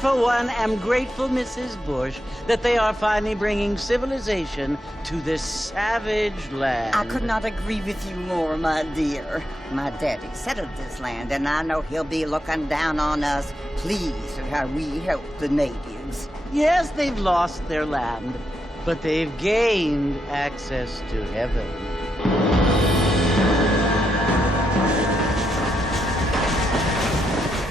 For one, am grateful, Mrs. Bush, that they are finally bringing civilization to this savage land. I could not agree with you more, my dear. My daddy settled this land, and I know he'll be looking down on us, pleased at how we help the natives. Yes, they've lost their land, but they've gained access to heaven.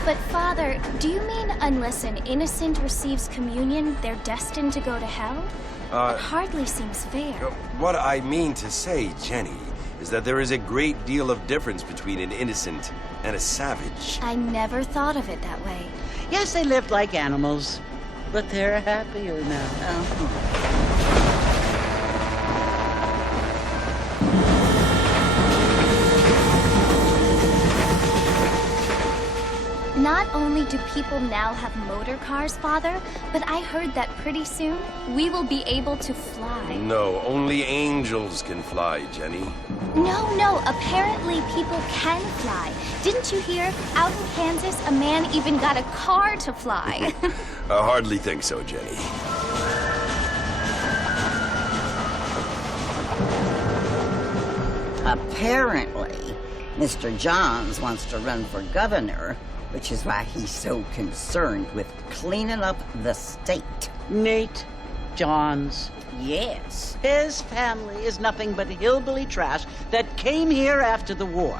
But, Father, do you mean unless an innocent receives communion, they're destined to go to hell? It hardly seems fair. What I mean to say, Jenny, is that there is a great deal of difference between an innocent and a savage. I never thought of it that way. Yes, they lived like animals, but they're happier now. Not only do people now have motor cars, Father, but I heard that pretty soon we will be able to fly. No, only angels can fly, Jenny. No, apparently people can fly. Didn't you hear? Out in Kansas, a man even got a car to fly. I hardly think so, Jenny. Apparently, Mr. Johns wants to run for governor, which is why he's so concerned with cleaning up the state. Nate Johns. Yes. His family is nothing but hillbilly trash that came here after the war.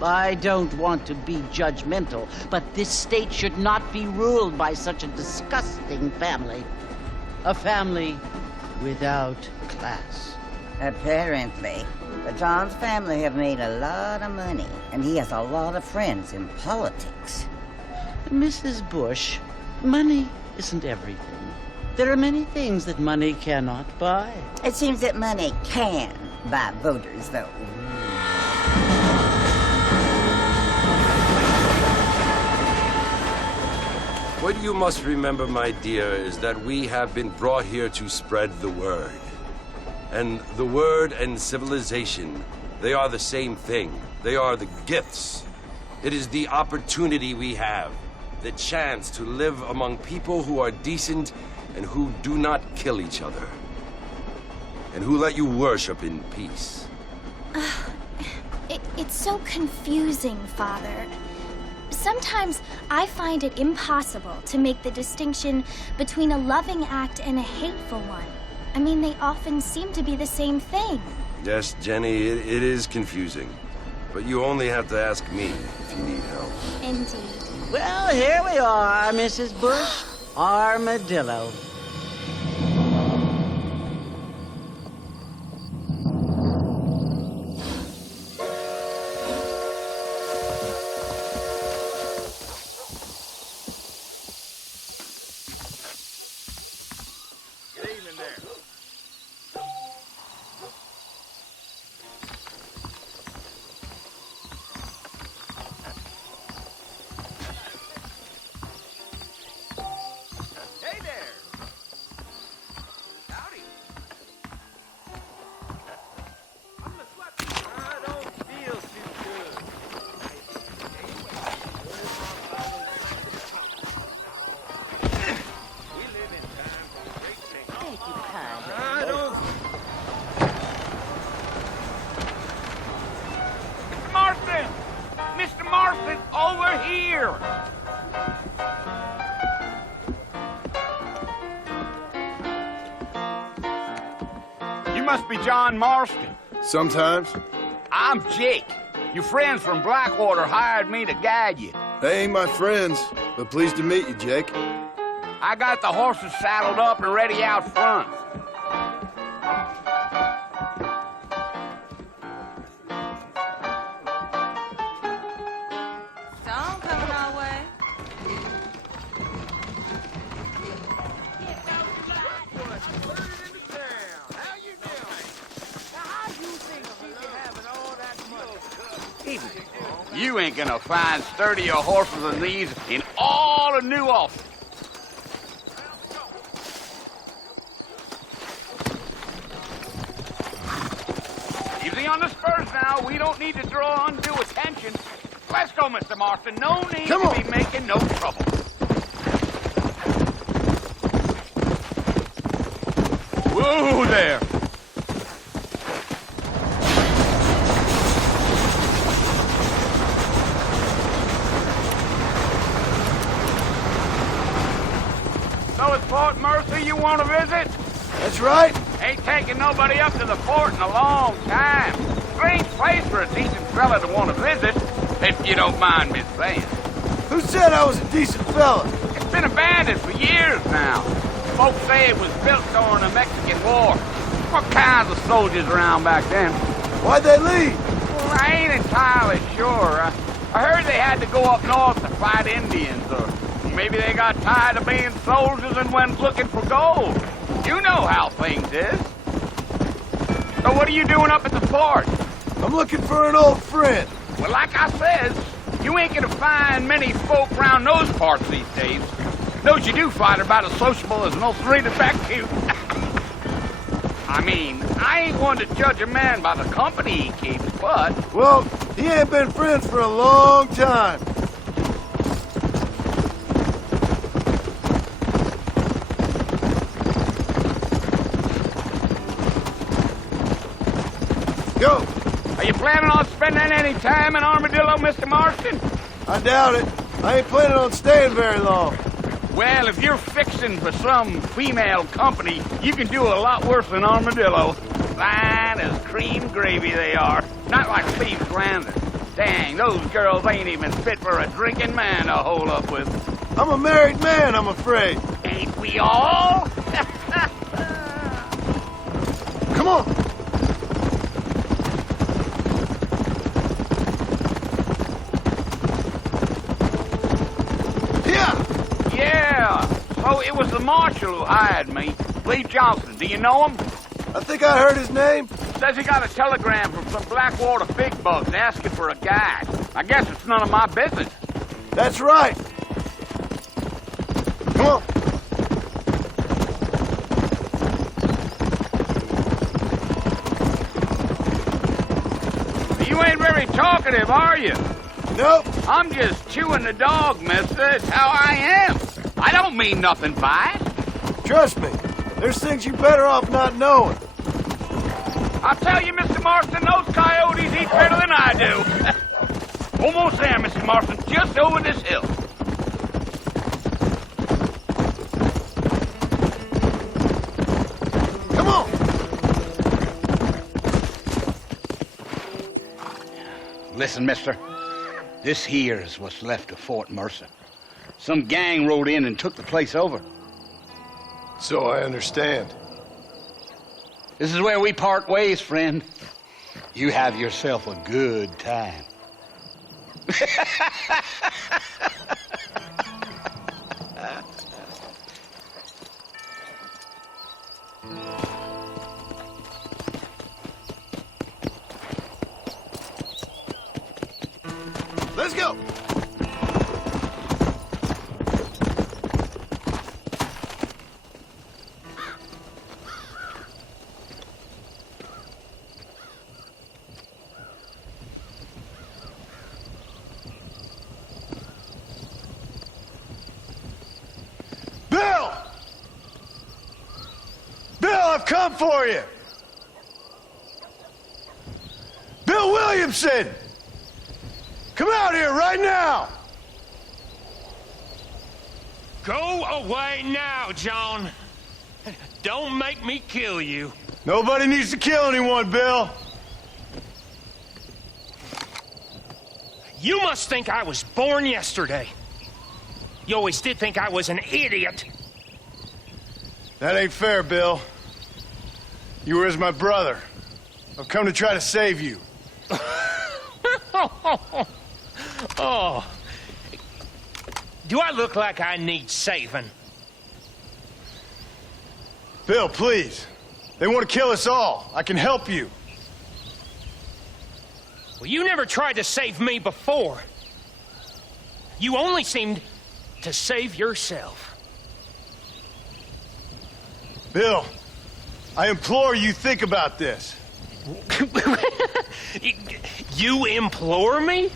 I don't want to be judgmental, but this state should not be ruled by such a disgusting family. A family without class. Apparently. The Johns family have made a lot of money, and he has a lot of friends in politics. Mrs. Bush, money isn't everything. There are many things that money cannot buy. It seems that money can buy voters, though. What you must remember, my dear, is that we have been brought here to spread the word. And the word and civilization, they are the same thing. They are the gifts. It is the opportunity we have, the chance to live among people who are decent and who do not kill each other, and who let you worship in peace. It's so confusing, Father. Sometimes I find it impossible to make the distinction between a loving act and a hateful one. I mean, they often seem to be the same thing. Yes, Jenny, it is confusing. But you only have to ask me if you need help. Indeed. Well, here we are, Mrs. Bush. Armadillo. You must be John Marston. Sometimes. I'm Jake. Your friends from Blackwater hired me to guide you. They ain't my friends, but pleased to meet you, Jake. I got the horses saddled up and ready out front. Storm coming our way. You ain't gonna find sturdier horses than these in all of New Ulster. Easy on the spurs now. We don't need to draw undue attention. Let's go, Mr. Marston. No need to be making no trouble. Whoa there. So it's Fort Mercy you want to visit? That's right. Ain't taking nobody up to the fort in a long time. Strange place for a decent fella to want to visit, if you don't mind me saying. Who said I was a decent fella? It's been abandoned for years now. Folks say it was built during the Mexican War. What kinds of soldiers around back then? Why'd they leave? Well, I ain't entirely sure. I heard they had to go up north to fight Indians, or maybe they got tired of being soldiers and went looking for gold. You know how things is. So what are you doing up at the fort? I'm looking for an old friend. Well, like I says, you ain't gonna find many folk around those parts these days. Those you do find are about as sociable as an old three-to back cute. I mean, I ain't one to judge a man by the company he keeps, but... Well, he ain't been friends for a long time. Go. Are you planning on spending any time in Armadillo, Mr. Marston? I doubt it. I ain't planning on staying very long. Well, if you're fixing for some female company, you can do a lot worse than Armadillo. Fine as cream gravy they are. Not like Cleve's Landing. Dang, those girls ain't even fit for a drinking man to hole up with. I'm a married man, I'm afraid. Ain't we all? Come on. Yeah. So it was the marshal who hired me. Lee Johnson. Do you know him? I think I heard his name. Says he got a telegram from some Blackwater big bugs asking for a guide. I guess it's none of my business. That's right. Come on. You ain't very talkative, are you? Nope. I'm just chewing the dog, mister. It's how I am. I don't mean nothing by it. Trust me. There's things you're better off not knowing. I'll tell you, Mr. Marston, those coyotes eat better than I do. Almost there, Mr. Marston. Just over this hill. Come on. Listen, mister. This here is what's left of Fort Mercer. Some gang rode in and took the place over. So I understand. This is where we part ways, friend. You have yourself a good time. Let's go. Bill! Bill, I've come for you. Bill Williamson! Come out here right now! Go away now, John. Don't make me kill you. Nobody needs to kill anyone, Bill. You must think I was born yesterday. You always did think I was an idiot. That ain't fair, Bill. You were as my brother. I've come to try to save you. Oh. Do I look like I need saving? Bill, please. They want to kill us all. I can help you. Well, you never tried to save me before. You only seemed to save yourself. Bill, I implore you, think about this. You implore me?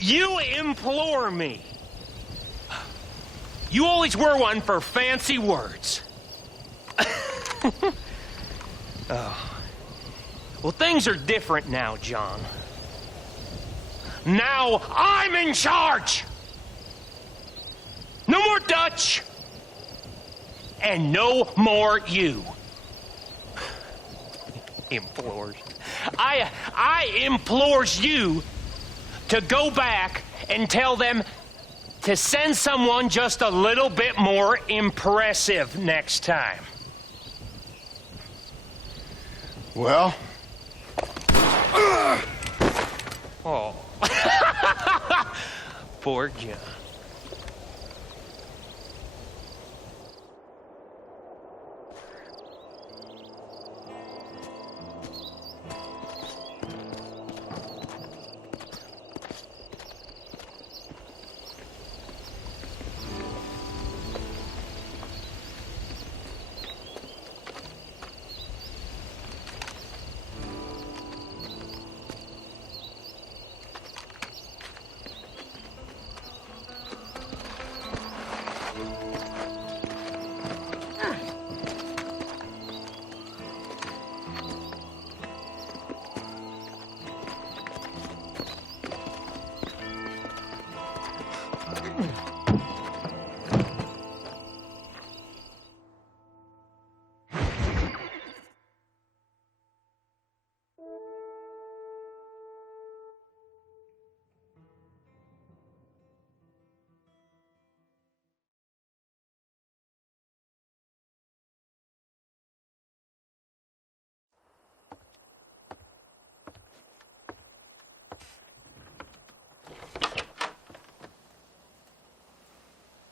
You implore me. You always were one for fancy words. Oh. Well, things are different now, John. Now I'm in charge. No more Dutch. And no more you. Implores. I implores you to go back and tell them to send someone just a little bit more impressive next time. Well? Oh. Poor John.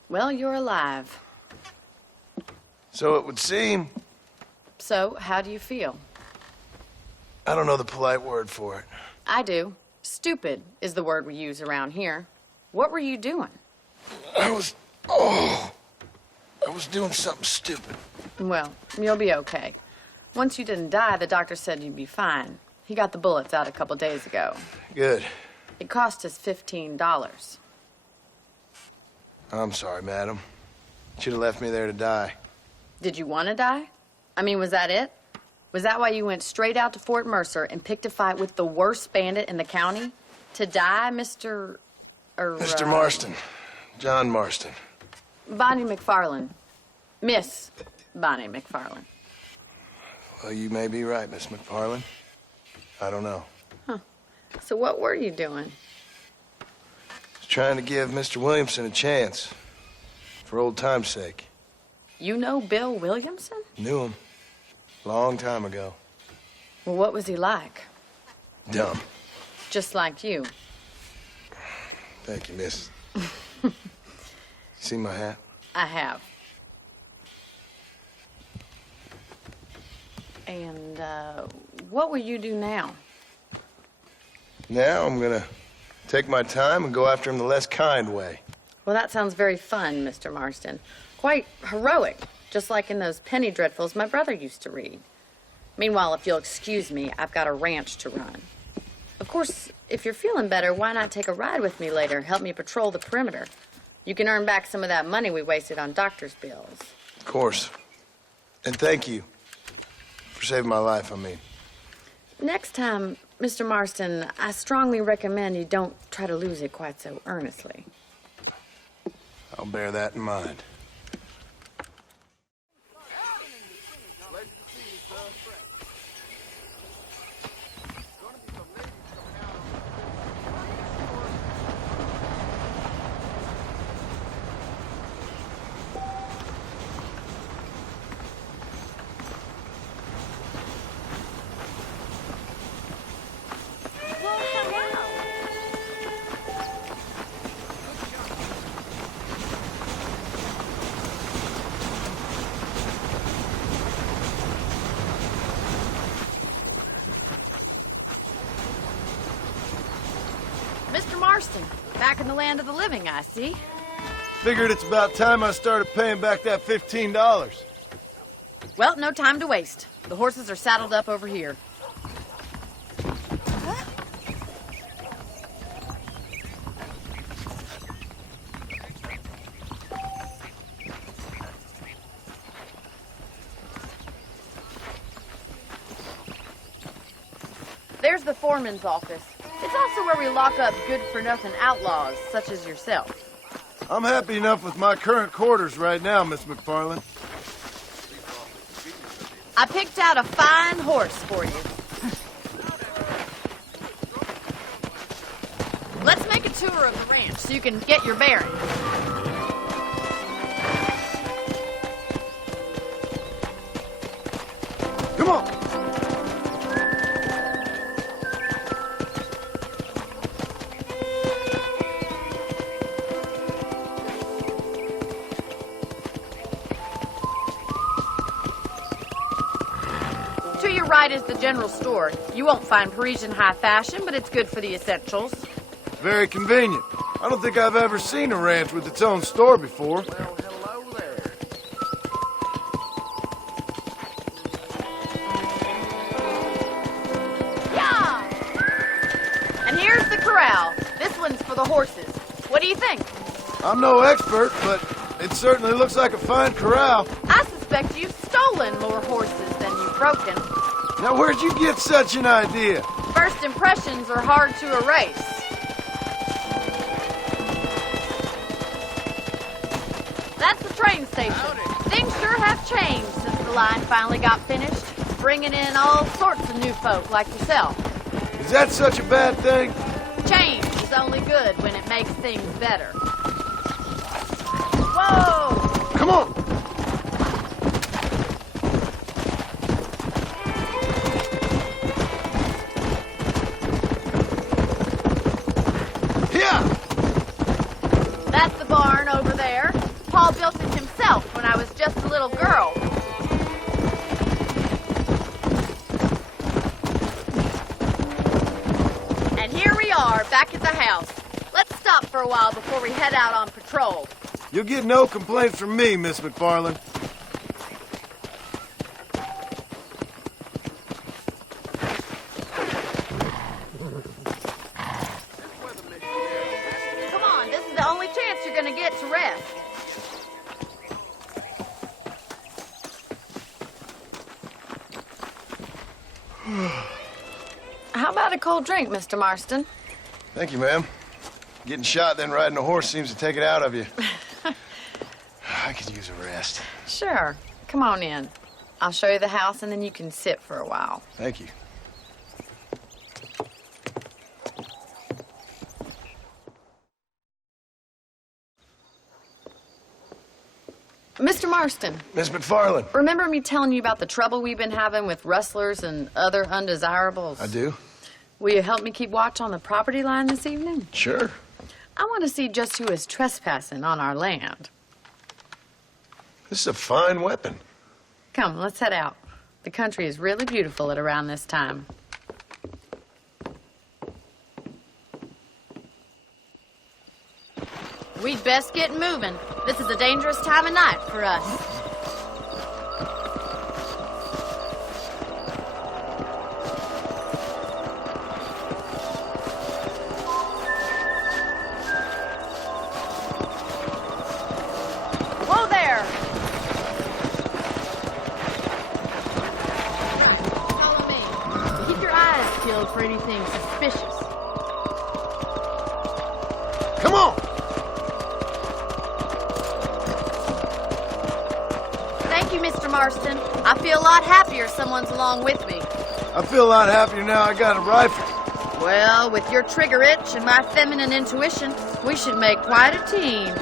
Well, you're alive. So it would seem. So, how do you feel? I don't know the polite word for it. I do. Stupid is the word we use around here. What were you doing? I was doing something stupid. Well, you'll be okay. Once you didn't die, the doctor said you'd be fine. He got the bullets out a couple days ago. Good. It cost us $15. I'm sorry, madam. Should have left me there to die. Did you want to die? I mean, was that it? Was that why you went straight out to Fort Mercer and picked a fight with the worst bandit in the county? To die, Mr. Mr. Marston. John Marston. Bonnie McFarland. Miss Bonnie McFarland. Well, you may be right, Miss McFarland. I don't know. Huh. So what were you doing? Just trying to give Mr. Williamson a chance. For old time's sake. You know Bill Williamson? Knew him. Long time ago. Well, what was he like? Dumb. Just like you. Thank you, miss. See my hat? I have. And, what will you do now? Now I'm gonna take my time and go after him the less kind way. Well, that sounds very fun, Mr. Marston. Quite heroic, just like in those penny dreadfuls my brother used to read. Meanwhile, if you'll excuse me, I've got a ranch to run. Of course, if you're feeling better, why not take a ride with me later? Help me patrol the perimeter. You can earn back some of that money we wasted on doctor's bills. Of course. And thank you. For saving my life, I mean. Next time, Mr. Marston, I strongly recommend you don't try to lose it quite so earnestly. I'll bear that in mind. Marston. Back in the land of the living, I see. Figured it's about time I started paying back that $15. Well, no time to waste. The horses are saddled up over here. There's the foreman's office. It's also where we lock up good-for-nothing outlaws, such as yourself. I'm happy enough with my current quarters right now, Miss McFarland. I picked out a fine horse for you. Let's make a tour of the ranch so you can get your bearings. Come on! To your right is the general store. You won't find Parisian high fashion, but it's good for the essentials. Very convenient. I don't think I've ever seen a ranch with its own store before. Well, hello there. Yeah! And here's the corral. This one's for the horses. What do you think? I'm no expert, but it certainly looks like a fine corral. I suspect you've stolen more horses than you've broken. Now, where'd you get such an idea? First impressions are hard to erase. That's the train station. Things sure have changed since the line finally got finished, bringing in all sorts of new folk like yourself. Is that such a bad thing? Change is only good when it makes things better. Whoa! Come on! That's the barn over there. Paul built it himself when I was just a little girl. And here we are, back at the house. Let's stop for a while before we head out on patrol. You'll get no complaints from me, Miss McFarland. Come on, this is the only chance you're gonna get to rest. How about a cold drink, Mr. Marston? Thank you, ma'am. Getting shot, then riding a horse seems to take it out of you. I could use a rest. Sure. Come on in. I'll show you the house, and then you can sit for a while. Thank you. Mr. Marston, Miss McFarland. remember me telling you about the trouble we've been having with rustlers and other undesirables? I do? Will you help me keep watch on the property line this evening? Sure. I want to see just who is trespassing on our land. This is a fine weapon. Come, let's head out. The country is really beautiful at around this time. We'd best get moving. This is a dangerous time of night for us. Whoa there! Follow me. Keep your eyes peeled for anything suspicious. Come on! Thank you, Mr. Marston. I feel a lot happier someone's along with me. I feel a lot happier now I got a rifle. Well, with your trigger itch and my feminine intuition, we should make quite a team.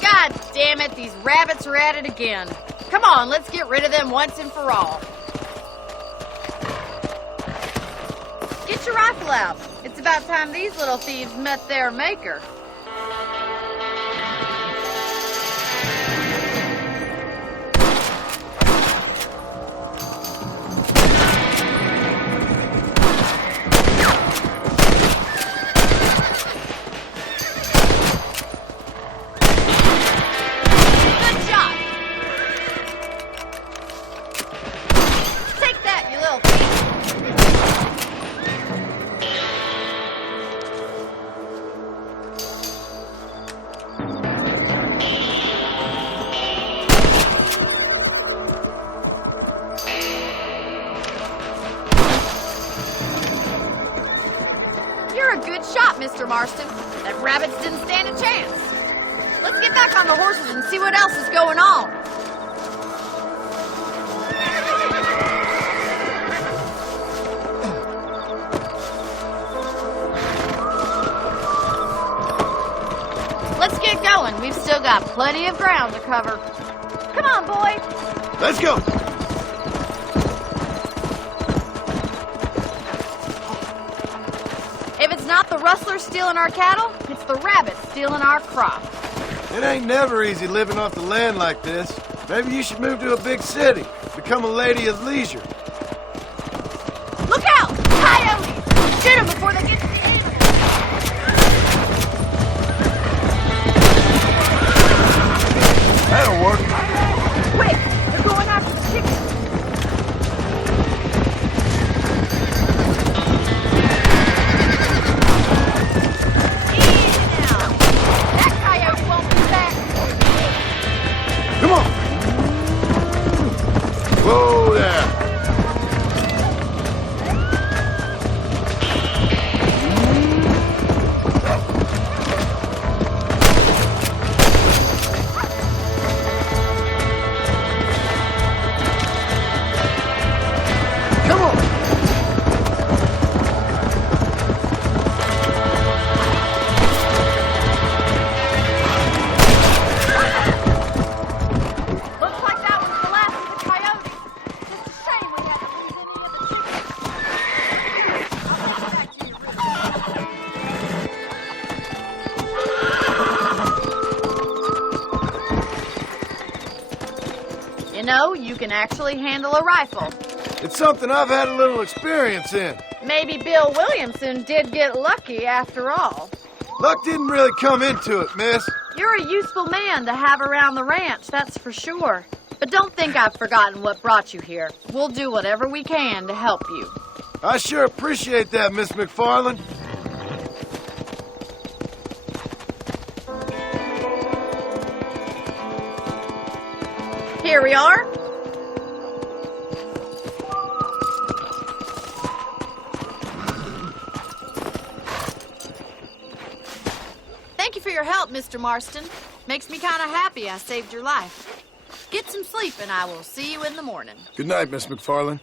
God damn it, these rabbits are at it again. Come on, let's get rid of them once and for all. Get your rifle out. It's about time these little thieves met their maker. You're a good shot, Mr. Marston. That rabbits didn't stand a chance. Let's get back on the horses and see what else is going on. Let's get going. We've still got plenty of ground to cover. Come on, boys. Let's go. If it's not the rustlers stealing our cattle, it's the rabbits stealing our crop. It ain't never easy living off the land like this. Maybe you should move to a big city. Become a lady of leisure. Look out! Coyotes! Shoot them before they get to the animals. That'll work. Quick! They're going after the chickens. Easy now. That coyote won't be back. Come on. Whoa there. Come on. Looks like that was the last of the coyotes. Just a shame we had to lose any of the chickens. I'll get back to you, Richard. You know, you can actually handle a rifle. It's something I've had a little experience in. Maybe Bill Williamson did get lucky after all. Luck didn't really come into it, miss. You're a useful man to have around the ranch, that's for sure. But don't think I've forgotten what brought you here. We'll do whatever we can to help you. I sure appreciate that, Miss McFarland. Here we are. Thank you for your help, Mr. Marston. Makes me kind of happy I saved your life. Get some sleep and I will see you in the morning. Good night, Miss McFarland.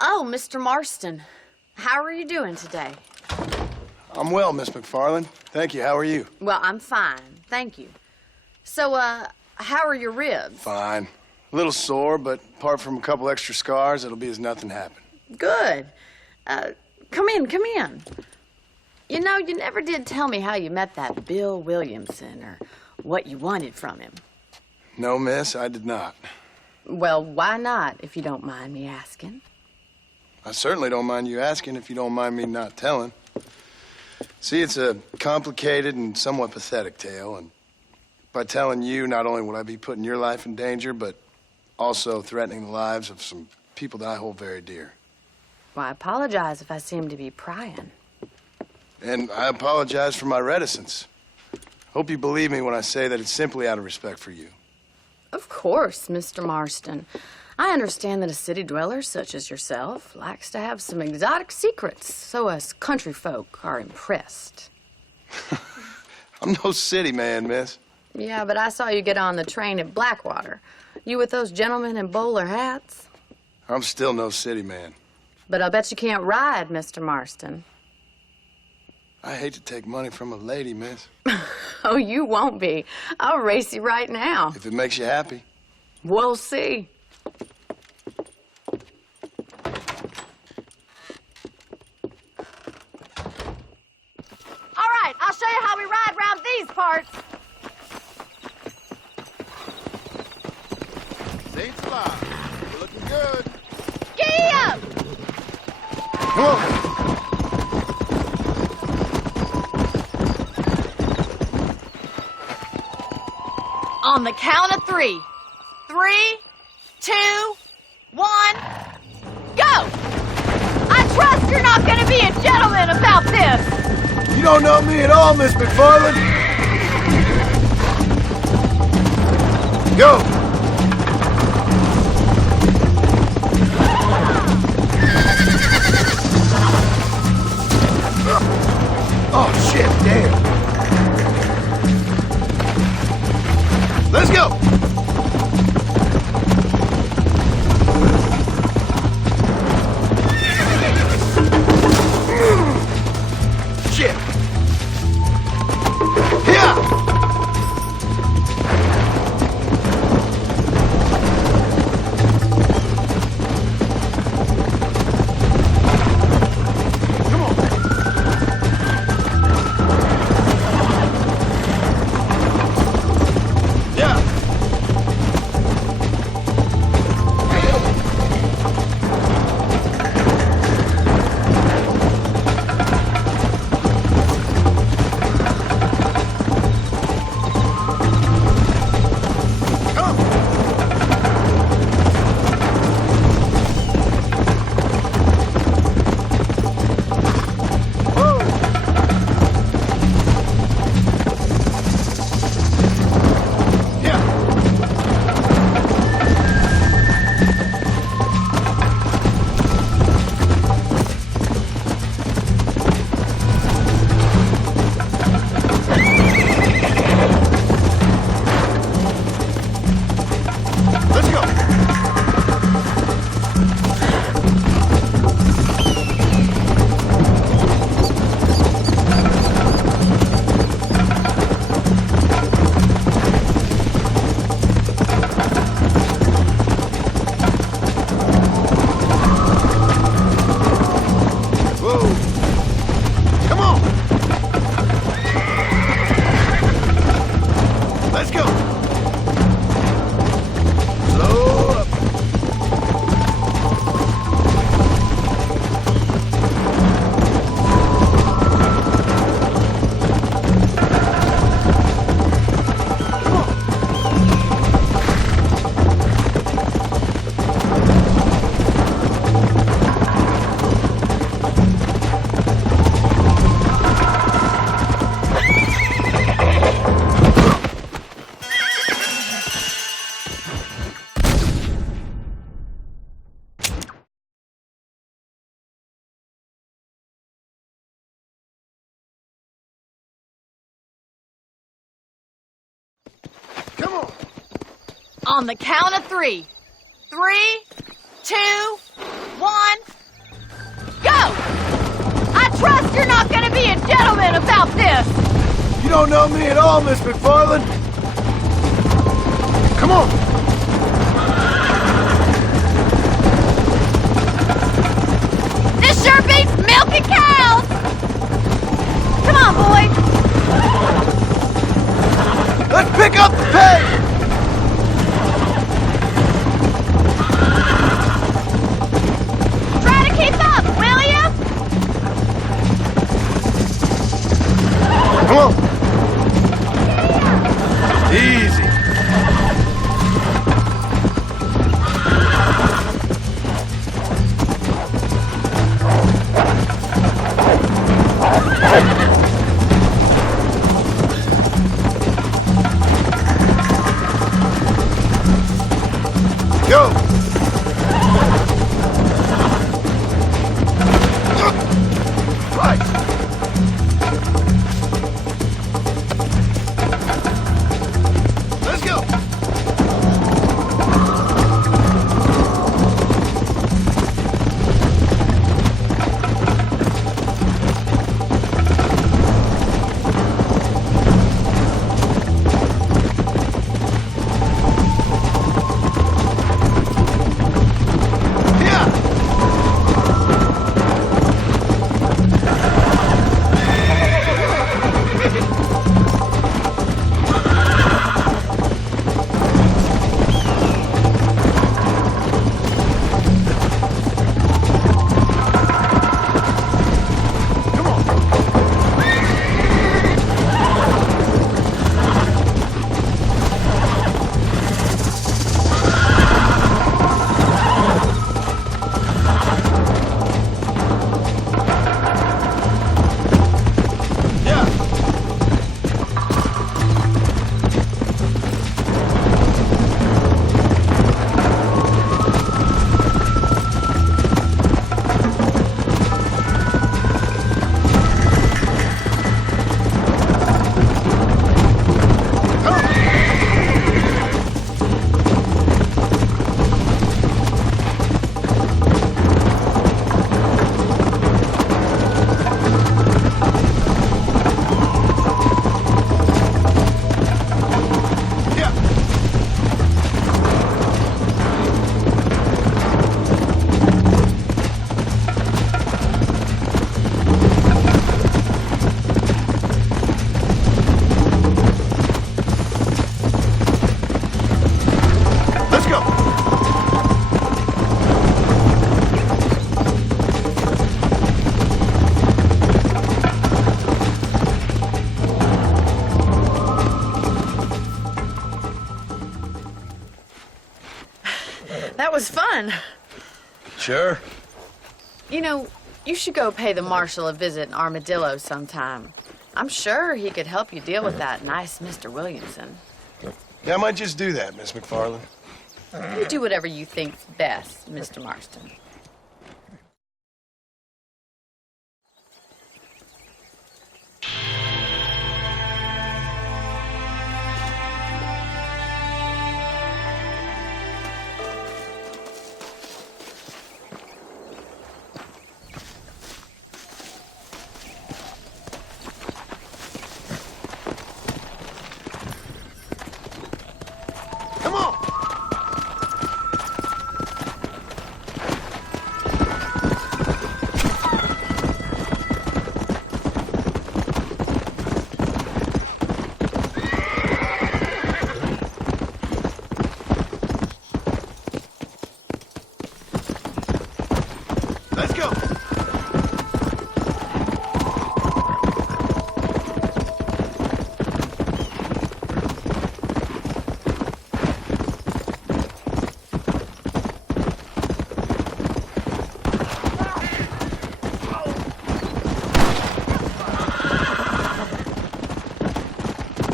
Oh, Mr. Marston. How are you doing today? I'm well, Miss McFarland. Thank you. How are you? Well, I'm fine. Thank you. So, how are your ribs? Fine. A little sore, but apart from a couple extra scars, it'll be as nothing happened. Good. Come in. You know, you never did tell me how you met that Bill Williamson or what you wanted from him. No, miss, I did not. Well, why not, if you don't mind me asking? I certainly don't mind you asking if you don't mind me not telling. See, it's a complicated and somewhat pathetic tale, and by telling you, not only would I be putting your life in danger, but also threatening the lives of some people that I hold very dear. Well, I apologize if I seem to be prying. And I apologize for my reticence. Hope you believe me when I say that it's simply out of respect for you. Of course, Mr. Marston. I understand that a city dweller such as yourself likes to have some exotic secrets, so us country folk are impressed. I'm no city man, miss. Yeah, but I saw you get on the train at Blackwater. You with those gentlemen in bowler hats? I'm still no city man. But I'll bet you can't ride, Mr. Marston. I hate to take money from a lady, miss. Oh, you won't be. I'll race you right now. If it makes you happy. We'll see. All right, I'll show you how we ride around these parts. Saints fly. You're looking good. Giddy up! Come on. On the count of 3. 3, 2, 1, go! I trust you're not going to be a gentleman about this. You don't know me at all, Miss McFarland. Go! Oh, shit, damn. Let's go! Shit! Yeah! On the count of 3. 3, 2, 1. trust you're not gonna be a gentleman about this! You don't know me at all, Miss McFarland. Come on. This sure beats milking cows! Come on, boys! Let's pick up the pace. Try to keep up, will you? Come on. Easy. Go. Right. Let's go. Yeah. Come on. Yeah. Yeah. Let's go. That was fun. Sure. You know, you should go pay the marshal a visit in Armadillo sometime. I'm sure he could help you deal with that nice Mr. Williamson. Yeah, I might just do that, Miss McFarland. You do whatever you think's best, Mr. Marston. Come on. Let's go.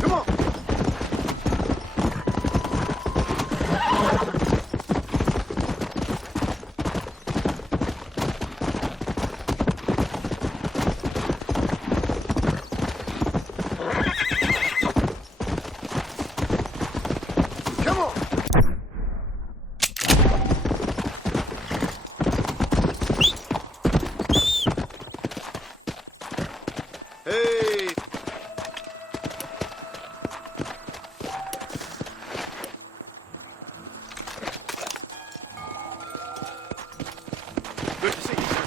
Come on. Good to see you, sir.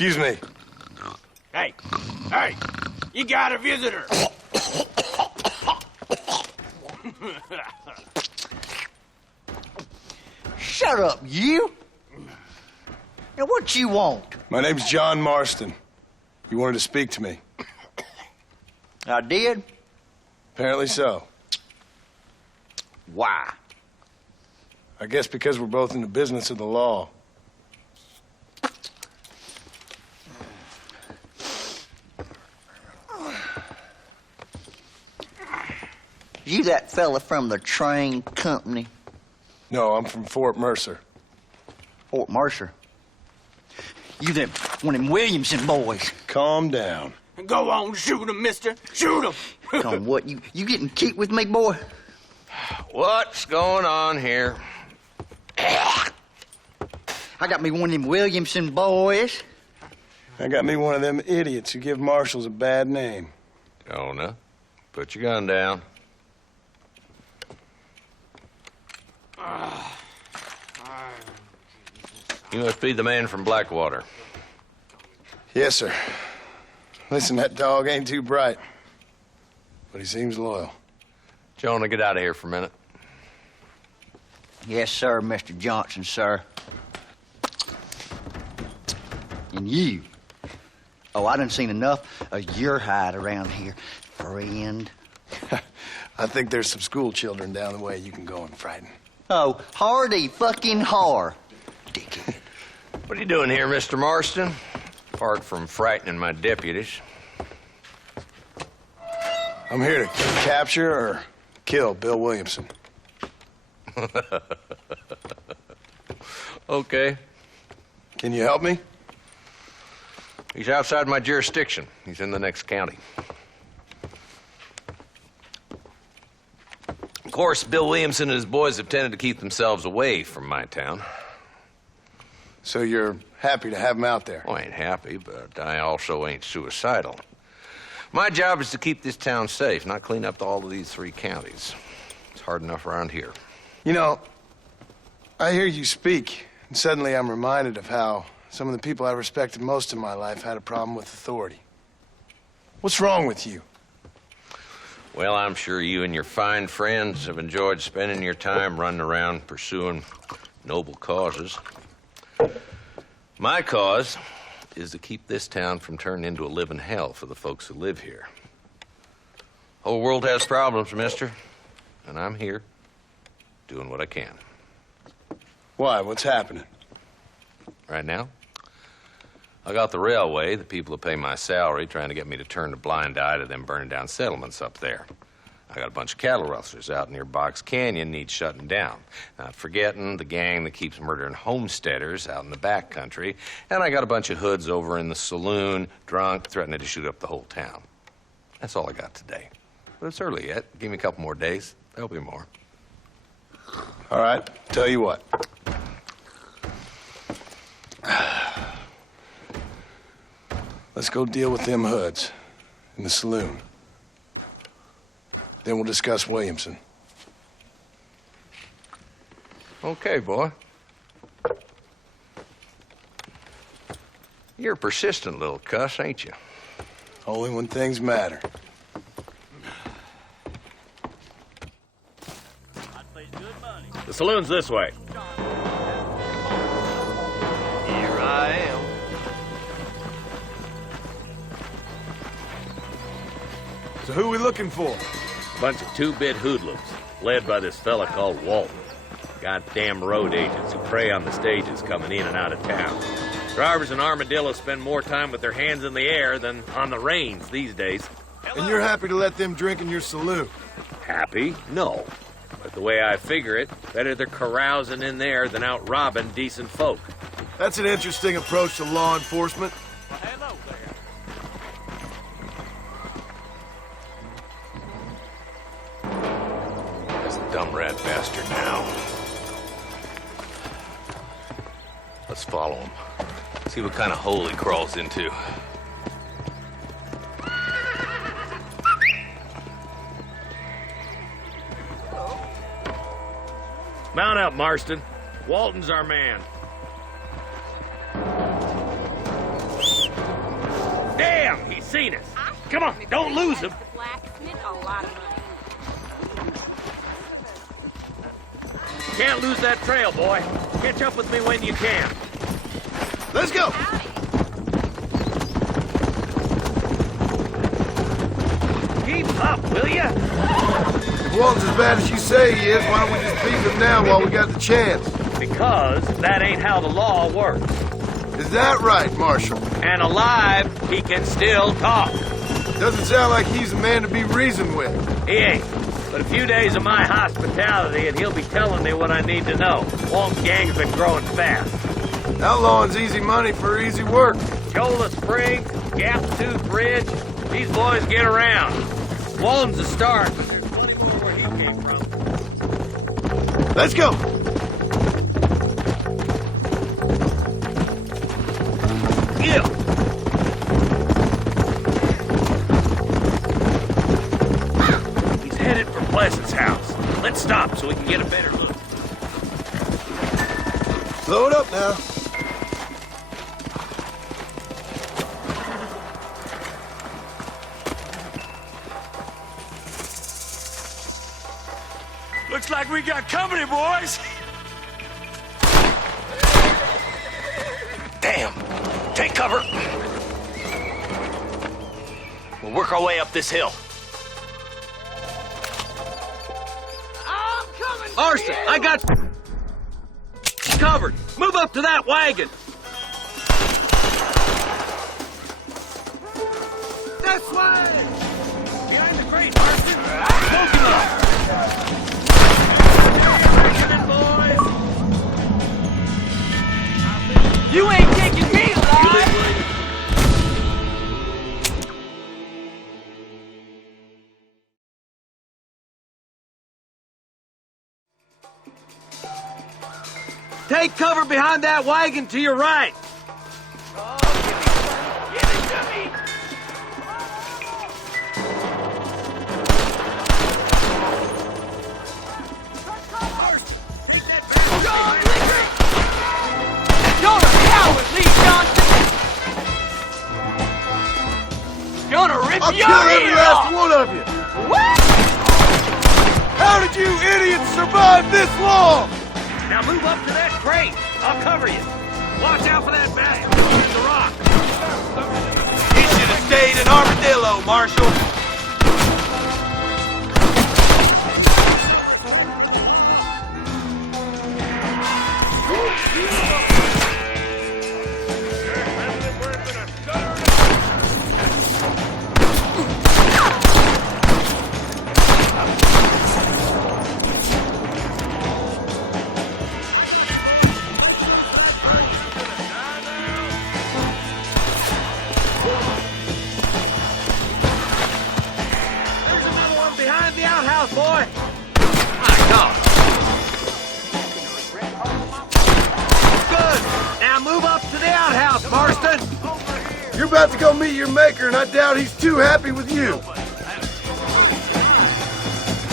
Excuse me. Hey, you got a visitor. Shut up, you! Now, what you want? My name's John Marston. You wanted to speak to me. I did? Apparently so. Why? I guess because we're both in the business of the law. You that fella from the train company? No, I'm from Fort Mercer. Fort Mercer? You them one of them Williamson boys. Calm down. Go on, shoot him, mister. Shoot him. Come on, what, you getting kicked with me, boy? What's going on here? I got me one of them Williamson boys. I got me one of them idiots who give marshals a bad name. Jonah, put your gun down. You must be the man from Blackwater. Yes, sir. Listen, that dog ain't too bright, but he seems loyal. Jonah, get out of here for a minute. Yes, sir, Mr. Johnson, sir. And you. Oh, I done seen enough of your hide around here, friend. I think there's some school children down the way you can go and frighten. Oh, hardy fucking har. Dickhead. What are you doing here, Mr. Marston? Apart from frightening my deputies. I'm here to capture or kill Bill Williamson. Okay. Can you help me? He's outside my jurisdiction. He's in the next county. Of course, Bill Williamson and his boys have tended to keep themselves away from my town. So you're happy to have him out there? Well, I ain't happy, but I also ain't suicidal. My job is to keep this town safe, not clean up all of these 3 counties. It's hard enough around here. You know, I hear you speak, and suddenly I'm reminded of how some of the people I respected most in my life had a problem with authority. What's wrong with you? Well, I'm sure you and your fine friends have enjoyed spending your time running around pursuing noble causes. My cause is to keep this town from turning into a living hell for the folks who live here. Whole world has problems, mister, and I'm here doing what I can. Why? What's happening? Right now, I got the railway, the people who pay my salary, trying to get me to turn a blind eye to them burning down settlements up there. I got a bunch of cattle rustlers out near Box Canyon needs shutting down. Not forgetting the gang that keeps murdering homesteaders out in the back country. And I got a bunch of hoods over in the saloon, drunk, threatening to shoot up the whole town. That's all I got today. But it's early yet. Give me a couple more days. There'll be more. All right, tell you what. Let's go deal with them hoods in the saloon. Then we'll discuss Williamson. Okay, boy. You're a persistent little cuss, ain't you? Only when things matter. The saloon's this way. Here I am. So who are we looking for? Bunch of two-bit hoodlums, led by this fella called Walton. Goddamn road agents who prey on the stages coming in and out of town. Drivers in Armadillo spend more time with their hands in the air than on the reins these days. And you're happy to let them drink in your saloon? Happy? No. But the way I figure it, better they're carousing in there than out robbing decent folk. That's an interesting approach to law enforcement. Well, hello there. There's a dumb rat bastard now. Let's follow him. See what kind of hole he crawls into. Mount up, Marston. Walton's our man. Damn, he's seen us. Come on, don't lose him. Can't lose that trail, boy. Catch up with me when you can. Let's go! Keep up, will ya? If Walton's as bad as you say he is, why don't we just beat him now while we got the chance? Because that ain't how the law works. Is that right, Marshal? And alive, he can still talk. Doesn't sound like he's a man to be reasoned with. He ain't. But a few days of my hospitality and he'll be telling me what I need to know. Walton's gang's been growing fast. Outlawing's easy money for easy work. Cholla Springs, Gap Tooth Ridge, these boys get around. Walton's a start, but there's plenty more where he came from. Let's go! Yeah. He's headed for Pleasant's house. Let's stop so we can get a better look. Slow it up now. Looks like we got company, boys. Damn. Take cover. We'll work our way up this hill. I'm coming. Marston, I got covered. Move up to that wagon. This way. Behind the crate, Marston. Smoke him up. You ain't taking me alive. Take cover behind that wagon to your right. Give it to me. You're a coward, Lee Johnson. Gonna rip I'll your kill every ear last off. one of you. What? How did you idiots survive this long? Now move up to that crate. I'll cover you. Watch out for that bag. It's a rock. You should have stayed in Armadillo, Marshal. enough, Marston! You're about to go meet your maker, and I doubt he's too happy with you.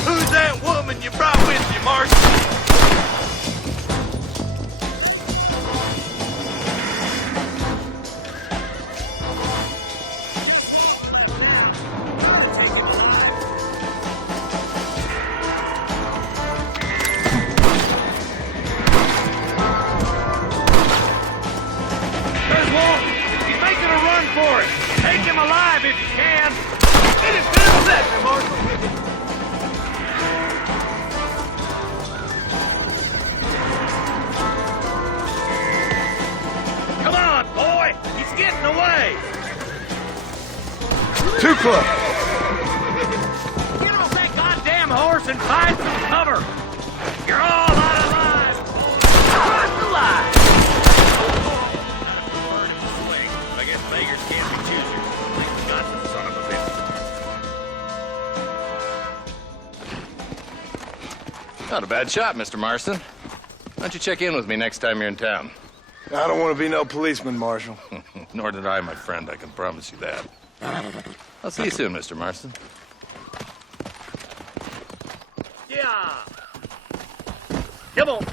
Who's that woman you brought with you, Marston? There's Walt! He's making a run for it! Take him alive if you can! Get his bills at me, Marshal! Come on, boy! He's getting away! Too close. Get off that goddamn horse and find some cover! You're all out of line, boys! Cross the line! I guess beggars can't be choosers. Got the son of a bitch. Not a bad shot, Mr. Marston. Why don't you check in with me next time you're in town? I don't want to be no policeman, Marshal. Nor did I, my friend. I can promise you that. I'll see you soon, Mr. Marston. Yeah! Come on!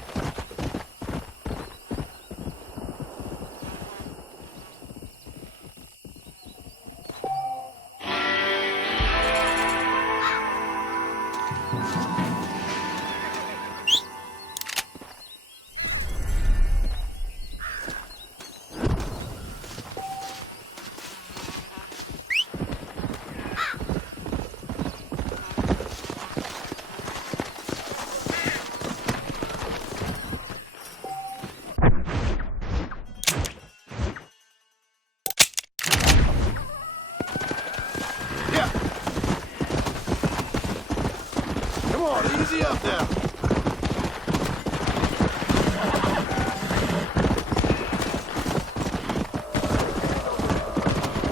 Come on, easy up now.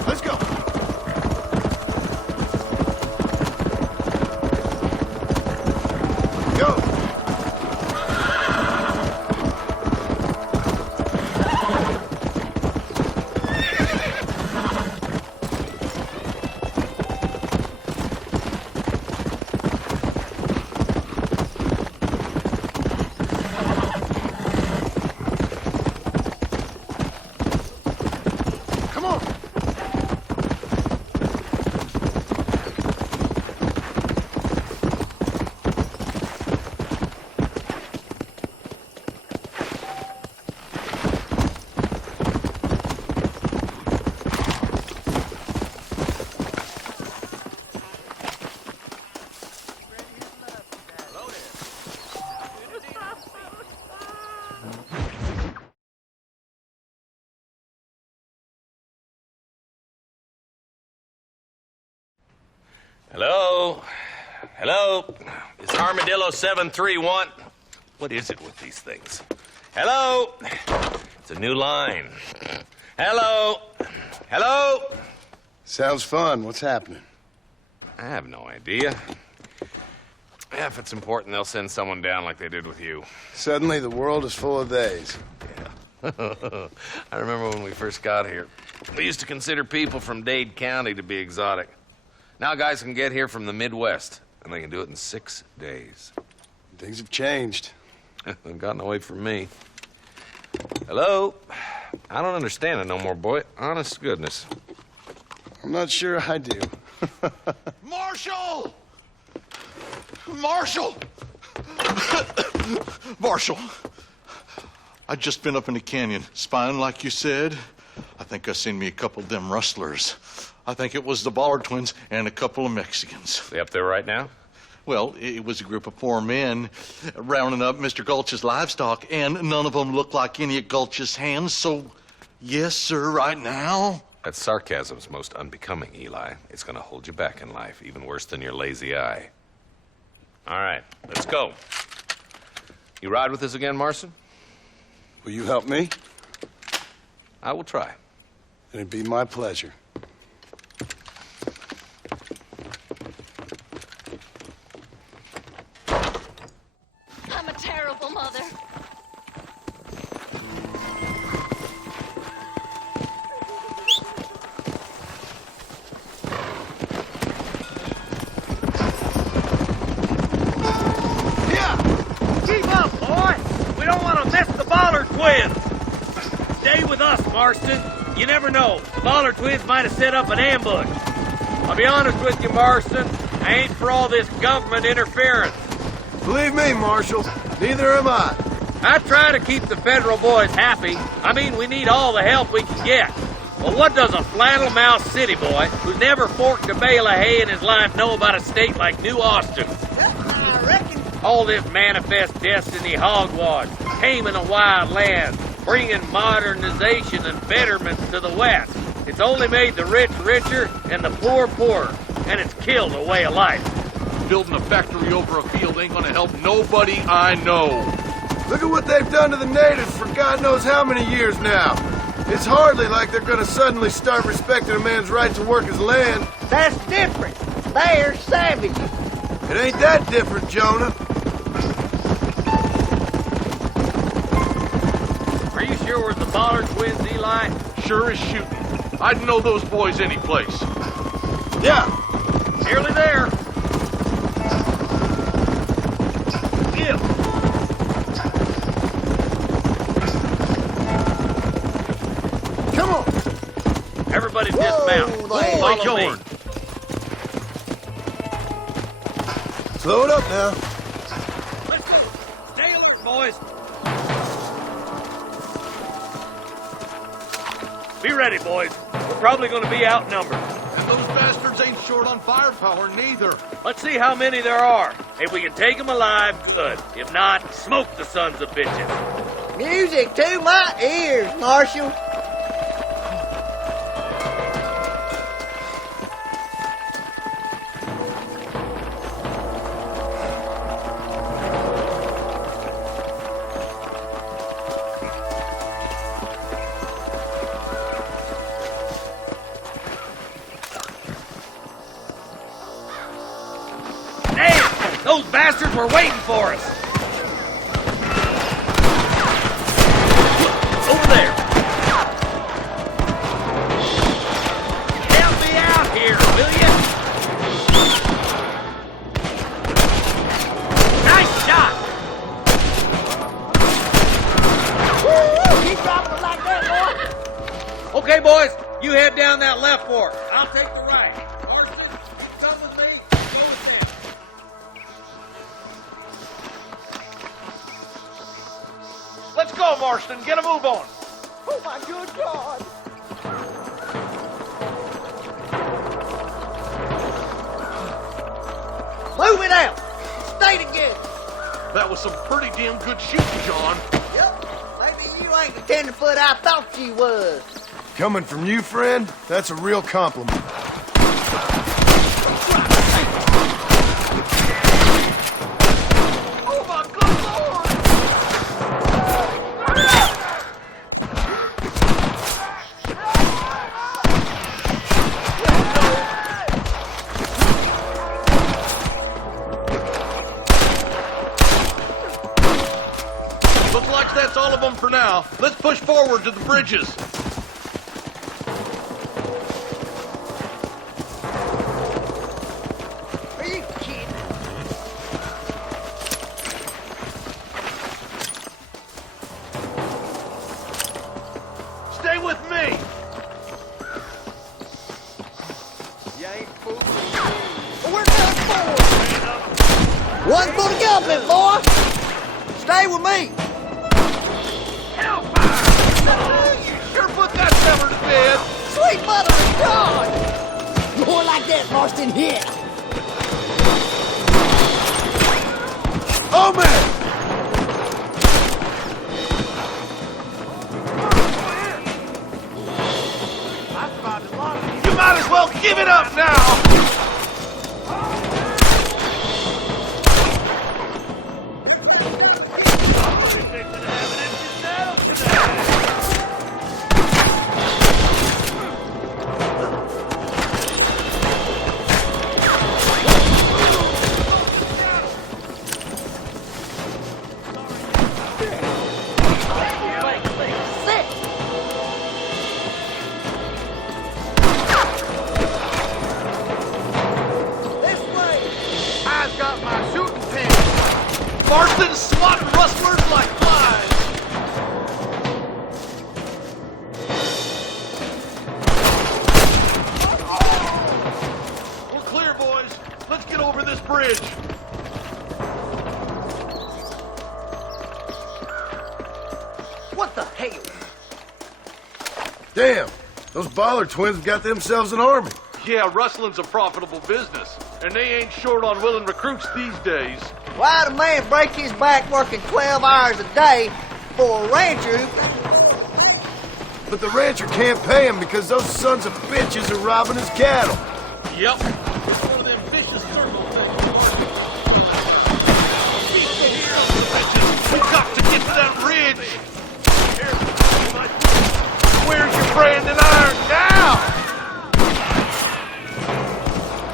Let's go. Go. Come on. Hello? Hello? Is Armadillo 731? What is it with these things? Hello? It's a new line. Hello? Hello? Sounds fun. What's happening? I have no idea. Yeah, if it's important, they'll send someone down like they did with you. Suddenly, the world is full of theys. I remember when we first got here. We used to consider people from Dade County to be exotic. Now guys can get here from the Midwest, and they can do it in 6 days. Things have changed. They've gotten away from me. Hello? I don't understand it no more, boy. Honest to goodness. I'm not sure I do. Marshal! Marshal! Marshal! I just been up in the canyon, spying like you said. I think I seen me a couple of them rustlers. I think it was the Ballard twins and a couple of Mexicans. They up there right now? Well, it was a group of 4 men rounding up Mr. Gulch's livestock, and none of them looked like any of Gulch's hands, so yes, sir, right now. That sarcasm's most unbecoming, Eli. It's gonna hold you back in life, even worse than your lazy eye. All right, let's go. You ride with us again, Marston? Will you help me? I will try. It'd be my pleasure. I'm a terrible mother. Marston. You never know. The Baller twins might have set up an ambush. I'll be honest with you, Marston. I ain't for all this government interference. Believe me, Marshal, neither am I. I try to keep the federal boys happy. I mean, we need all the help we can get. Well, what does a flannel-mouthed city boy who's never forked a bale of hay in his life know about a state like New Austin? I reckon. All this manifest destiny hogwash, taming a wild land, bringing modernization and betterment to the West. It's only made the rich richer and the poor poorer, and it's killed a way of life. Building a factory over a field ain't gonna help nobody I know. Look at what they've done to the natives for God knows how many years now. It's hardly like they're gonna suddenly start respecting a man's right to work his land. That's different. They're savages. It ain't that different, Jonah. Are you sure we're the Baller twins, Eli? Sure as shooting. I'd know those boys any place. Yeah. Nearly there. Give. Come on. Everybody dismount. Follow me. Slow it up now. Listen. Stay alert, boys. Be ready, boys. We're probably going to be outnumbered. And those bastards ain't short on firepower, neither. Let's see how many there are. If we can take them alive, good. If not, smoke the sons of bitches. Music to my ears, Marshal. Those bastards were waiting for us. Over there. Help me out here, will you? Nice shot. Woo! Keep dropping them like that, boy. Okay, boys, you head down that left fork. I'll take the right. Marston, come with me. Go with them. Let's go, Marston. Get a move on. Oh, my good God. Move it out. Stay together. That was some pretty damn good shooting, John. Yep. Maybe you ain't the tenderfoot I thought you was. Coming from you, friend, that's a real compliment. Oh, my good Lord. Looks like that's all of them for now. Let's push forward to the bridges. Are you kidding? Stay with me. You ain't fooling me. We're done for. One for the government, boy. Stay with me. You sure put that feather to bed. Sweet mother of God. More like that, Marston, here. Oh, man! You might as well give it up now. What the hell? Damn, those Baller twins have got themselves an army. Yeah, rustling's a profitable business, and they ain't short on willing recruits these days. Why'd a man break his back working 12 hours a day for a rancher who... But the rancher can't pay him because those sons of bitches are robbing his cattle. Yep. It's one of them vicious circle things. Beat the hero, bitches. We got to get to that ridge. Where's your branding iron now?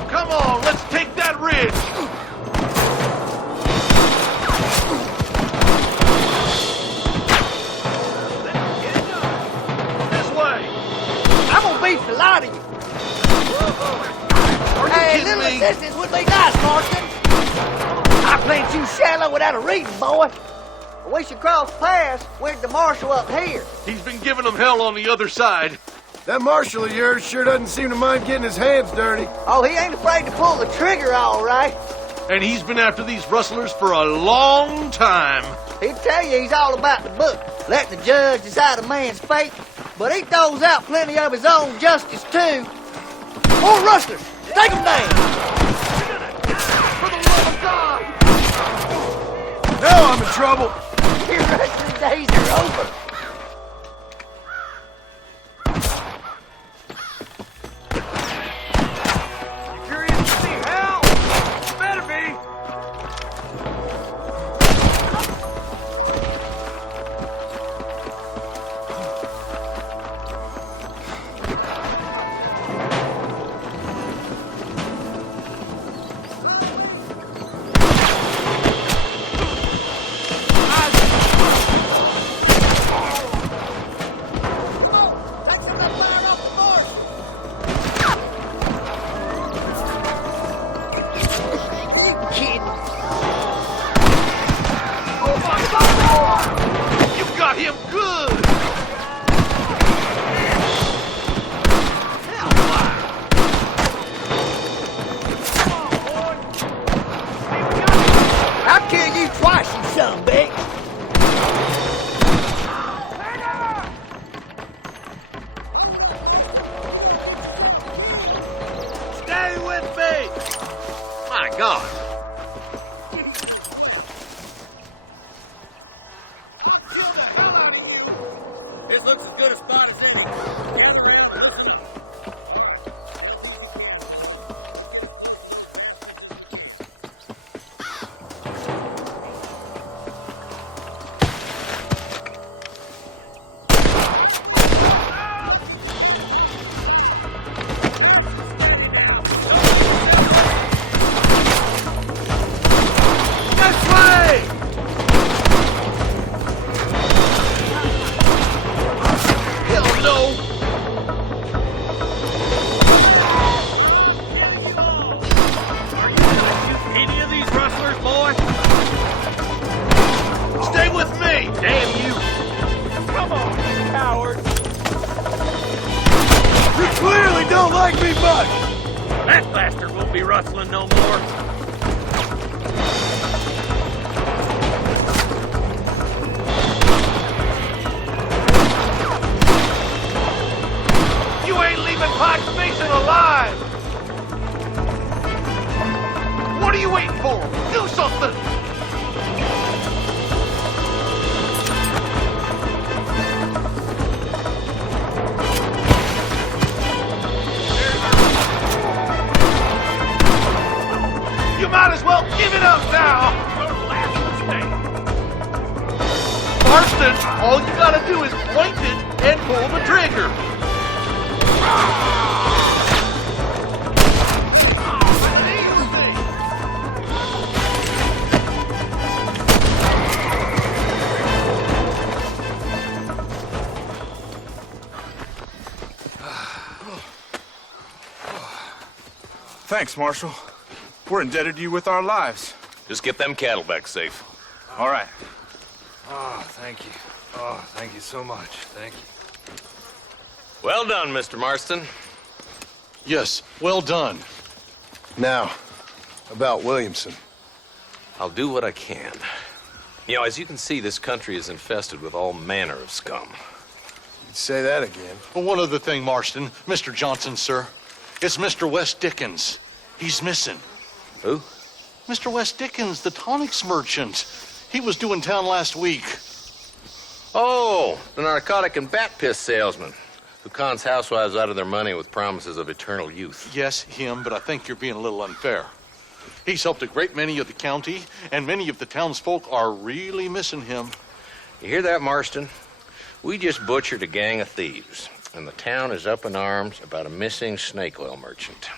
Come on, let's take that ridge. This way. I'm gonna beat the lot of you. Hey, little assistance would be nice, Marston. I plant you shallow without a reason, boy. We should cross paths with the marshal up here. He's been giving them hell on the other side. That marshal of yours sure doesn't seem to mind getting his hands dirty. Oh, he ain't afraid to pull the trigger, all right. And he's been after these rustlers for a long time. He'd tell you he's all about the book. Let the judge decide a man's fate. But he throws out plenty of his own justice, too. More rustlers! Take them down! For the love of God! Now I'm in trouble. Your wrestling days are over. You curious to see hell? Better be! All you gotta do is point it and pull the trigger. Thanks, Marshal. We're indebted to you with our lives. Just get them cattle back safe. All right. Oh, thank you. Oh, thank you so much. Thank you. Well done, Mr. Marston. Yes, well done. Now, about Williamson. I'll do what I can. You know, as you can see, this country is infested with all manner of scum. Say that again. Well, one other thing, Marston. Mr. Johnson, sir. It's Mr. Wes Dickens. He's missing. Who? Mr. Wes Dickens, the tonics merchant. He was due in town last week. Oh, the narcotic and bat piss salesman who cons housewives out of their money with promises of eternal youth. Yes, him, but I think you're being a little unfair. He's helped a great many of the county, and many of the townsfolk are really missing him. You hear that, Marston? We just butchered a gang of thieves, and the town is up in arms about a missing snake oil merchant.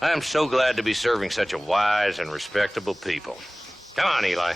I am so glad to be serving such a wise and respectable people. Come on, Eli.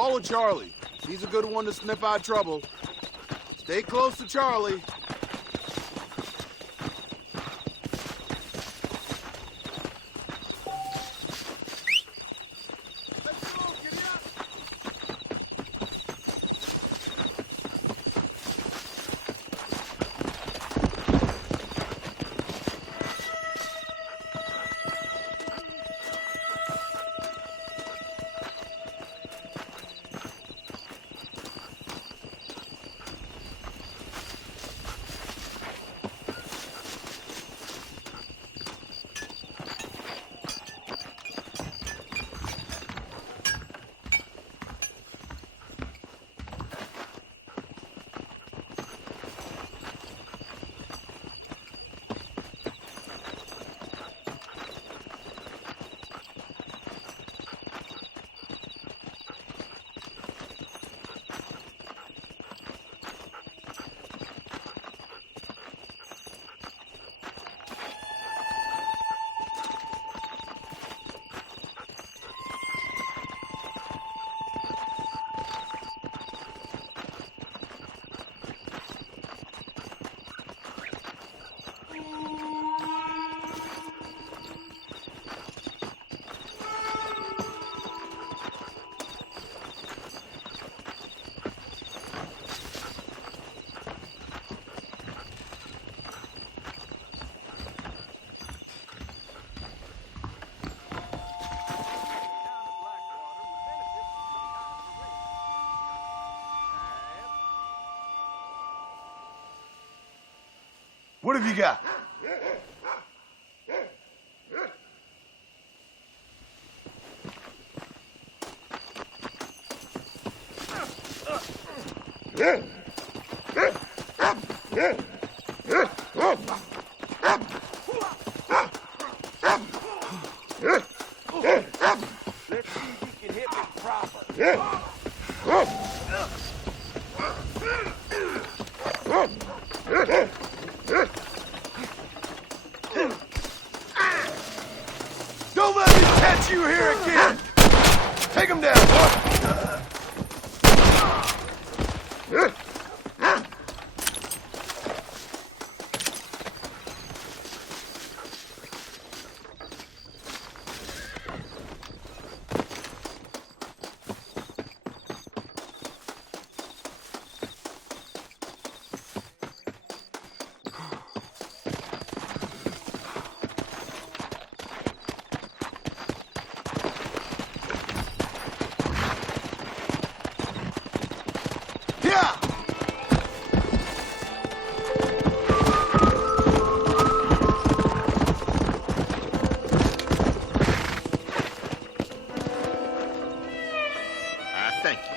Follow Charlie. He's a good one to sniff out trouble. Stay close to Charlie. What have you got? Don't let me catch you here again! Take him down, boy! Thank you.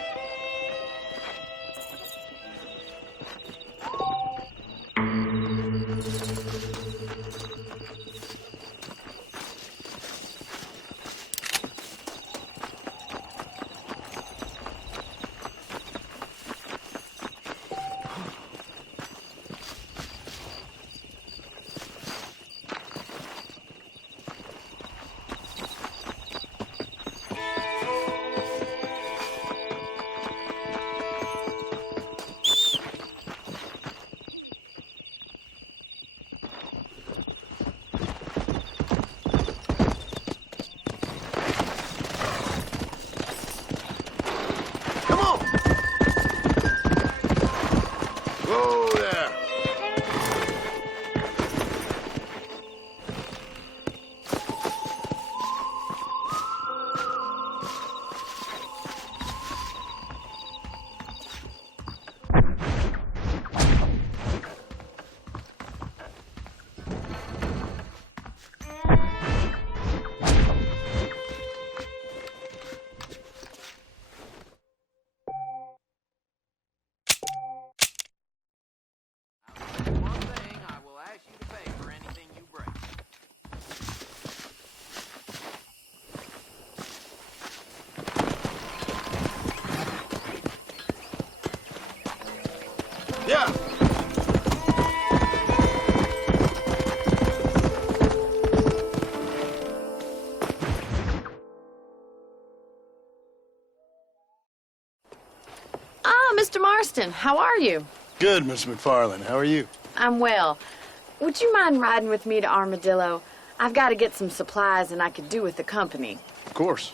Yeah. Ah, Mr. Marston, how are you? Good, Miss McFarland. How are you? I'm well. Would you mind riding with me to Armadillo? I've got to get some supplies and I could do with the company. Of course.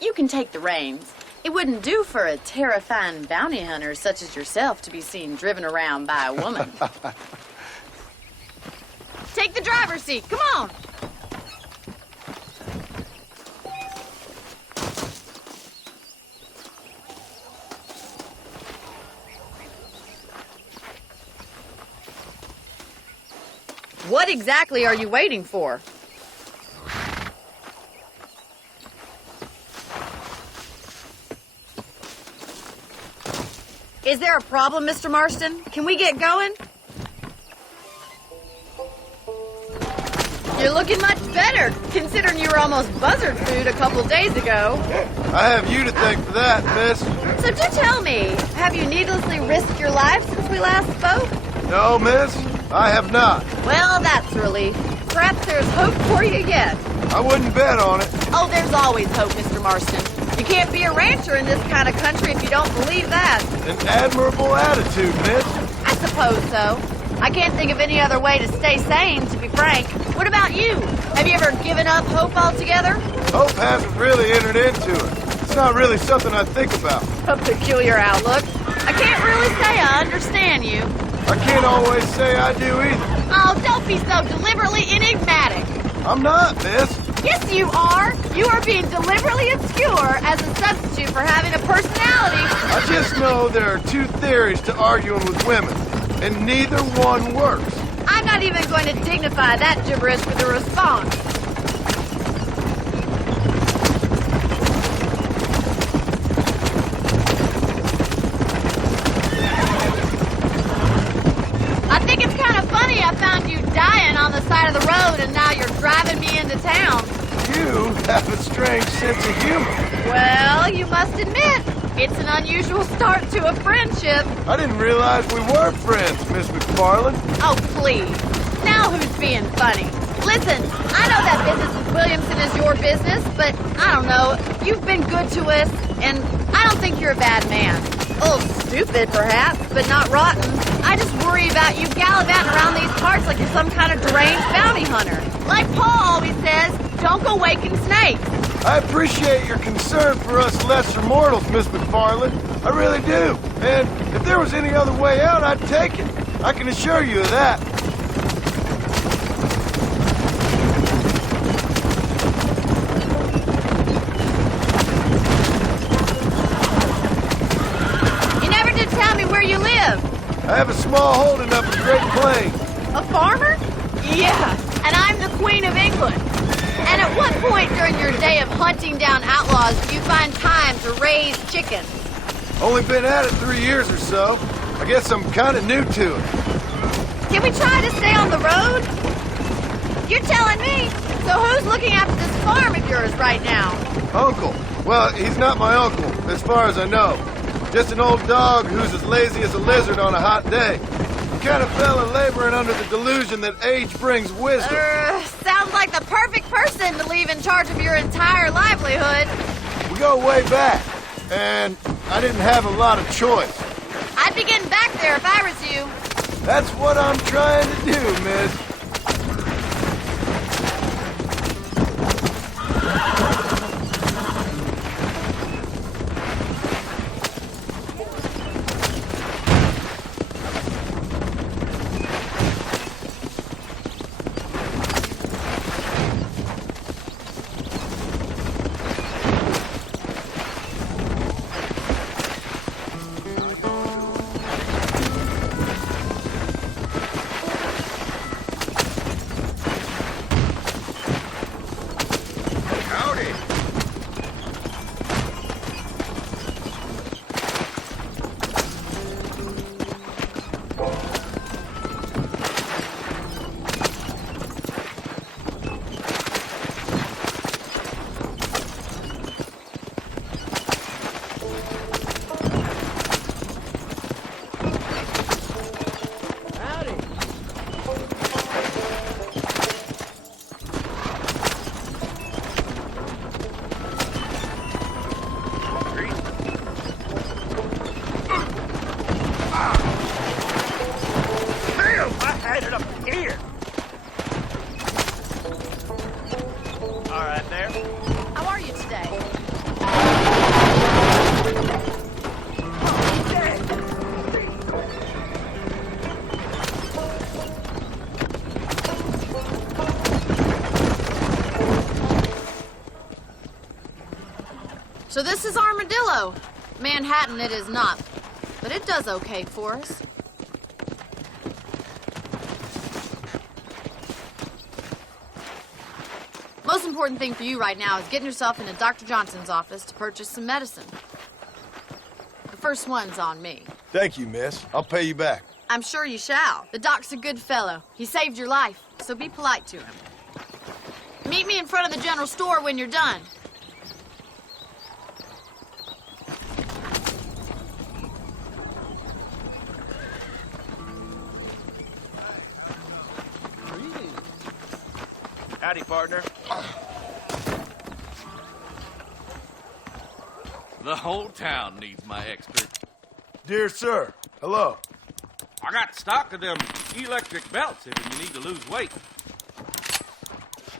You can take the reins. It wouldn't do for a terrifying bounty hunter such as yourself to be seen driven around by a woman. Take the driver's seat. Come on. What exactly are you waiting for? Is there a problem, Mr. Marston? Can we get going? You're looking much better, considering you were almost buzzard food a couple days ago. I have you to thank for that, miss. So do tell me, have you needlessly risked your life since we last spoke? No, miss, I have not. Well, that's a relief. Perhaps there's hope for you yet. I wouldn't bet on it. Oh, there's always hope, Mr. Marston. You can't be a rancher in this kind of country if you don't believe that. An admirable attitude, miss. I suppose so. I can't think of any other way to stay sane, to be frank. What about you? Have you ever given up hope altogether? Hope hasn't really entered into it. It's not really something I think about. A peculiar outlook. I can't really say I understand you. I can't always say I do either. Oh, don't be so deliberately enigmatic. I'm not, miss. Yes, you are. You are being deliberately obscure as a substitute for having a personality. I just know there are two theories to arguing with women, and neither one works. I'm not not even going to dignify that gibberish with a response. I think it's kind of funny I found you dying on the side of the road and now you're driving me into town. You have a strange sense of humor. Well, you must admit, it's an unusual start to a friendship. I didn't realize we were friends, Miss McFarland. Oh, please. Now who's being funny? Listen, I know that business with Williamson is your business, but I don't know. You've been good to us, and I don't think you're a bad man. A little stupid, perhaps, but not rotten. I just worry about you gallivanting around these parts like you're some kind of deranged bounty hunter. Like Paul always says, don't go waking snakes. I appreciate your concern for us lesser mortals, Miss McFarland. I really do. And if there was any other way out, I'd take it. I can assure you of that. You never did tell me where you live. I have a small holding up in Great Plains. A farmer? Yeah, and I'm the Queen of England. And at what point during your day of hunting down outlaws do you find time to raise chickens? Only been at it 3 years or so. I guess I'm kind of new to it. Can we try to stay on the road? You're telling me. So who's looking after this farm of yours right now? Uncle. Well, he's not my uncle, as far as I know. Just an old dog who's as lazy as a lizard on a hot day. The kind of fella laboring under the delusion that age brings wisdom. Sounds like the perfect person to leave in charge of your entire livelihood. We go way back, and I didn't have a lot of choice. I'd be getting back there if I was you. That's what I'm trying to do, miss. So this is Armadillo. Manhattan it is not, but it does okay for us. Most important thing for you right now is getting yourself into Dr. Johnson's office to purchase some medicine. The first one's on me. Thank you, miss. I'll pay you back. I'm sure you shall. The doc's a good fellow. He saved your life, so be polite to him. Meet me in front of the general store when you're done. Howdy, partner. The whole town needs my expert. Dear sir, hello. I got stock of them electric belts if you need to lose weight.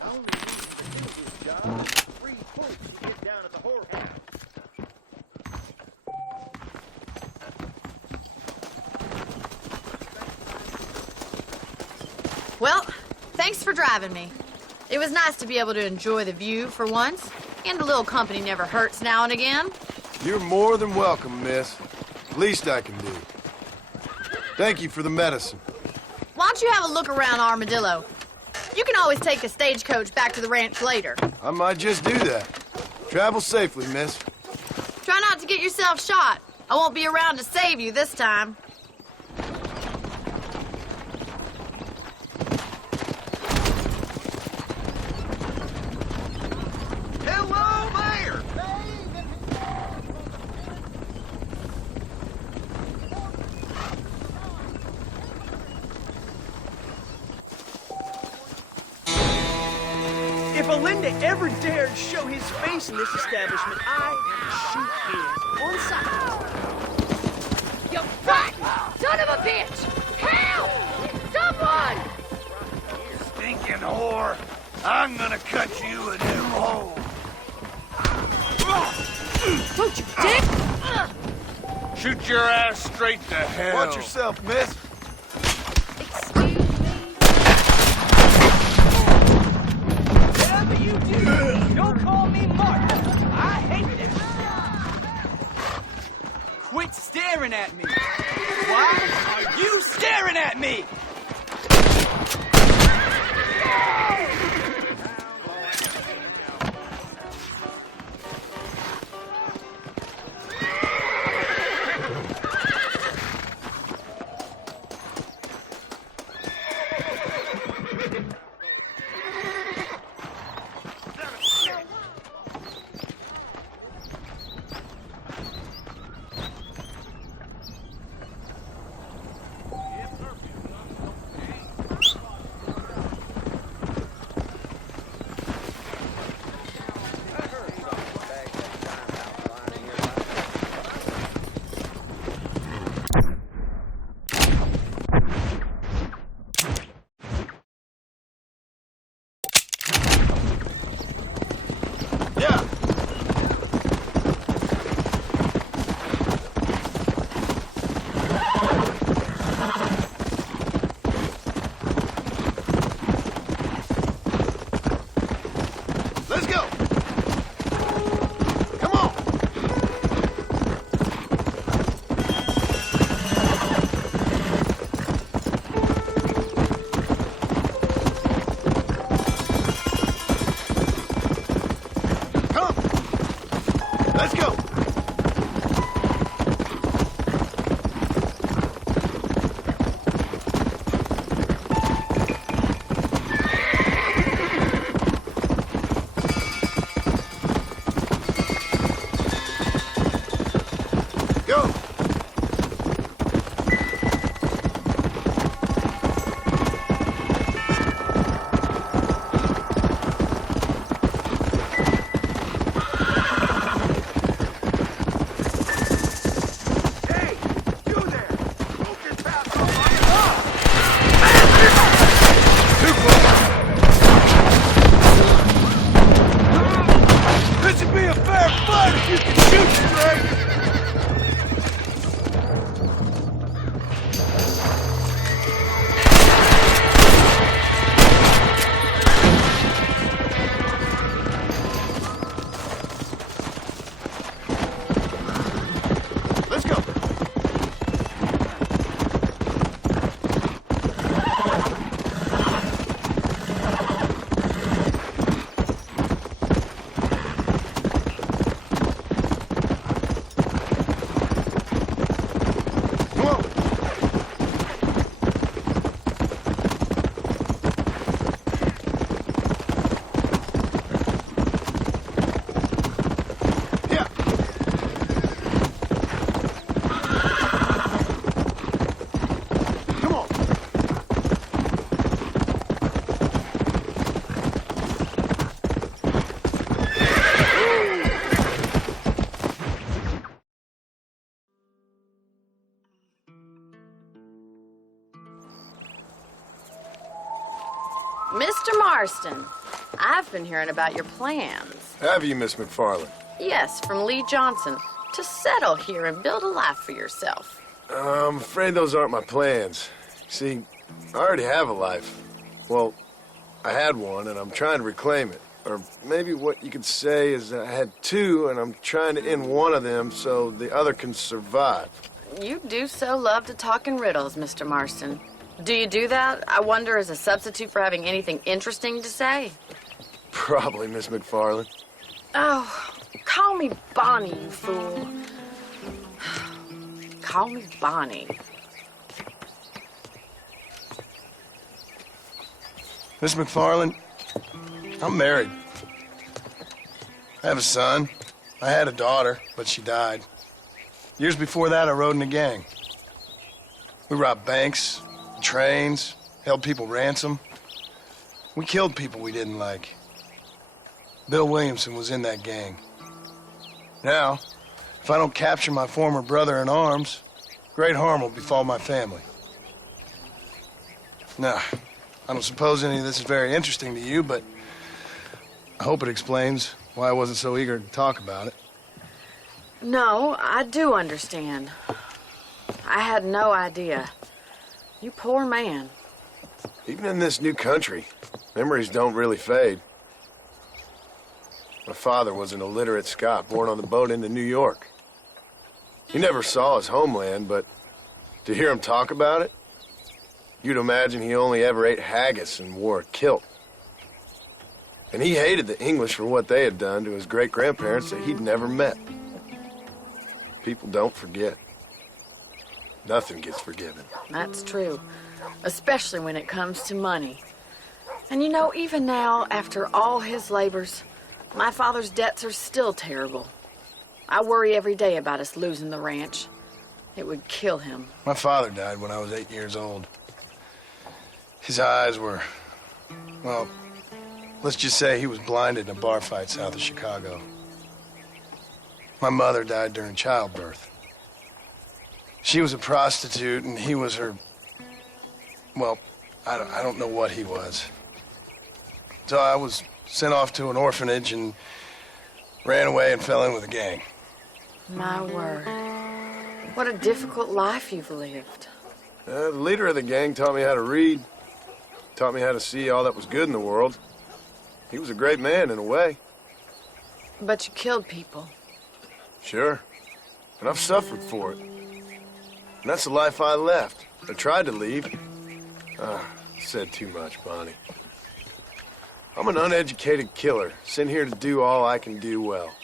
Only reason to do this job is 3 points you get down at the whorehouse. Well, thanks for driving me. It was nice to be able to enjoy the view for once, and a little company never hurts now and again. You're more than welcome, miss. Least I can do. Thank you for the medicine. Why why don't you have a look around Armadillo? You can always take a stagecoach back to the ranch later. I might just do that. Travel safely, miss. Try not to get yourself shot. I won't be around to save you this time. Hello there! If Alinda ever dared show his face in this establishment, I'd shoot him on sight. You fat son of a bitch! Help! Someone! Stinking whore! I'm gonna cut you a new hole! Don't you dick! Shoot your ass straight to hell. Watch yourself, miss. Whatever you do, don't call me Mark. I hate this. Quit staring at me. Why are you staring at me? Mr. Marston, I've been hearing about your plans. Have you, Miss McFarland? Yes, from Lee Johnson, to settle here and build a life for yourself. I'm afraid those aren't my plans. See, I already have a life. Well, I had one, and I'm trying to reclaim it. Or maybe what you could say is that I had two, and I'm trying to end one of them so the other can survive. You do so love to talk in riddles, Mr. Marston. Do you do that, I wonder, as a substitute for having anything interesting to say? Probably, Miss McFarland. Oh, call me Bonnie, you fool. Call me Bonnie. Miss McFarland, I'm married. I have a son. I had a daughter, but she died. Years before that, I rode in a gang. We robbed banks, trains, held people ransom. We killed people we didn't like. Bill Williamson was in that gang. Now, if I don't capture my former brother in arms, great harm will befall my family. Now, I don't suppose any of this is very interesting to you, but I hope it explains why I wasn't so eager to talk about it. No, I do understand. I had no idea. You poor man. Even in this new country, memories don't really fade. My father was an illiterate Scot born on the boat into New York. He never saw his homeland, but to hear him talk about it, you'd imagine he only ever ate haggis and wore a kilt. And he hated the English for what they had done to his great-grandparents that he'd never met. People don't forget. Nothing gets forgiven. That's true, especially when it comes to money. And you know, even now, after all his labors, my father's debts are still terrible. I worry every day about us losing the ranch. It would kill him. My father died when I was 8 years old. His eyes were, well, let's just say he was blinded in a bar fight south of Chicago. My mother died during childbirth. She was a prostitute, and he was her, well, I don't know what he was. So I was sent off to an orphanage and ran away and fell in with a gang. My word. What a difficult life you've lived. The leader of the gang taught me how to read, taught me how to see all that was good in the world. He was a great man in a way. But you killed people. Sure. And I've suffered for it. And that's the life I left. I tried to leave. Said too much, Bonnie. I'm an uneducated killer, sent here to do all I can do well.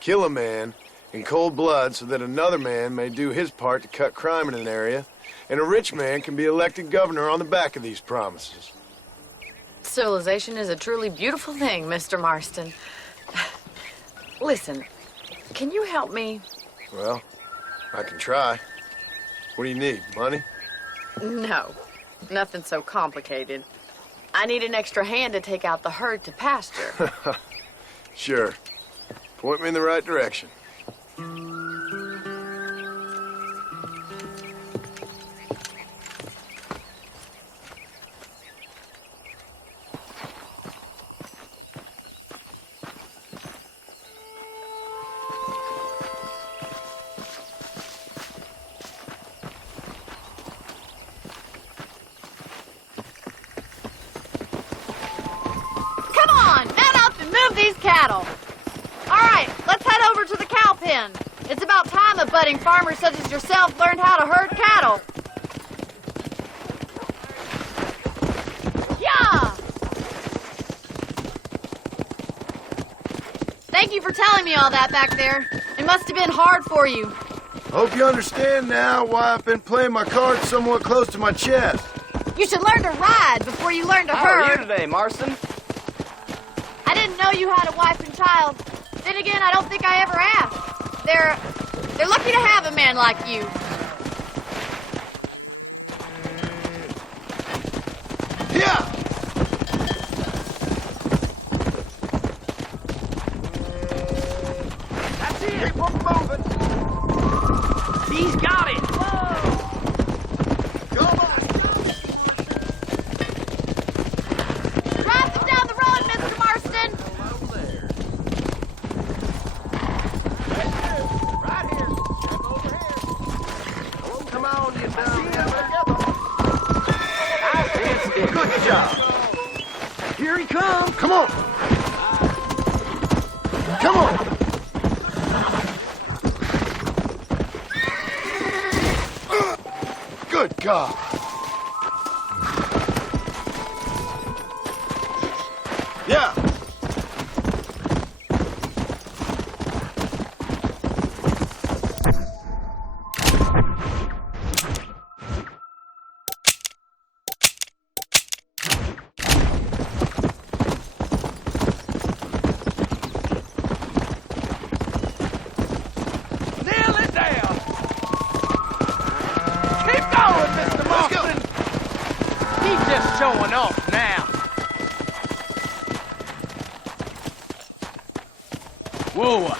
Kill a man in cold blood so that another man may do his part to cut crime in an area, and a rich man can be elected governor on the back of these promises. Civilization is a truly beautiful thing, Mr. Marston. Listen, can you help me? Well, I can try. What do you need, money? No, nothing so complicated. I need an extra hand to take out the herd to pasture. Sure. Point me in the right direction. These cattle. All right, let's head over to the cow pen. It's about time a budding farmer such as yourself learned how to herd cattle. Yeah! Thank you for telling me all that back there. It must have been hard for you. Hope you understand now why I've been playing my cards somewhat close to my chest. You should learn to ride before you learn to herd. How are you today, Marston? I didn't know you had a wife and child. Then again, I don't think I ever asked. They're lucky to have a man like you. Yeah! That's it. Keep on moving. He's got it. Come on. Drive them down the road, Mr. Marston. Right here. Step over here. Come on, you dumb. Good job. Here he comes. Come on. Come on. Good God. Yeah. Nail it down. Keep going, Mr. Marston. He's just showing off now. Whoa.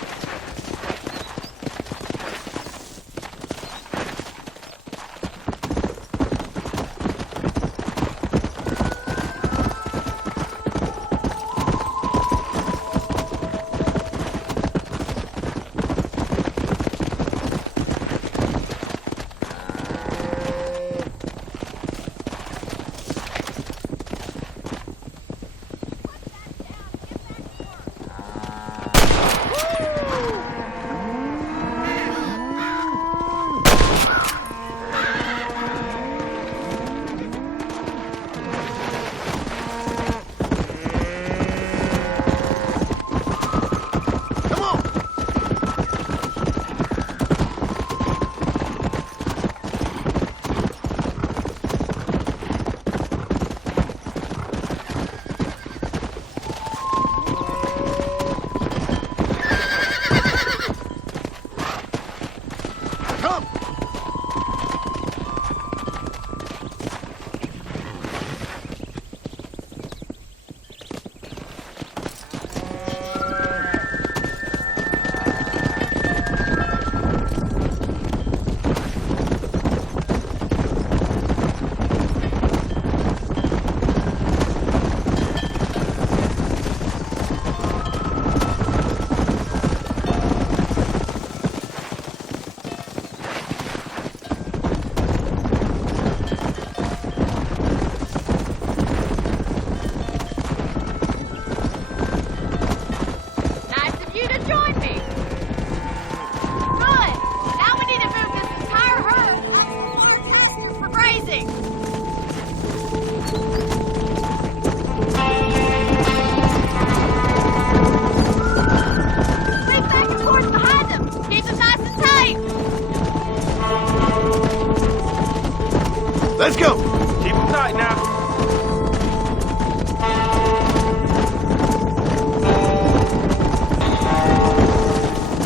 Let's go. Keep them tight now.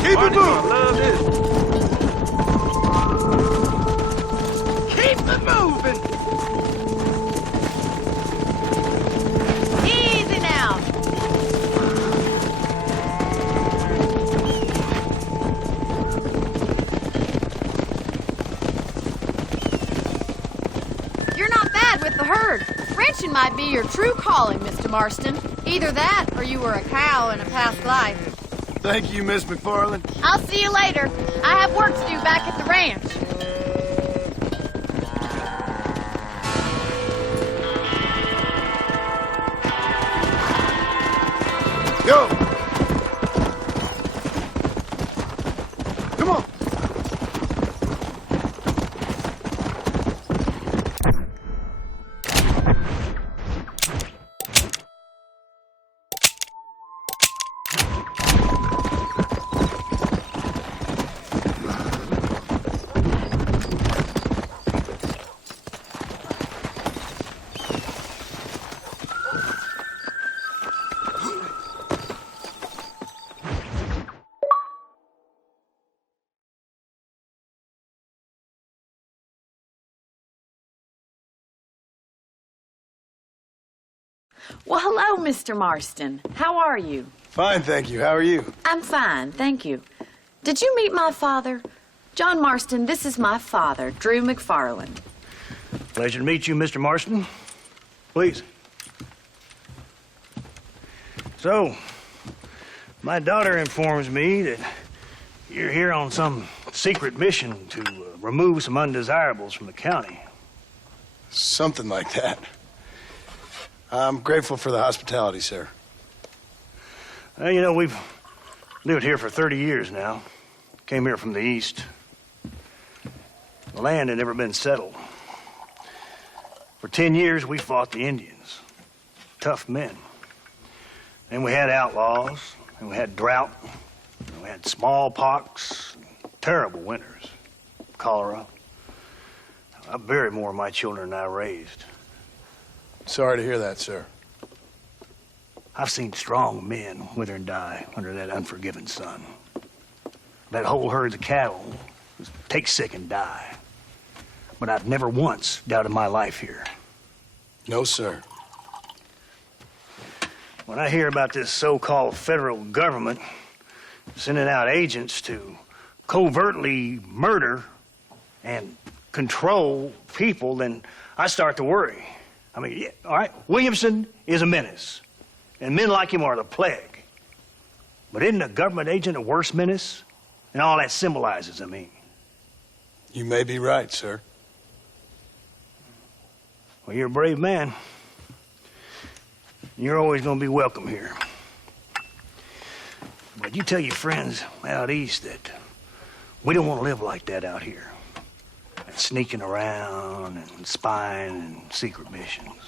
Keep it moving. I love this. Keep it moving. Easy now. You're not bad with the herd. Ranching might be your true calling, Mr. Marston. Either that, or you were a cow in a past life. Thank you, Miss McFarland. I'll see you later. I have work to do back at the ranch. Go. Come on. Well, hello, Mr. Marston. How are you? Fine, thank you. How are you? I'm fine, thank you. Did you meet my father? John Marston, this is my father, Drew McFarland. Pleasure to meet you, Mr. Marston. Please. So, my daughter informs me that you're here on some secret mission to remove some undesirables from the county. Something like that. I'm grateful for the hospitality, sir. Well, you know, we've lived here for 30 years now. Came here from the east. The land had never been settled. For 10 years, we fought the Indians. Tough men. And we had outlaws, and we had drought, and we had smallpox, terrible winters, cholera. I buried more of my children than I raised. Sorry to hear that, sir. I've seen strong men wither and die under that unforgiving sun. That whole herds of cattle take sick and die. But I've never once doubted my life here. No, sir. When I hear about this so-called federal government sending out agents to covertly murder and control people, then I start to worry. I mean, yeah, all right, Williamson is a menace, and men like him are the plague. But isn't a government agent a worse menace? And all that symbolizes, I mean. You may be right, sir. Well, you're a brave man. You're always going to be welcome here. But you tell your friends out east that we don't want to live like that out here. And sneaking around and spying and secret missions.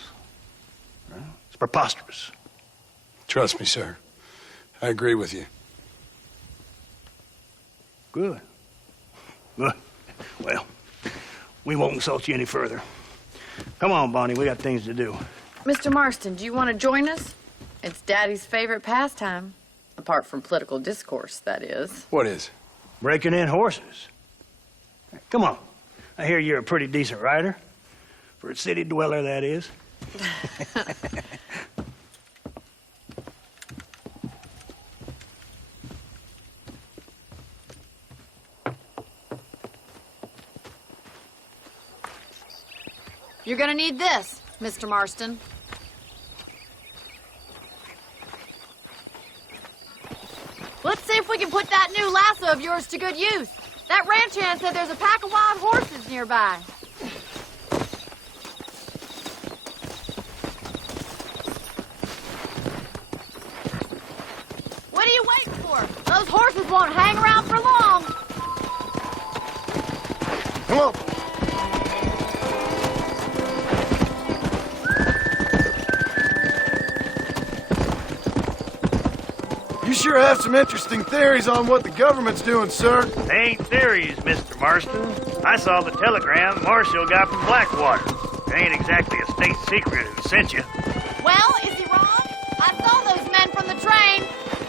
Right? It's preposterous. Trust me, sir. I agree with you. Good. Good. Well, we won't insult you any further. Come on, Bonnie, we got things to do. Mr. Marston, do you want to join us? It's Daddy's favorite pastime. Apart from political discourse, that is. What is? Breaking in horses. Come on. I hear you're a pretty decent rider. For a city dweller, that is. You're gonna need this, Mr. Marston. Let's see if we can put that new lasso of yours to good use. That ranch hand said there's a pack of wild horses nearby. What are you waiting for? Those horses won't hang around for long. Come on. You sure have some interesting theories on what the government's doing, sir. They ain't theories, Mr. Marston. I saw the telegram Marshall got from Blackwater. It ain't exactly a state secret who sent you. Well, is he wrong? I saw those men from the train.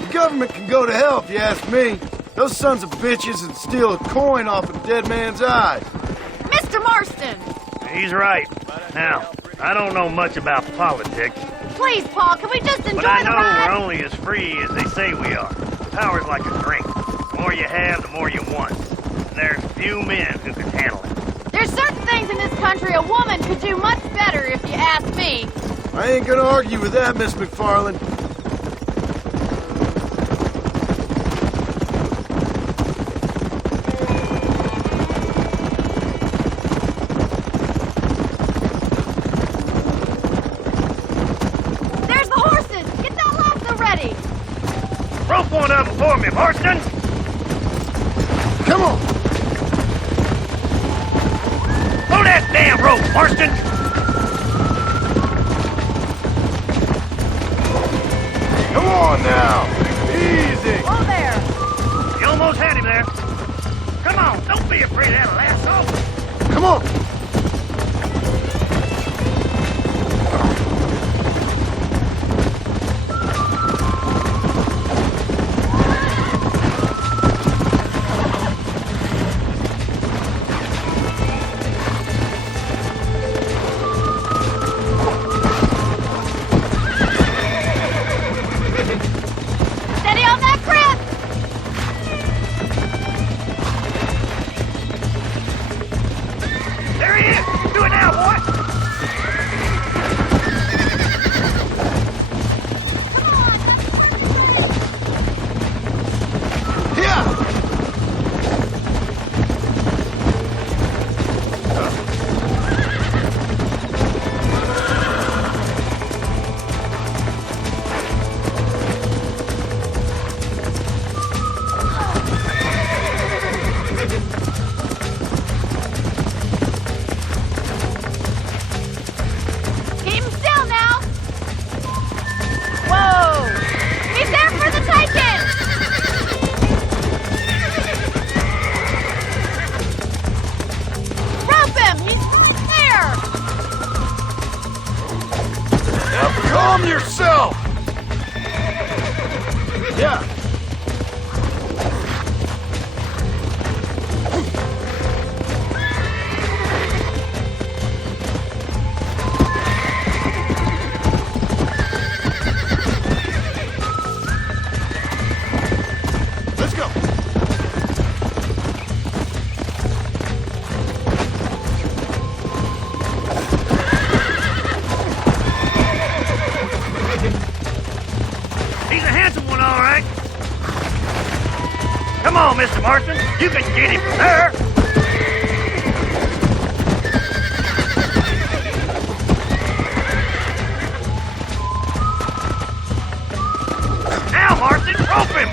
The government can go to hell if you ask me. Those sons of bitches would steal a coin off a dead man's eye. Mr. Marston! He's right. Now, I don't know much about politics. Please, Paul, can we just enjoy But I the know ride? we're only as free as they say we are. Power's like a drink. The more you have, the more you want. And there's few men who can handle it. There's certain things in this country a woman could do much better, if you ask me. I ain't gonna argue with that, Miss McFarland. There's the horses! Get that lasso ready! Rope one up for me, Marston! Come on! Pull that damn rope, Marston! Come on now! Easy! Oh, there! You almost had him there. Come on, don't be afraid of that lasso. Come on! Steady on that crib! Calm yourself! Yeah. Let's go. He's a handsome one, all right. Come on, Mr. Marston. You can get him from there. Now, Marston, rope him.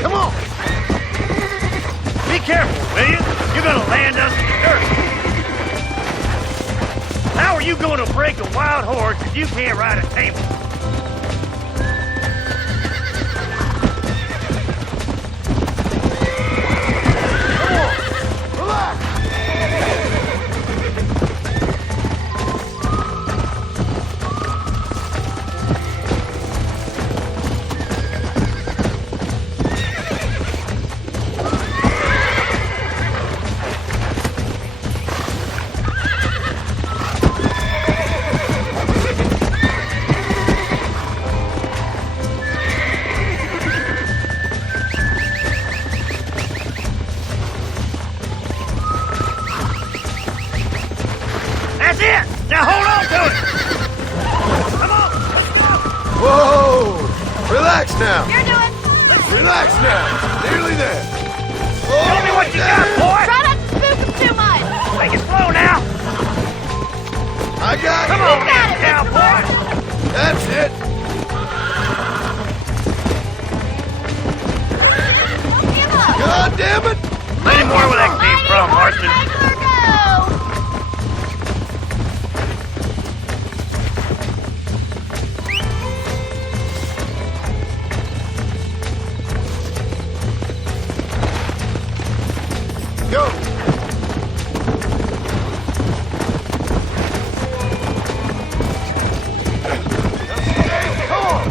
Come on. Be careful, will you? You're gonna land us in the dirt. How are you going to break a wild horse if you can't ride a table? That's it! Now hold on to it! Come on! Whoa! Relax now. You're doing. Relax now. Nearly there. Show me what you got, boy! Try not to spook him too much. Take it slow now! I got Come it. on, got it, cowboy! That's it. Don't give up. God damn it. Plenty more where that came from, Marston. Regular go. Go. Stay calm.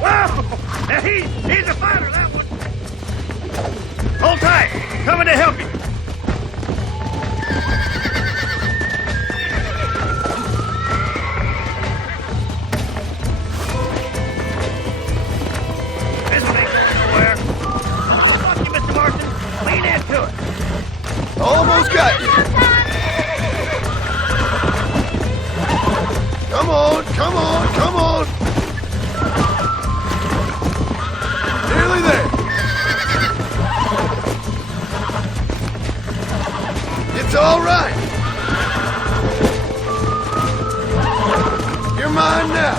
Wow! Now he's a fighter, that one! Hold tight! Coming to help you! This one ain't going nowhere. Fuck you, Mr. Marston. Lean into it. Almost got you. Come on, come on, come on. Nearly there. It's all right. You're mine now.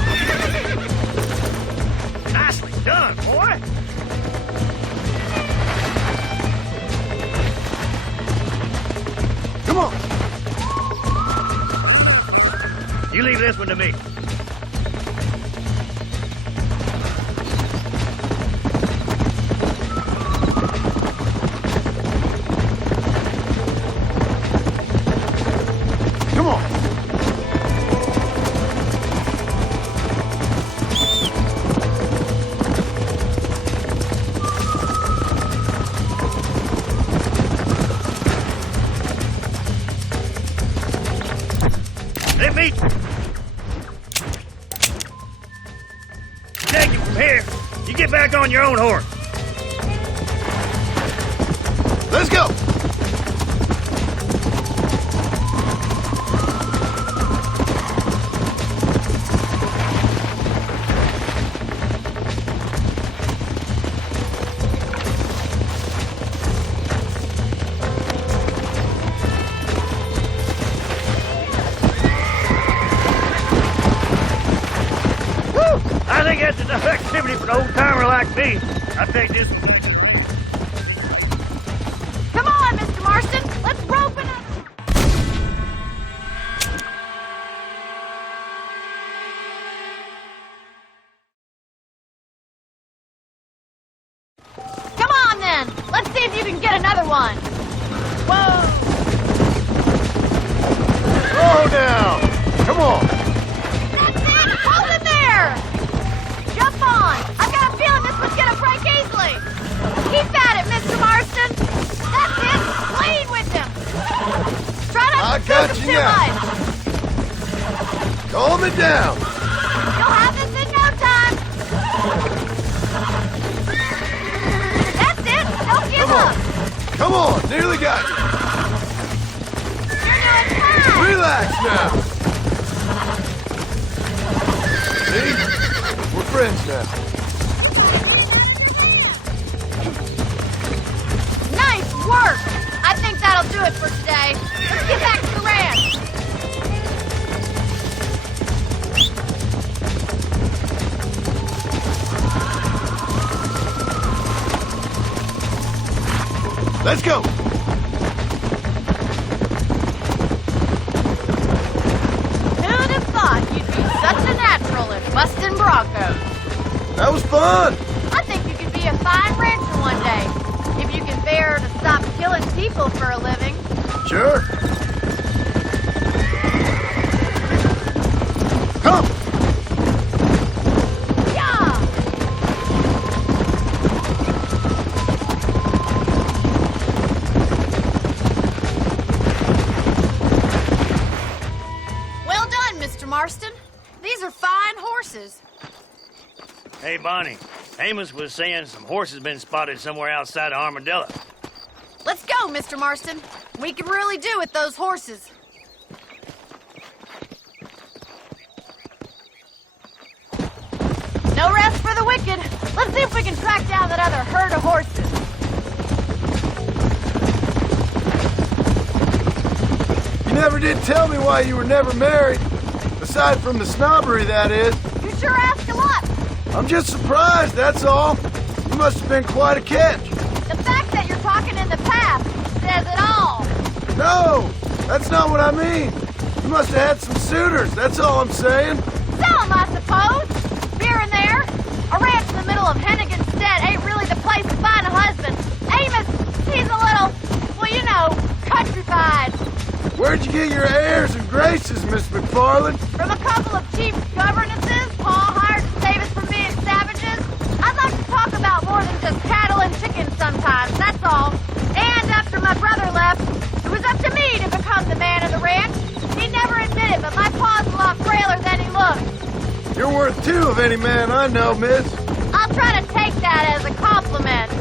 Nicely done, boy. Come on. You leave this one to me. Come on. Let me take you from here. You get back on your own horse. Let's go. I think that's enough activity for an old-timer like me. I'll take this. Come on, Mr. Marston. Let's rope it up. Come on, then. Let's see if you can get another one. Whoa. got this is you too now. much. Calm it down. You'll have this in no time. That's it. Don't give up. Come on, nearly got you. You're doing fine. Relax now. See? We're friends now. Nice work. I think that'll do it for today. Let's get back to the ranch. Let's go. Who'd have thought you'd be such a natural at busting broncos? That was fun. I think you could be a fine rancher one day, if you can bear to stop killing people for a living. Sure. Come. Yeah! Well done, Mr. Marston. These are fine horses. Hey, Bonnie. Amos was saying some horses been spotted somewhere outside of Armadillo. Let's go, Mr. Marston. We can really do with those horses. No rest for the wicked. Let's see if we can track down that other herd of horses. You never did tell me why you were never married. Aside from the snobbery, that is. You sure ask a lot. I'm just surprised, that's all. You must have been quite a catch. The fact that you're talking in the past says it all. No, that's not what I mean. You must have had some suitors, that's all I'm saying. Sell 'em, I suppose. Here and there. A ranch in the middle of Hennigan's Stead ain't really the place to find a husband. Amos, he's a little, well, you know, countrified. Where'd you get your airs and graces, Miss McFarland? From a couple of cheap governesses Pa hired to save us from being savages. I'd like to talk about more than just cattle and chickens sometimes, that's all. And after my brother left, it was up to me to become the man of the ranch. He never admitted, but my pa's a lot frailer than he looks. You're worth two of any man I know, miss. I'll try to take that as a compliment.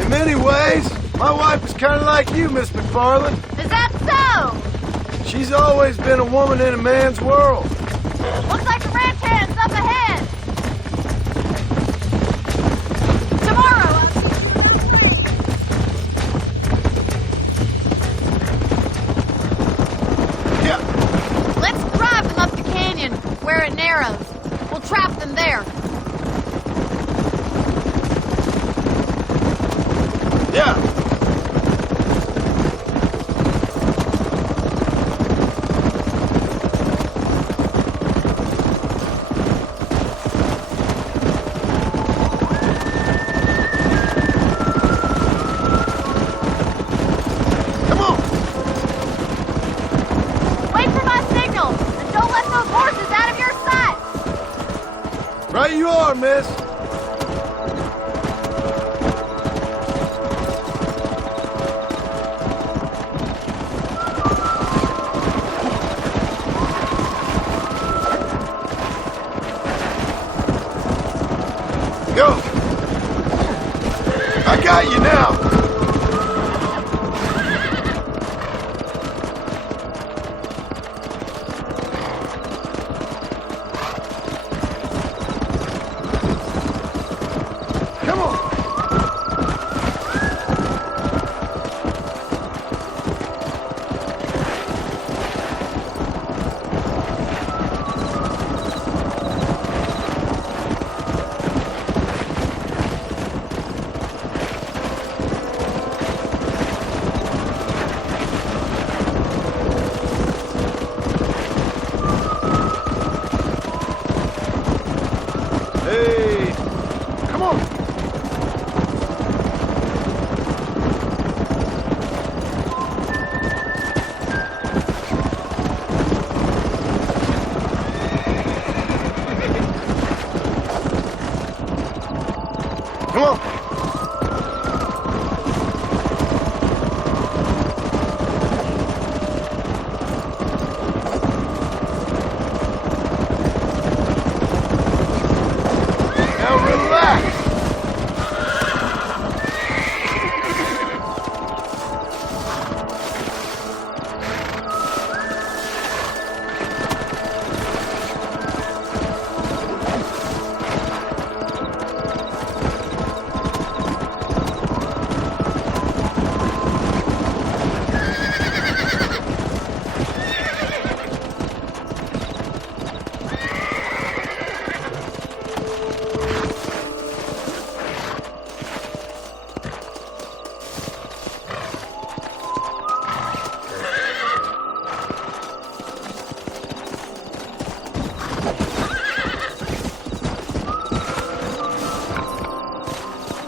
In many ways, my wife is kind of like you, Miss McFarland. Is that so? She's always been a woman in a man's world. Looks like the ranch hand's up ahead. Tomorrow, let's drive them up the canyon where it narrows. We'll trap them there. Yeah. Wait for my signal, and don't let those horses out of your sight. Right you are, miss. Go. I got you now. Come on. Hey, come on. Come on.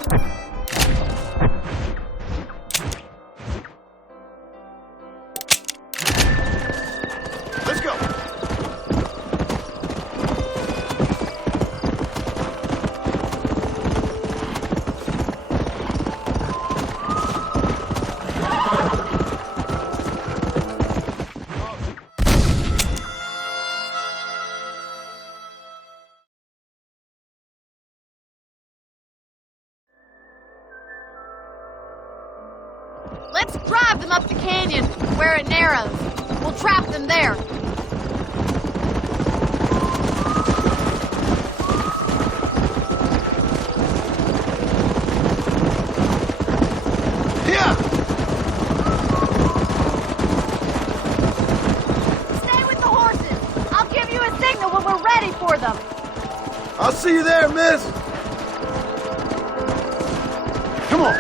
Let's go. Let's drive them up the canyon where it narrows. We'll trap them there. Yeah. Stay with the horses. I'll give you a signal when we're ready for them. I'll see you there, miss. Come on.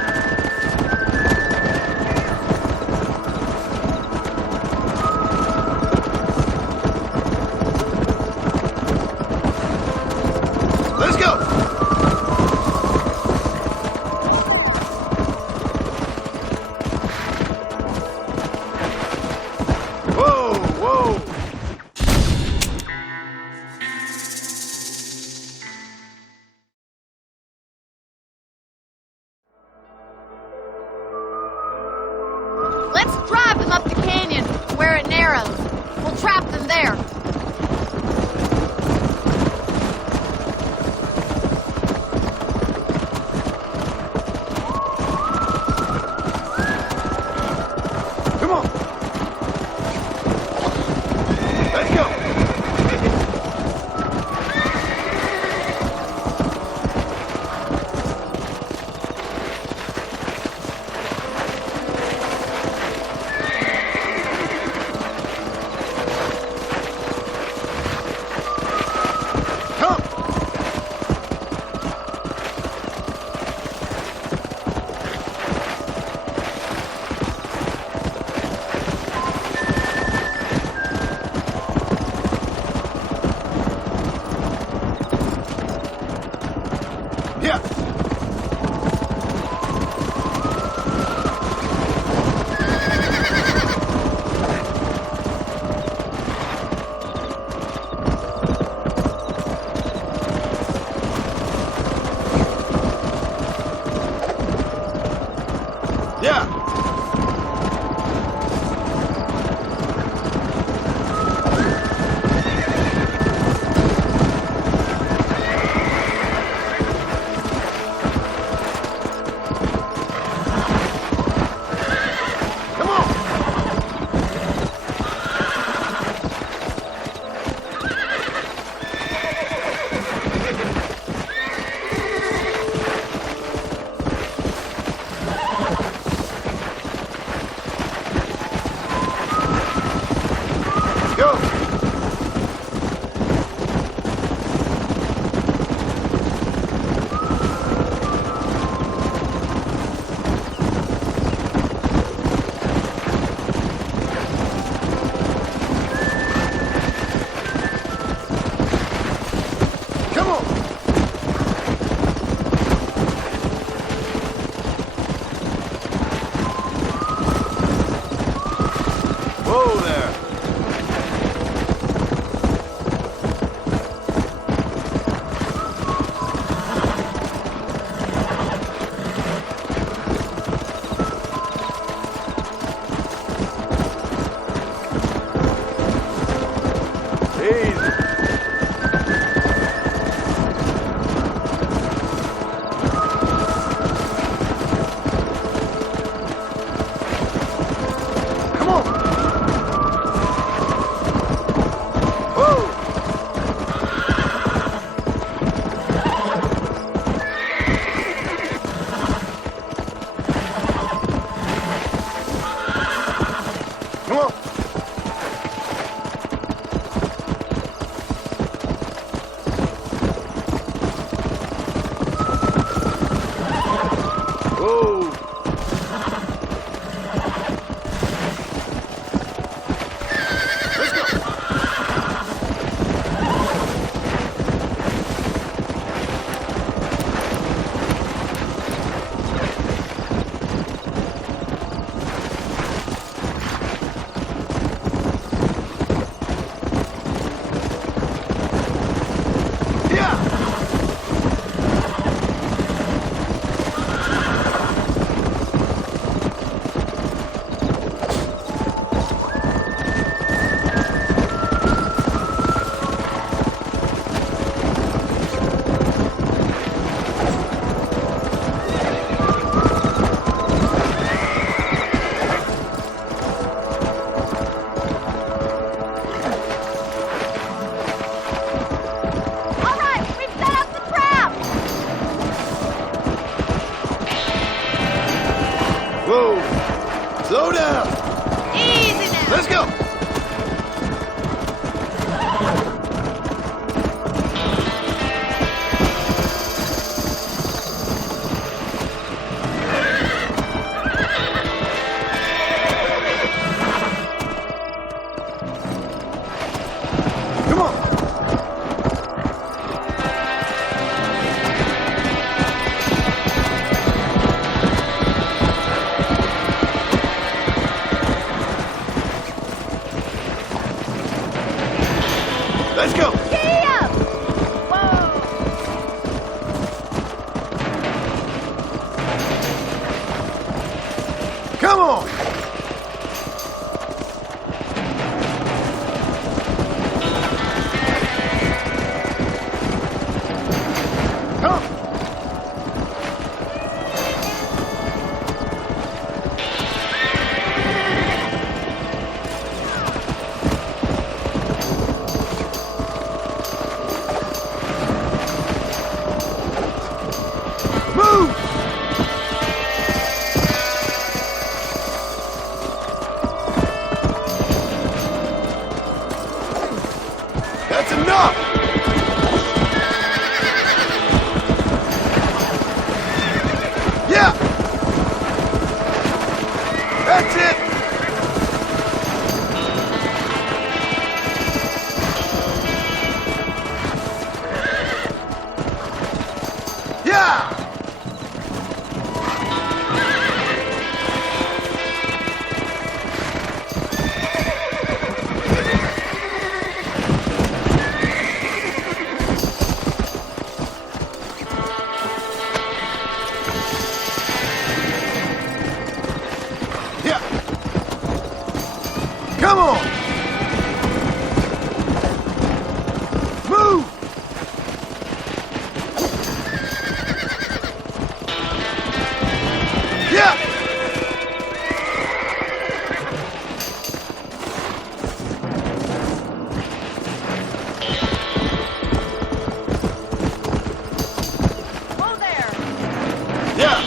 Let's go. Whoa, whoa. Let's drive them up the canyon where it narrows. We'll trap them there. Come on. Let's go. Come. Yeah. Yeah. Come on. Whoa! Slow down! Easy now! Let's go! Let's go! Giddy up! Whoa! Come on! Come! Move! That's enough! Yeah! That's it! Yeah! Yeah! Come on! Move! Yeah! Whoa there! Yeah!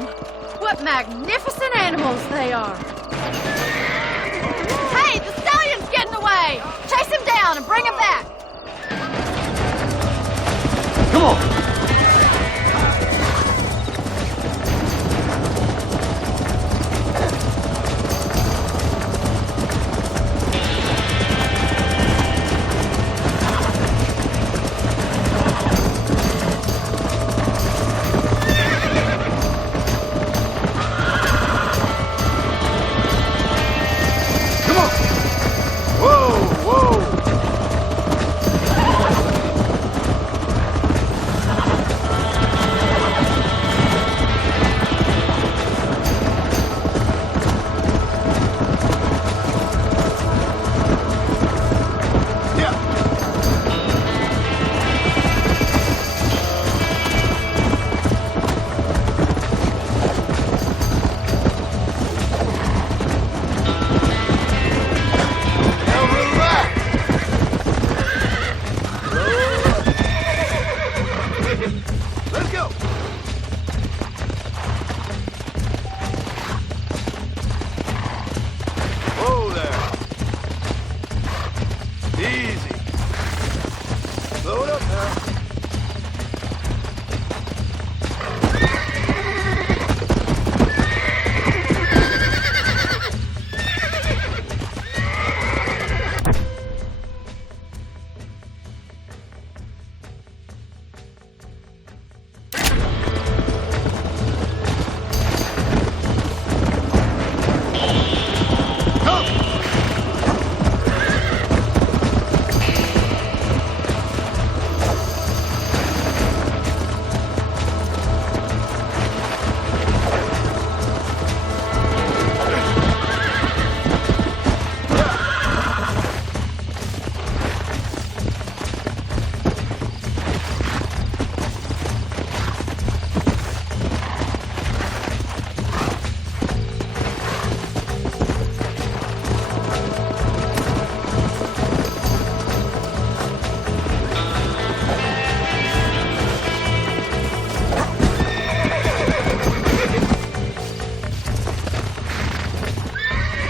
them. What magnificent animals they are. Hey, the stallion's getting away. Chase him down and bring him back. Come on.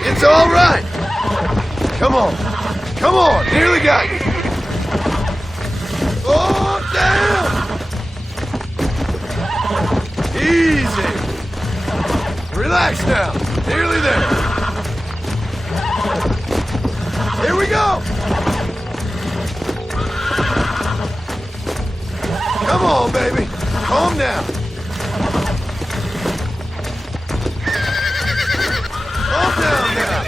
It's all right. Come on. Come on. Nearly got you. Oh, down. Easy. Relax now. Nearly there. Here we go. Come on, baby. Calm down. Calm down now.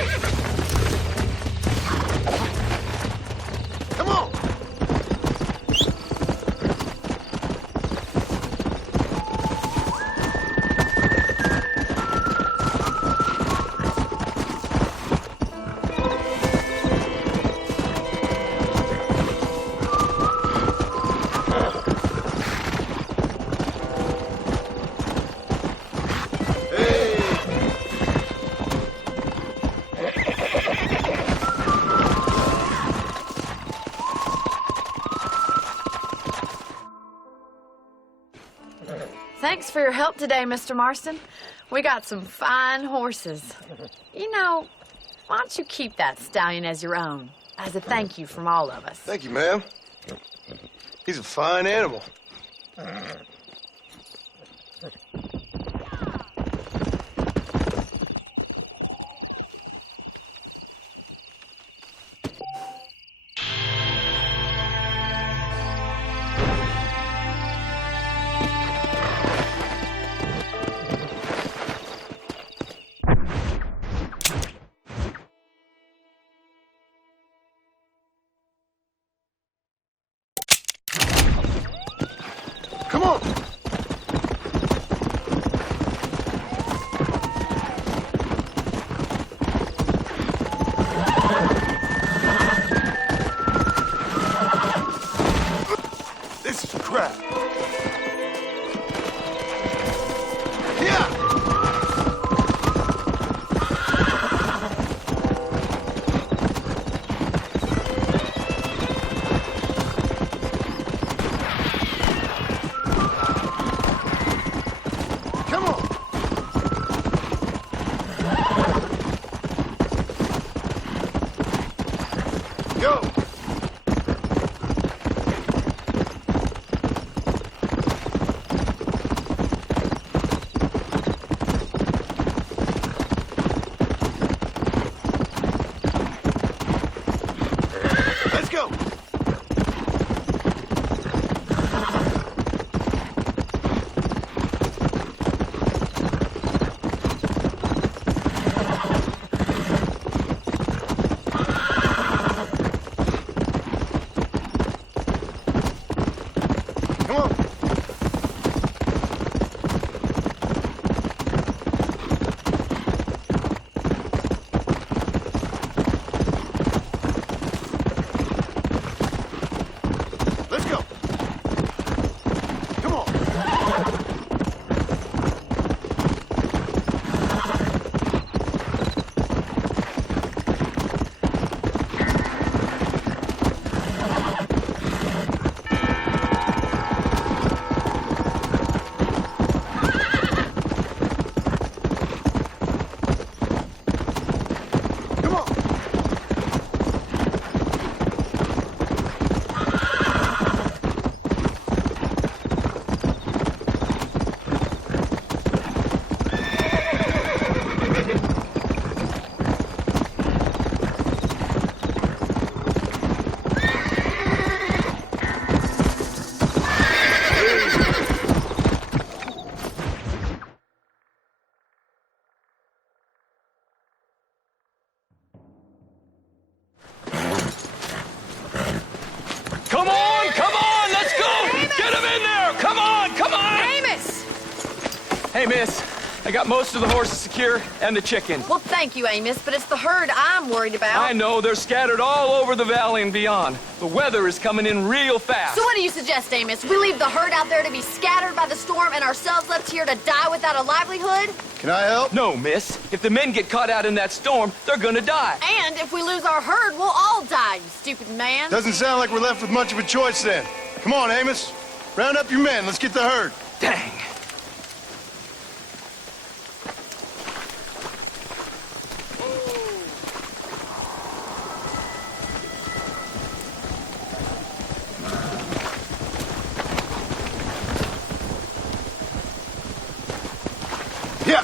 Come on. Thanks for your help today, Mr. Marston. We got some fine horses. You know, why don't you keep that stallion as your own, as a thank you from all of us? Thank you, ma'am. He's a fine animal. Come on! Hey, miss. I got most of the horses secure and the chickens. Well, thank you, Amos, but it's the herd I'm worried about. I know. They're scattered all over the valley and beyond. The weather is coming in real fast. So what do you suggest, Amos? We leave the herd out there to be scattered by the storm and ourselves left here to die without a livelihood? Can I help? No, miss. If the men get caught out in that storm, they're gonna die. And if we lose our herd, we'll all die, you stupid man. Doesn't sound like we're left with much of a choice then. Come on, Amos. Round up your men. Let's get the herd. Dang. Yeah.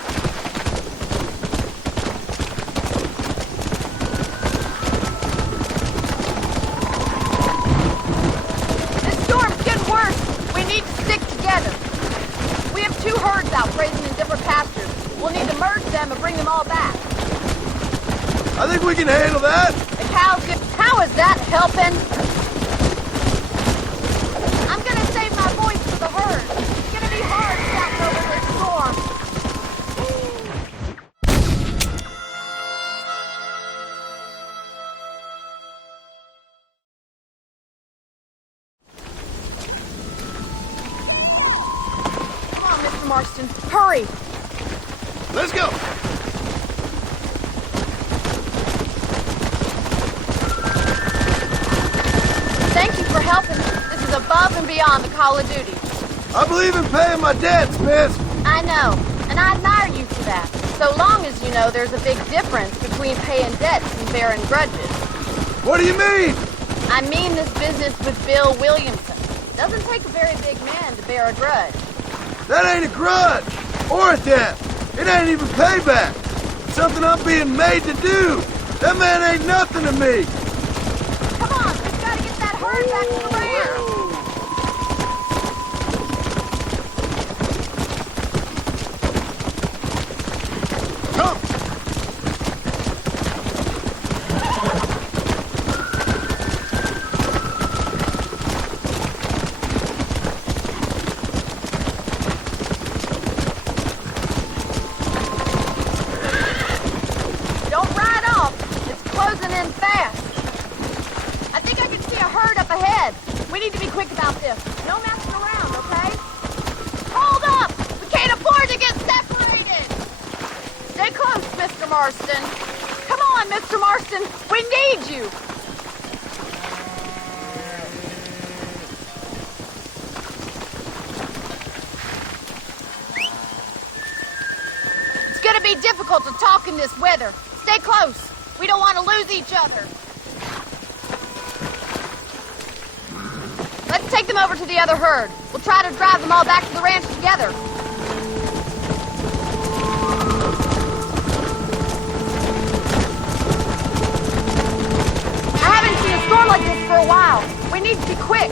This storm's getting worse. We need to stick together. We have 2 herds out grazing in different pastures. We'll need to merge them and bring them all back. I think we can handle that. How is that helping? I'm gonna save my voice for the herd. It's gonna be hard shouting over this storm. Come on, Mr. Marston. Hurry! Let's go. Thank you for helping me. This is above and beyond the call of duty. I believe in paying my debts, miss. I know, and I admire you for that. So long as you know there's a big difference between paying debts and bearing grudges. What do you mean? I mean this business with Bill Williamson. Doesn't take a very big man to bear a grudge. That ain't a grudge or a debt. It ain't even payback. It's something I'm being made to do. That man ain't nothing to me. Come on, we've got to get that herd back to the ranch. Come. Don't ride off. It's closing in fast. I think I can see a herd up ahead. We need to be quick about this. No messing around, okay? Hold up! We can't afford to get separated! Stay close, Mr. Marston. Come on, Mr. Marston. We need you. It's gonna be difficult to talk in this weather. Stay close. We don't want to lose each other. Let's take them over to the other herd. We'll try to drive them all back to the ranch together. I haven't seen a storm like this for a while. We need to be quick.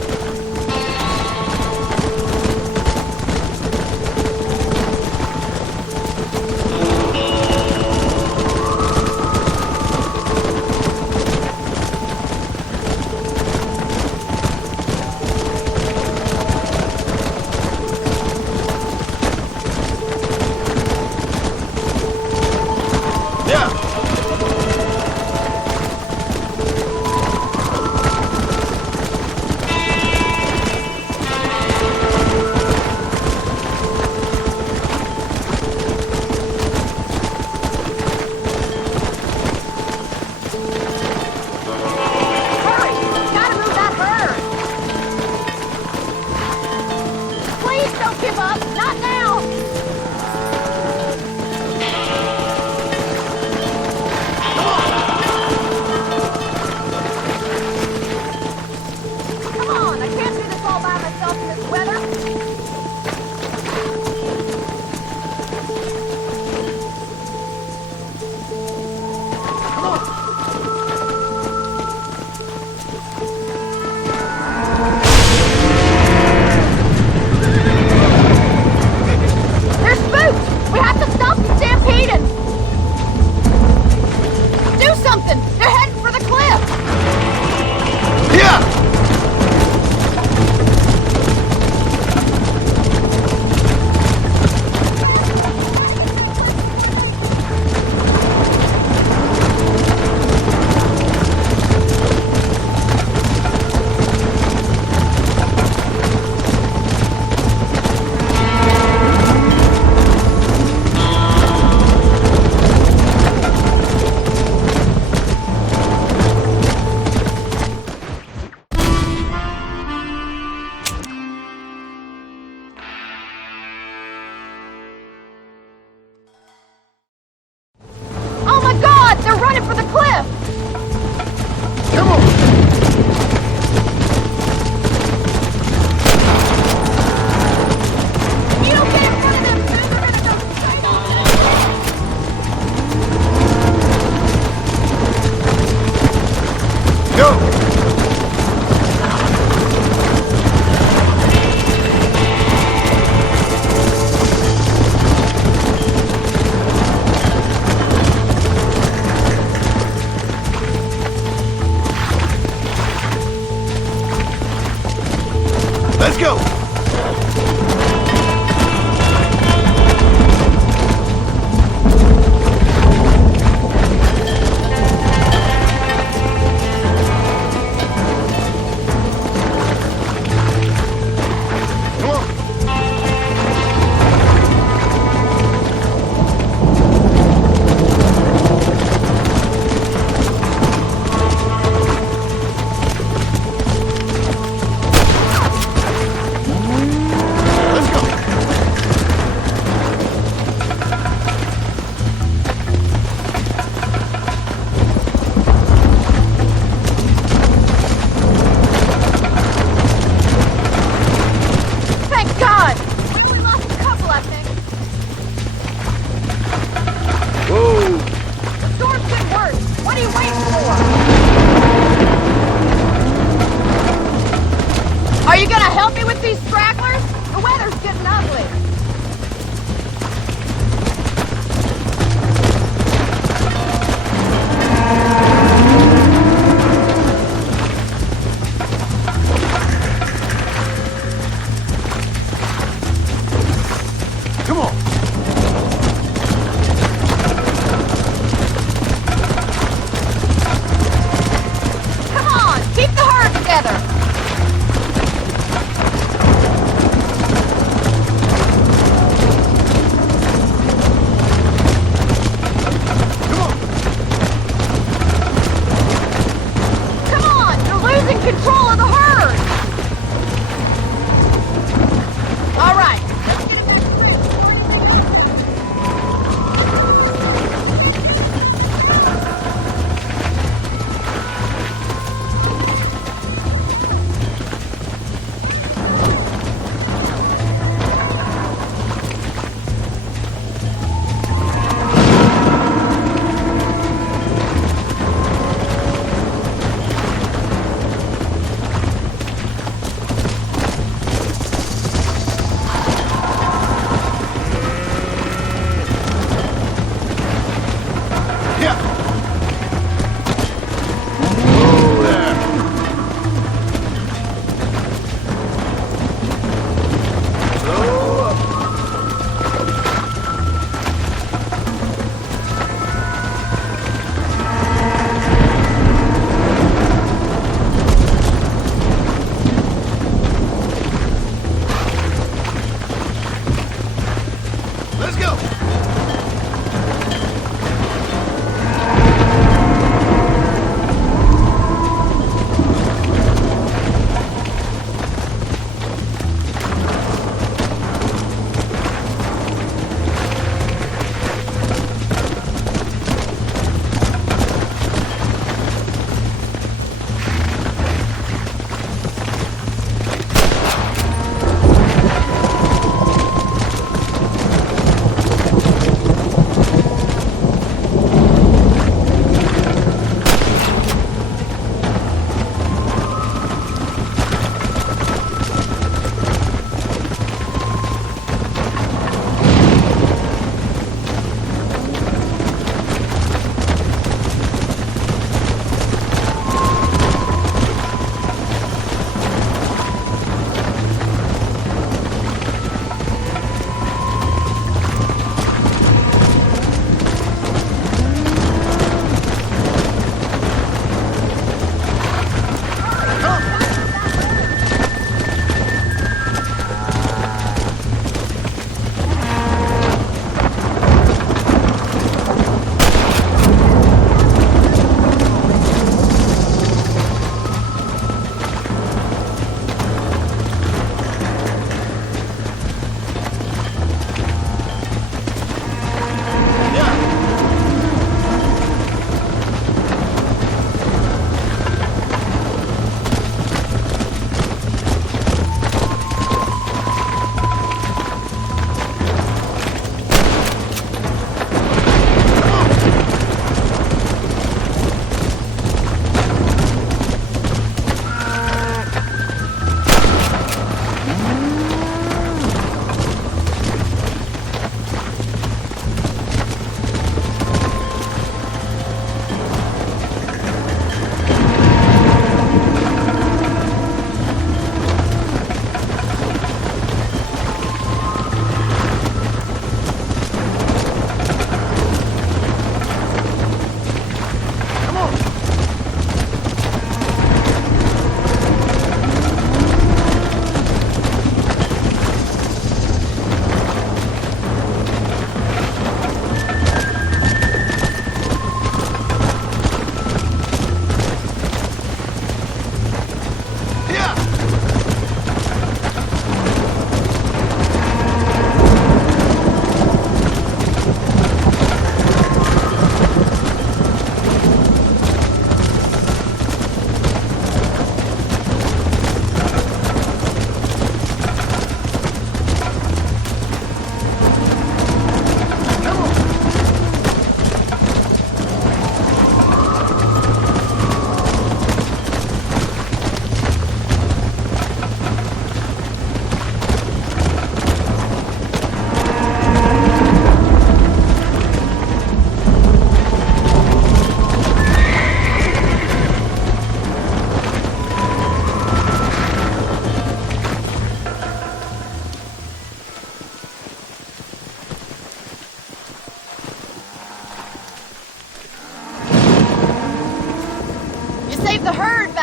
Let's go!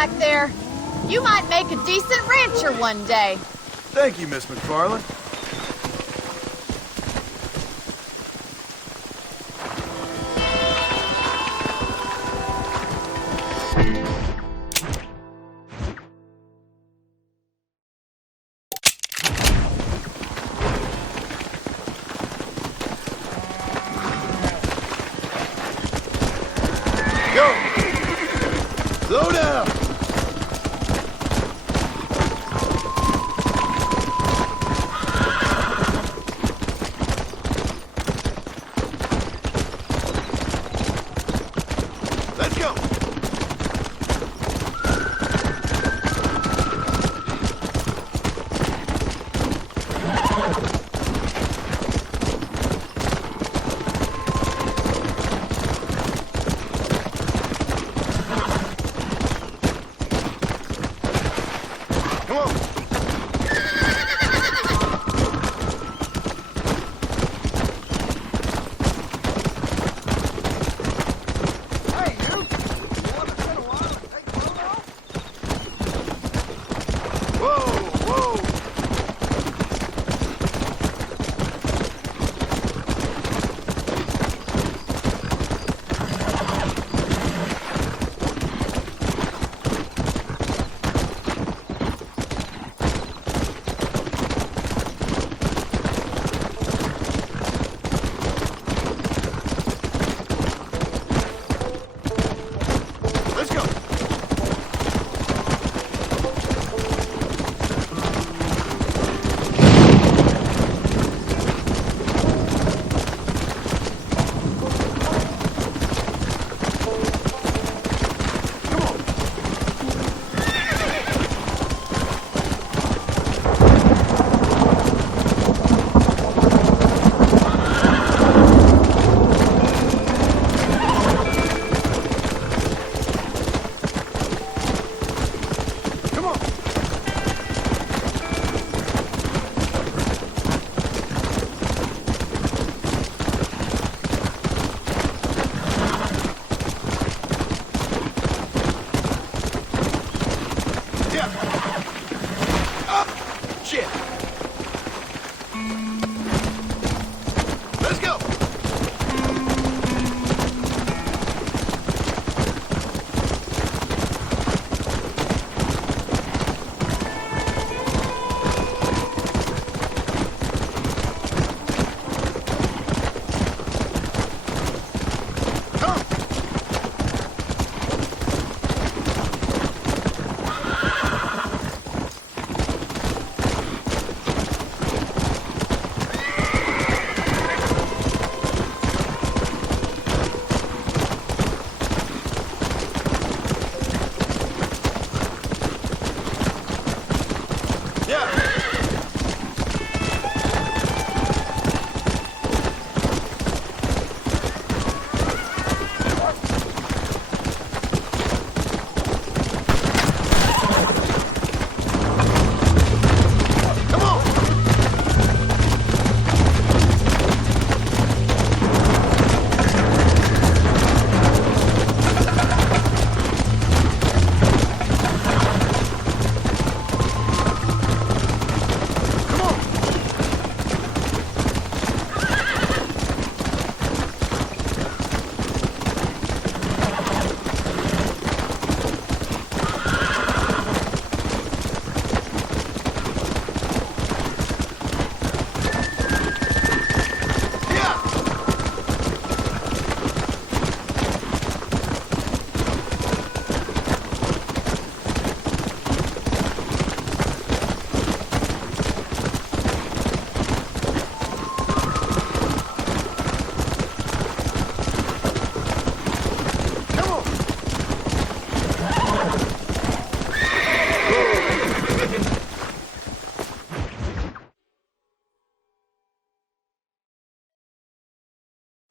back there. You might make a decent rancher one day. Thank you, Miss McFarland. Slow down!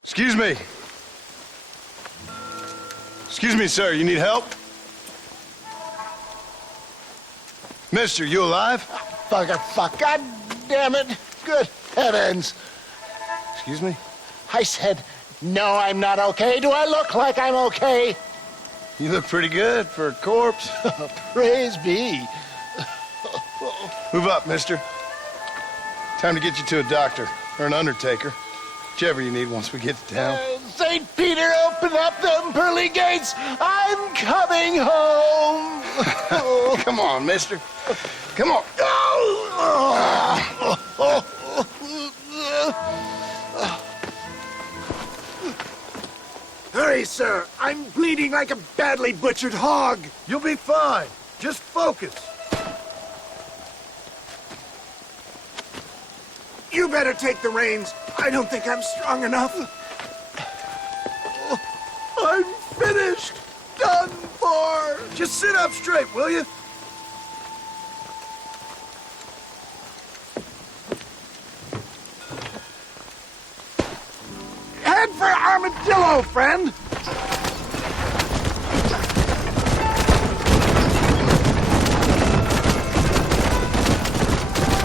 Excuse me. Excuse me, sir. You need help? Mister, you alive? Fuck. God damn it. Good heavens. Excuse me? I said, no, I'm not okay. Do I look like I'm okay? You look pretty good for a corpse. Praise be. Move up, mister. Time to get you to a doctor or an undertaker. Whichever you need once we get to town. St. Peter, open up them pearly gates. I'm coming home. Come on, mister. Come on. Hurry, sir. I'm bleeding like a badly butchered hog. You'll be fine. Just focus. You better take the reins. I don't think I'm strong enough. I'm finished. Done for. Just sit up straight, will you? Head for Armadillo, friend.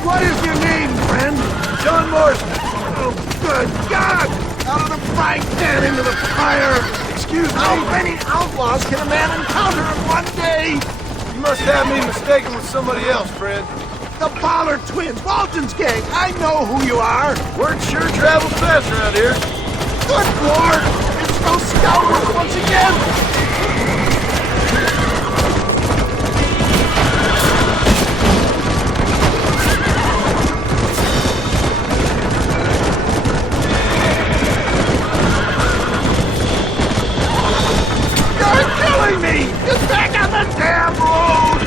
What is your name, friend? John Marston. Oh, good God! Out of the frying pan into the fire! Excuse me? How many outlaws can a man encounter in one day? You must have me mistaken with somebody else, Fred. The Ballard twins, Walton's gang. I know who you are. Word sure travels fast around here. Good Lord! It's those scoundrels once again! Me! Get back on the damn road!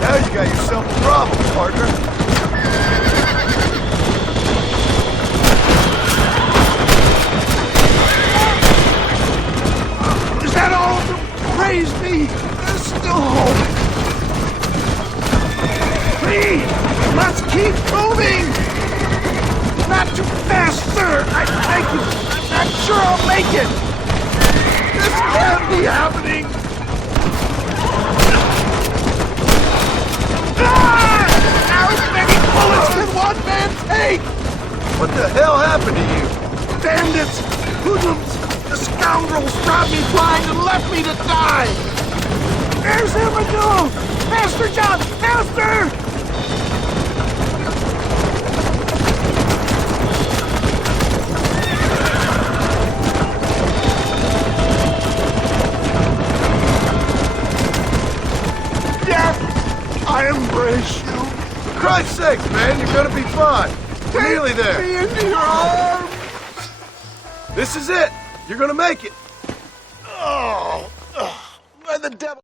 Now you got yourself a problem, partner. Is that all? Praise me! There's still hope. Please, let's keep moving! Not too fast, sir! I'm not sure I'll make it! This can't be happening! Ah! How many bullets can one man take? What the hell happened to you? Bandits! Hoodlums! The scoundrels robbed me blind and left me to die! There's Armadillo! Faster, John! Faster! I embrace you. For Christ's sakes, man, you're gonna be fine. We're nearly there. Take me into your arms. This is it. You're gonna make it. Oh, where the devil?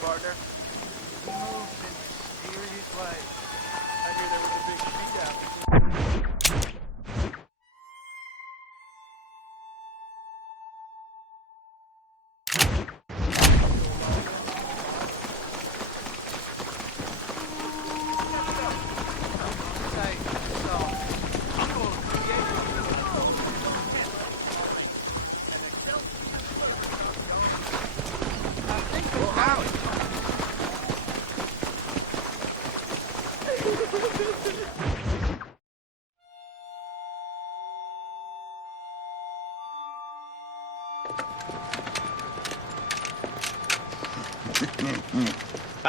Partner, he moves in mysterious ways. I hear there was a big shootout.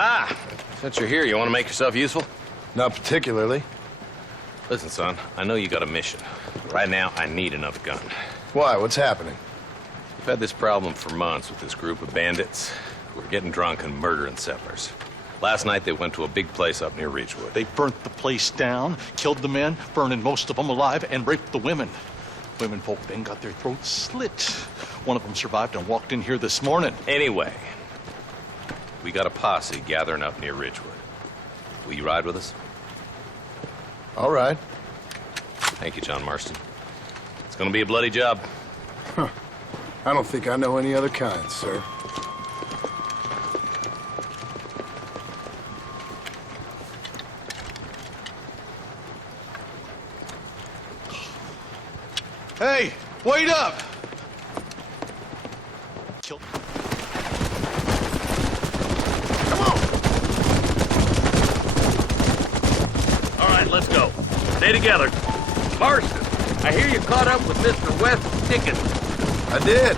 Ah, since you're here, you want to make yourself useful? Not particularly. Listen, son, I know you got a mission. Right now, I need another gun. Why? What's happening? We've had this problem for months with this group of bandits who are getting drunk and murdering settlers. Last night they went to a big place up near Ridgewood. They burnt the place down, killed the men, burning most of them alive, and raped the women. Women folk then got their throats slit. One of them survived and walked in here this morning. Anyway, we got a posse gathering up near Ridgewood. Will you ride with us? All right. Thank you, John Marston. It's gonna be a bloody job. Huh. I don't think I know any other kind, sir. Hey, wait up! Kill. Come on! All right, let's go. Stay together. Marston, I hear you caught up with Mr. West Dickens. I did.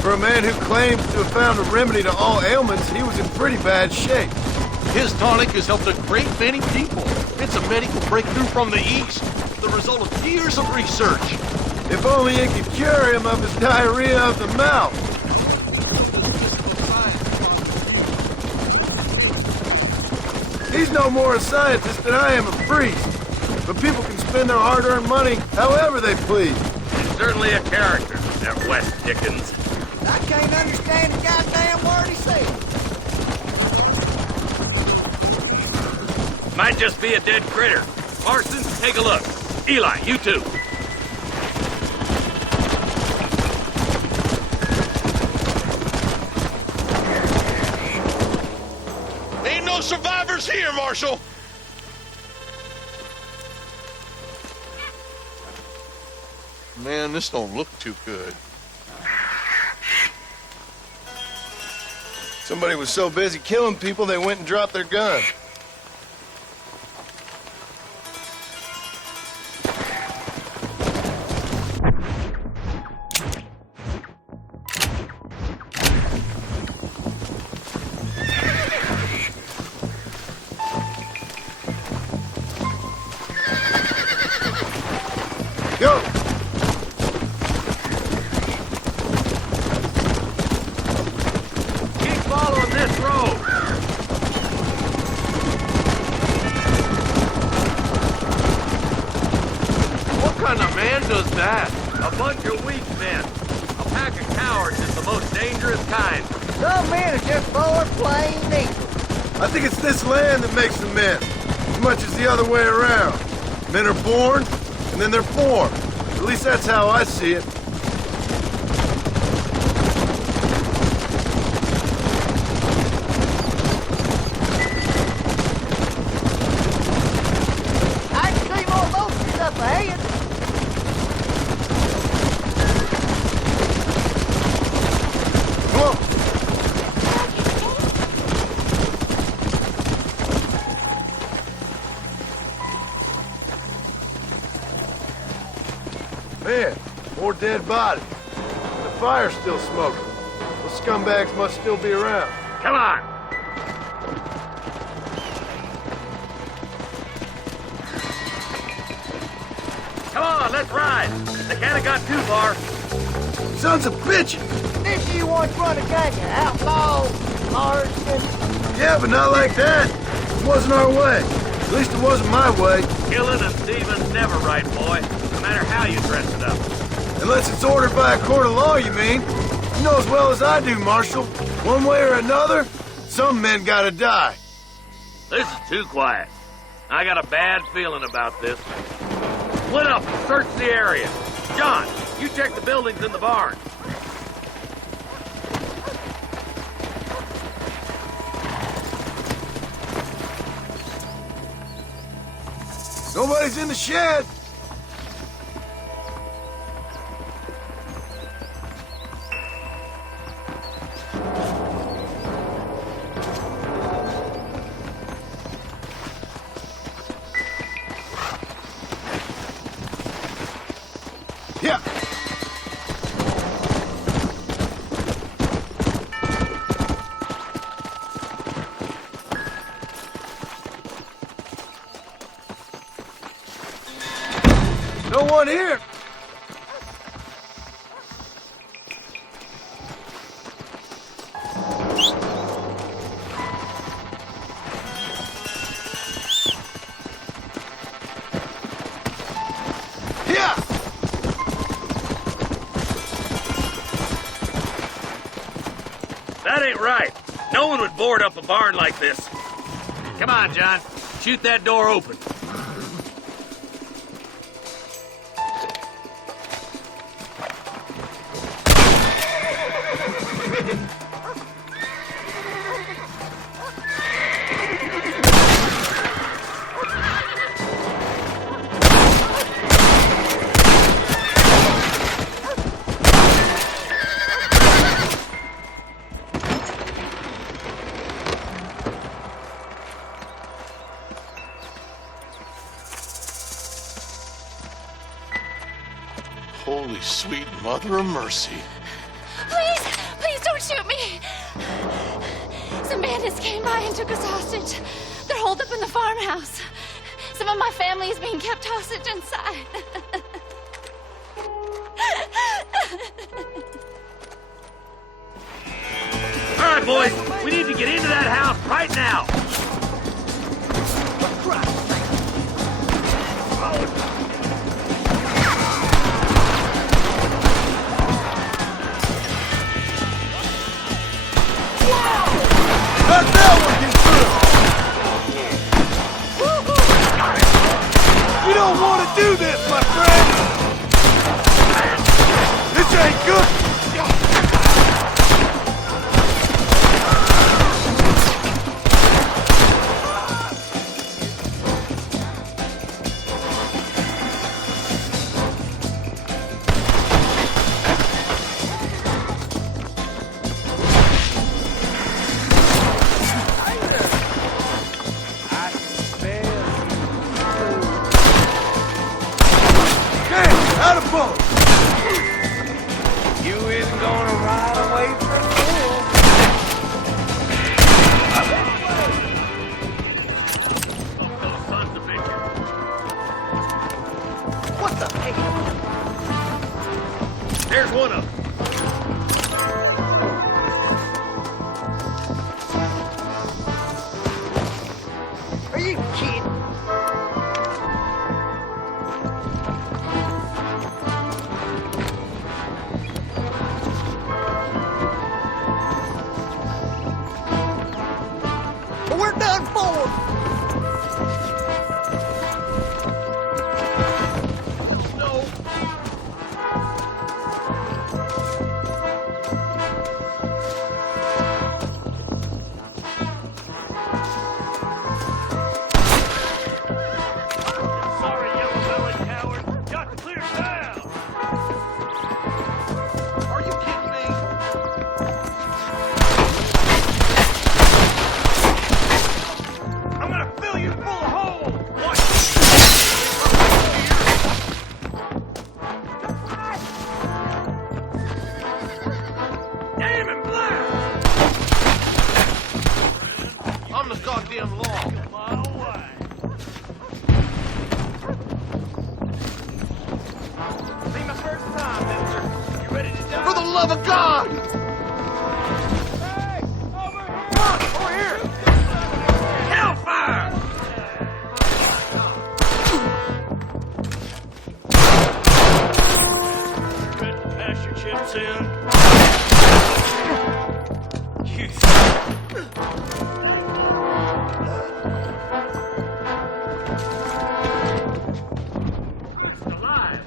For a man who claims to have found a remedy to all ailments, he was in pretty bad shape. His tonic has helped a great many people. It's a medical breakthrough from the East, the result of years of research. If only it could cure him of his diarrhea of the mouth. He's no more a scientist than I am a priest. But people can spend their hard-earned money however they please. He's certainly a character, that West Dickens. I can't understand a goddamn word he said. Might just be a dead critter. Marston, take a look. Eli, you too. Ain't no survivors here, Marshal! Man, this don't look too good. Somebody was so busy killing people, they went and dropped their gun. Go! Keep following this road. What kind of man does that? A bunch of weak men. A pack of cowards is the most dangerous kind. Some men are just born plain evil. I think it's this land that makes them men, as much as the other way around. Men are born, and then they're formed. At least that's how I see it. I can see more monsters up ahead. Come on. Man, more dead bodies. The fire's still smoking. Those scumbags must still be around. Come on. Come on, let's ride. They can't have got too far. Sons of bitches! Didn't you once run a gang of outlaws, Marston? Yeah, but not like that. It wasn't our way. At least it wasn't my way. Killing and thieving's never right, boy. No matter how you dress it up. Unless it's ordered by a court of law, you mean? You know as well as I do, Marshal. One way or another, some men gotta die. This is too quiet. I got a bad feeling about this. Split up and search the area. John, you check the buildings in the barn. Nobody's in the shed. Yeah. No one here. that ain't right. No one would board up a barn like this. Come on, John. Shoot that door open. Holy sweet mother of mercy. Please don't shoot me. Some bandits came by and took us hostage. They're holed up in the farmhouse. Some of my family is being kept hostage inside. All right, boys. We need to get into that house right now. Let that one get through! You don't want to do this, my friend! This ain't good! Out of boat! You isn't gonna ride away from me. What the heck? There's one of them. Are you kidding? We're done for. No. Sorry, yellow-bellied coward. Got to clear town. Are you kidding me? I'm gonna fill you full of holes. Watch. Aim and blast. I'm the goddamn law. Mile away. Ain't my first time, mister. You ready to die? For the love of God! Over here! Hellfire! Ready to pass your chips in? You alive.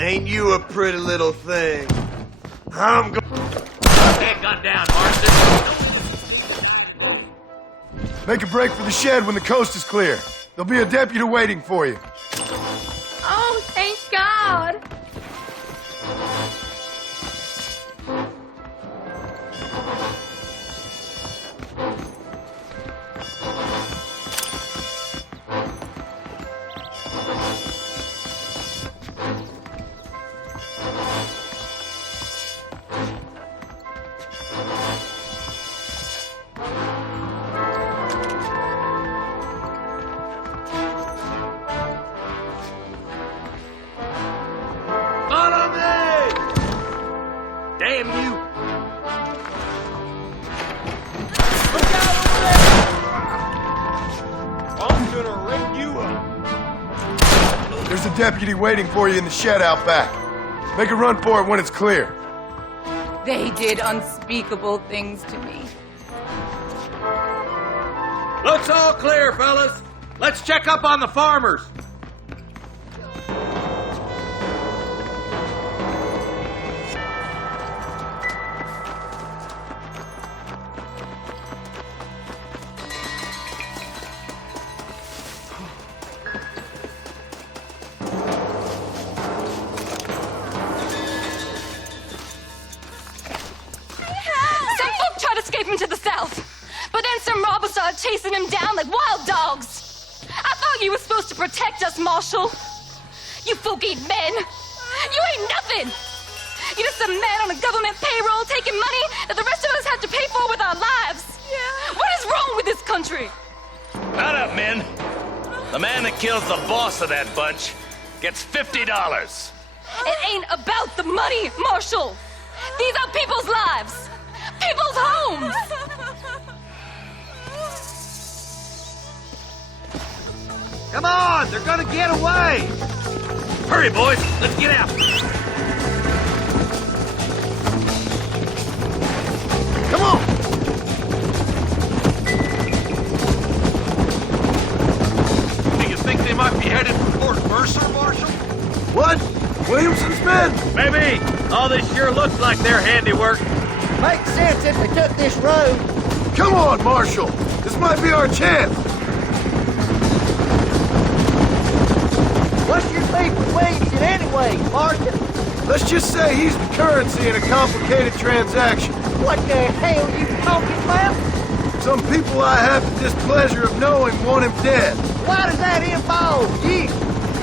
Ain't you a pretty little thing? I'm go- Put that gun down, Marston. Make a break for the shed when the coast is clear. There'll be a deputy waiting for you. Oh, thank God. Follow me! Damn you! Look out over there! I'm gonna rip you up. There's a deputy waiting for you in the shed out back. Make a run for it when it's clear. They did unspeakable things to me. Looks all clear, fellas. Let's check up on the farmers. Some folk tried to escape him to the south, but then some robbers started chasing him down like wild dogs. I thought you were supposed to protect us, Marshal. You folk ain't men. You ain't nothing. You're just a man on a government payroll taking money that the rest of us have to pay for with our lives. Yeah. What is wrong with this country? Shut up, men. The man that kills the boss of that bunch gets $50. It ain't about the money, Marshal. These are people's lives, people's homes. Come on, they're gonna get away! Hurry, boys. Let's get out. Come on! Do you think they might be headed for Fort Mercer, Marshal? What? Williamson's men? Maybe. All this sure looks like their handiwork. Makes sense if they took this road. Come on, Marshal! This might be our chance! What's your beef with Williamson anyway, Marston? Let's just say he's the currency in a complicated transaction. What the hell are you talking about? Some people I have the displeasure of knowing want him dead. Why does that involve you?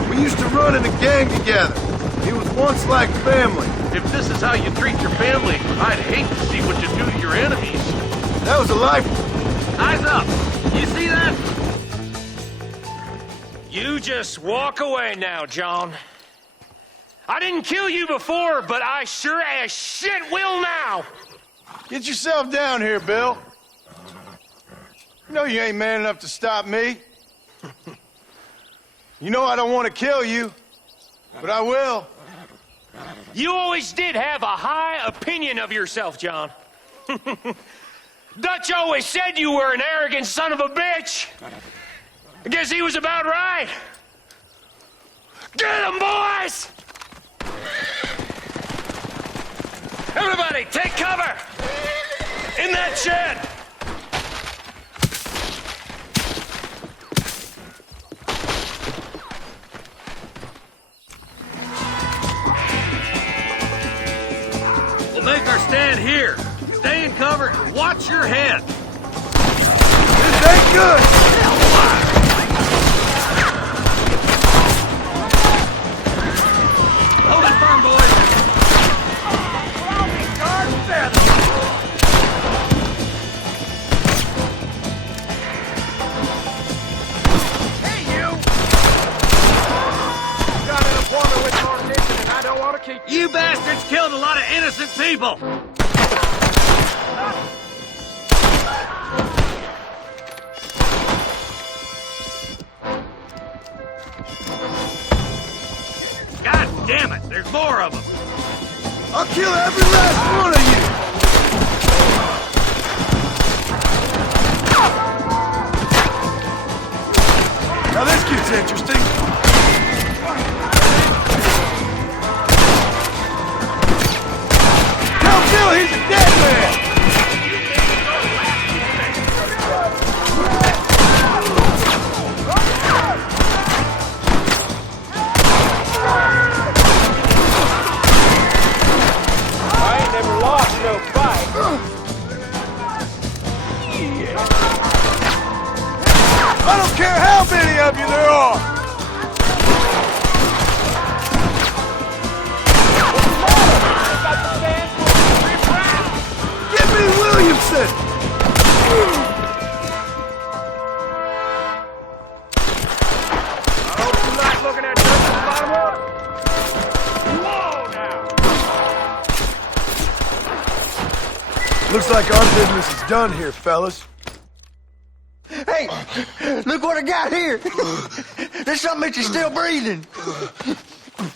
We used to run in a gang together. He was once like family. If this is how you treat your family, I'd hate to see what you do to your enemies. That was a life. Eyes up. You see that? You just walk away now, John. I didn't kill you before, but I sure as shit will now. Get yourself down here, Bill. You know you ain't man enough to stop me. You know I don't want to kill you, but I will. You always did have a high opinion of yourself, John. Dutch always said you were an arrogant son of a bitch. I guess he was about right. Get him, boys! Everybody, take cover! In that shed! We'll make our stand here. Stay in cover and watch your head. This ain't good! Hold it firm, boys. Hey, you! Got an appointment with Mortician and I don't want to keep you. You bastards killed a lot of innocent people. God damn it, there's more of them. I'll kill every last one of you! Now this gets interesting. care how many of you there are! Give me Williamson! I hope you're not looking at just the bottom up. Whoa, now! Looks like our business is done here, fellas. Hey, look what I got here. There's something that you're still breathing.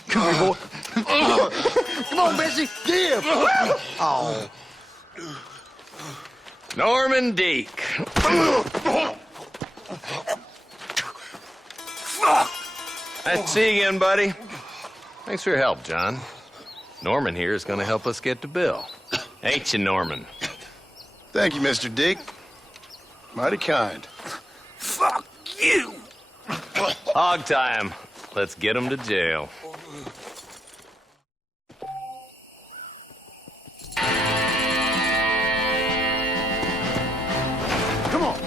Come here, boy. Come on, Bessie. Give. Oh. Norman Deek. Nice to see you again, buddy. Thanks for your help, John. Norman here is going to help us get to Bill. Ain't you, Norman? Thank you, Mr. Deek. Mighty kind. Fuck you! Hog time. Let's get him to jail. Come on.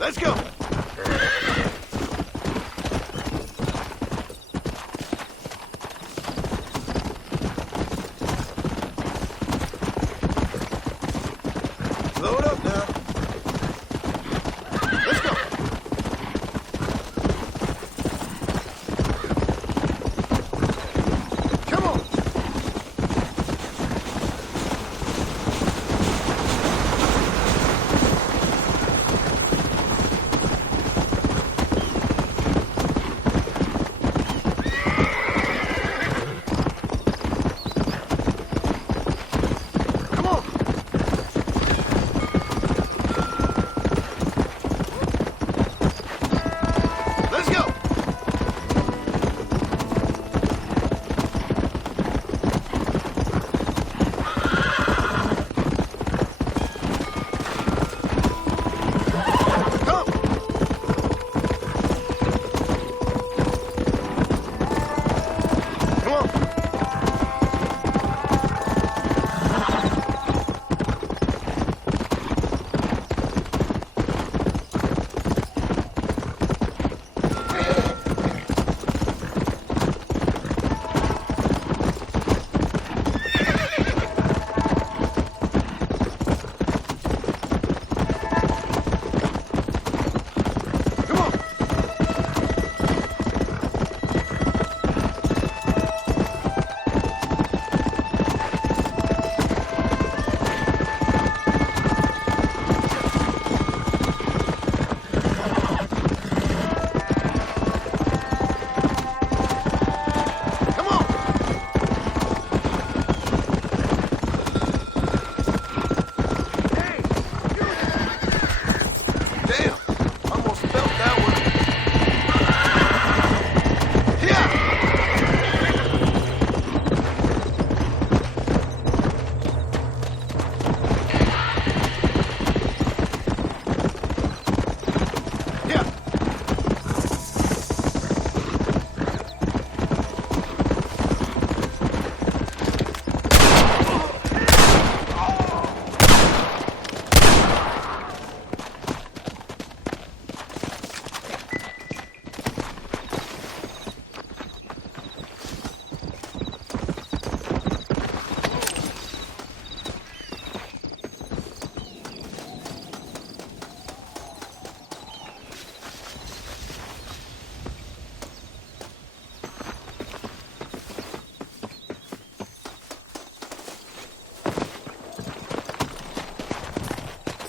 Let's go. Load up now. Let's go. Come on.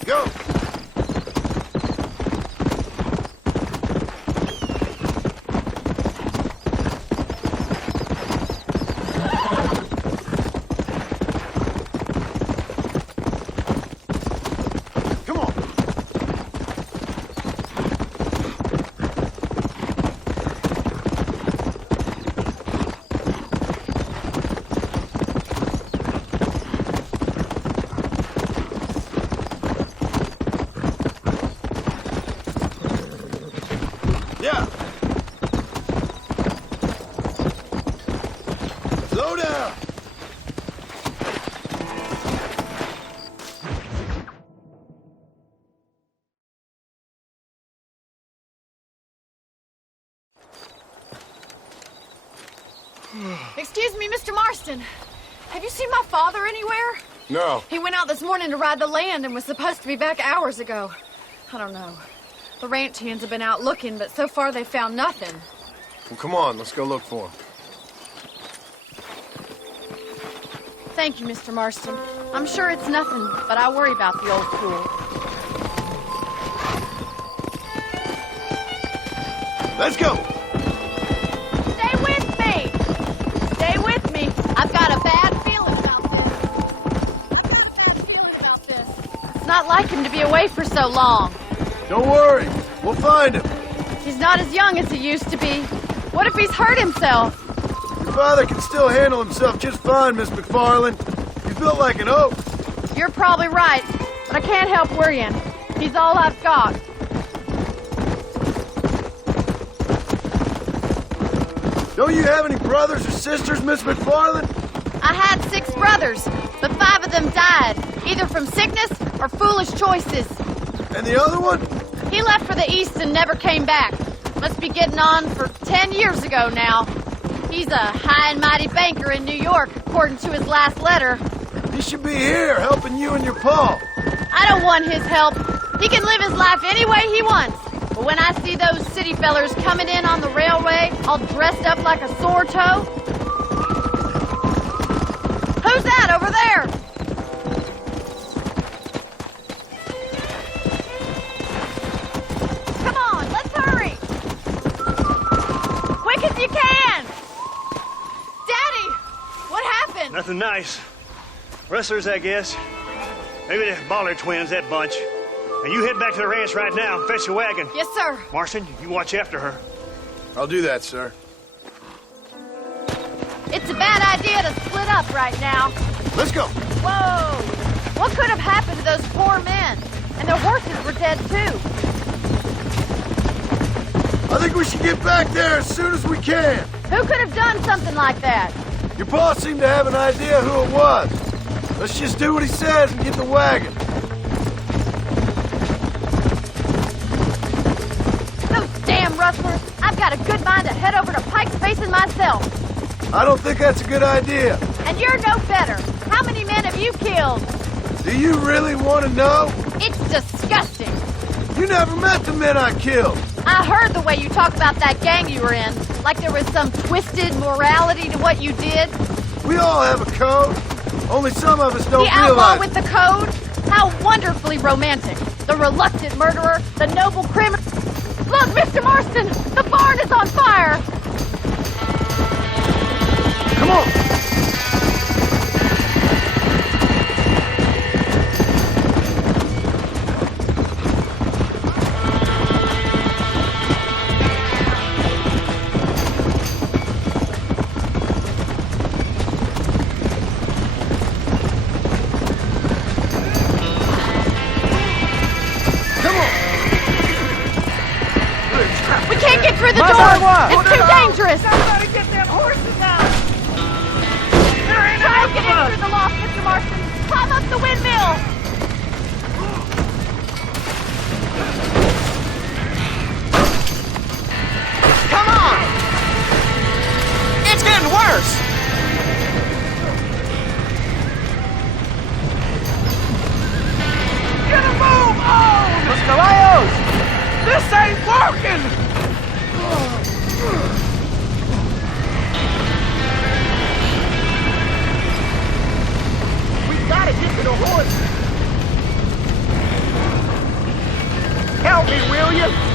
Go! Yeah. Slow down. Excuse me, Mr. Marston. Have you seen my father anywhere? No. He went out this morning to ride the land and was supposed to be back hours ago. I don't know. The ranch hands have been out looking, but so far they've found nothing. Well, come on, let's go look for him. Thank you, Mr. Marston. I'm sure it's nothing, but I worry about the old fool. Let's go. Stay with me! Stay with me! I've got a bad feeling about this. It's not like him to be away for so long. Don't worry, we'll find him. He's not as young as he used to be. What if he's hurt himself? Your father can still handle himself just fine, Miss McFarland. He's built like an oak. You're probably right, but I can't help worrying. He's all I've got. Don't you have any brothers or sisters, Miss McFarland? I had 6 brothers, but 5 of them died, either from sickness or foolish choices. And the other one? He left for the east and never came back. Must be getting on for 10 years ago now. He's a high and mighty banker in New York, according to his last letter. He should be here, helping you and your pa. I don't want his help. He can live his life any way he wants. But when I see those city fellers coming in on the railway, all dressed up like a sore toe... Who's that over there? Come on, let's hurry! Quick as you can! Daddy! What happened? Nothing nice. Rustlers, I guess. Maybe the Baller twins, that bunch. Now you head back to the ranch right now and fetch a wagon. Yes, sir. Marston, you watch after her. I'll do that, sir. It's a bad idea to split up right now. Let's go. Whoa! What could have happened to those poor men? And their horses were dead, too. I think we should get back there as soon as we can. Who could have done something like that? Your pa seemed to have an idea who it was. Let's just do what he says and get the wagon. Those damn rustlers! I've got a good mind to head over to Pike's Basin myself. I don't think that's a good idea. And you're no better. How many men have you killed? Do you really want to know? It's disgusting. You never met the men I killed. I heard the way you talk about that gang you were in, like there was some twisted morality to what you did. We all have a code. Only some of us don't The outlaw realize. with the code? How wonderfully romantic. The reluctant murderer, the noble criminal. Look, Mr. Marston, the barn is on fire. Come on. We can't get through the door. It's too dangerous. Somebody get them horses out! There ain't Try enough and get of in us! through the loft, Mr. Marston. Climb up the windmill. Come on! It's getting worse! Get a move on! Los caballos! This ain't working! We gotta get to the horse! kill you!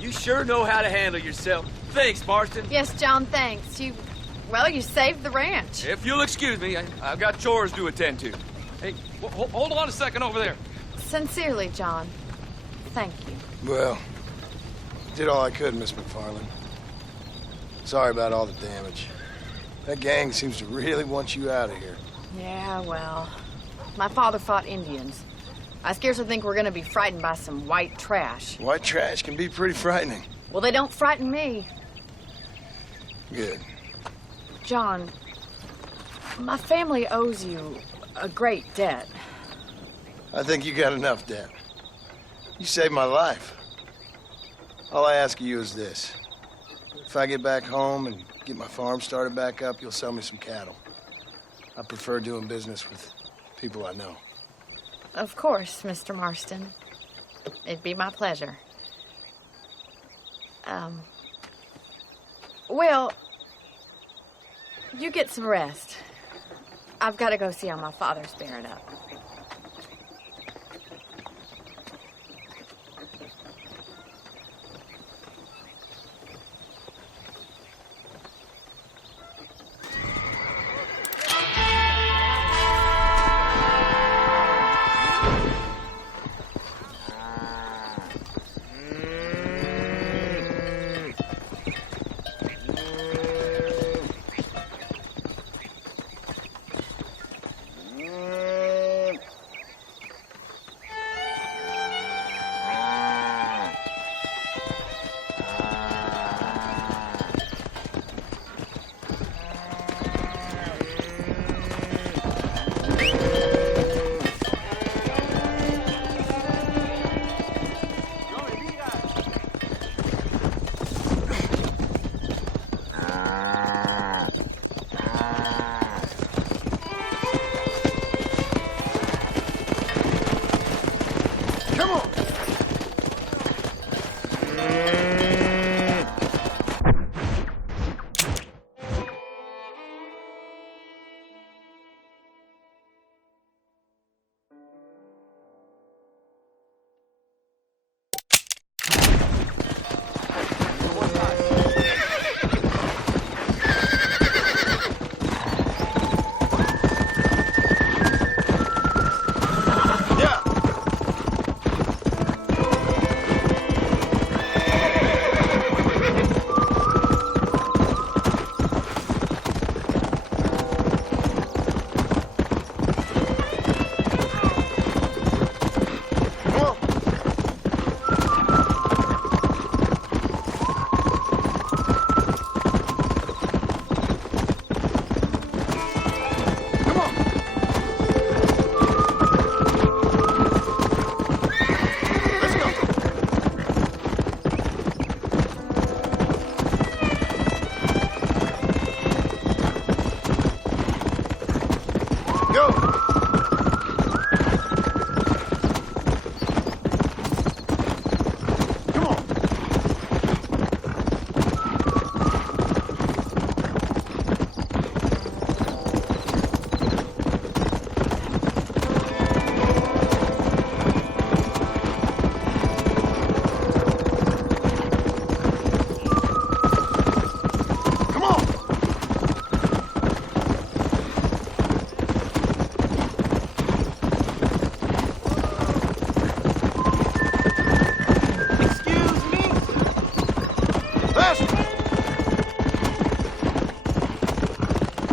You sure know how to handle yourself. Thanks, Marston. Yes, John, thanks. You saved the ranch. If you'll excuse me, I've got chores to attend to. Hey, hold on a second over there. Sincerely, John. Thank you. Well, did all I could, Miss McFarland. Sorry about all the damage. That gang seems to really want you out of here. Yeah, well, my father fought Indians. I scarcely think we're gonna be frightened by some white trash. White trash can be pretty frightening. Well, they don't frighten me. Good. John, my family owes you a great debt. I think you got enough debt. You saved my life. All I ask of you is this. If I get back home and get my farm started back up, you'll sell me some cattle. I prefer doing business with people I know. Of course, Mr. Marston. It'd be my pleasure. Well, you get some rest. I've got to go see how my father's bearing up.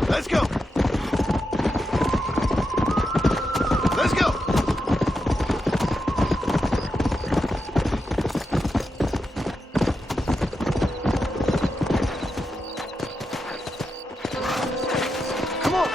Let's go. Let's go. Come on.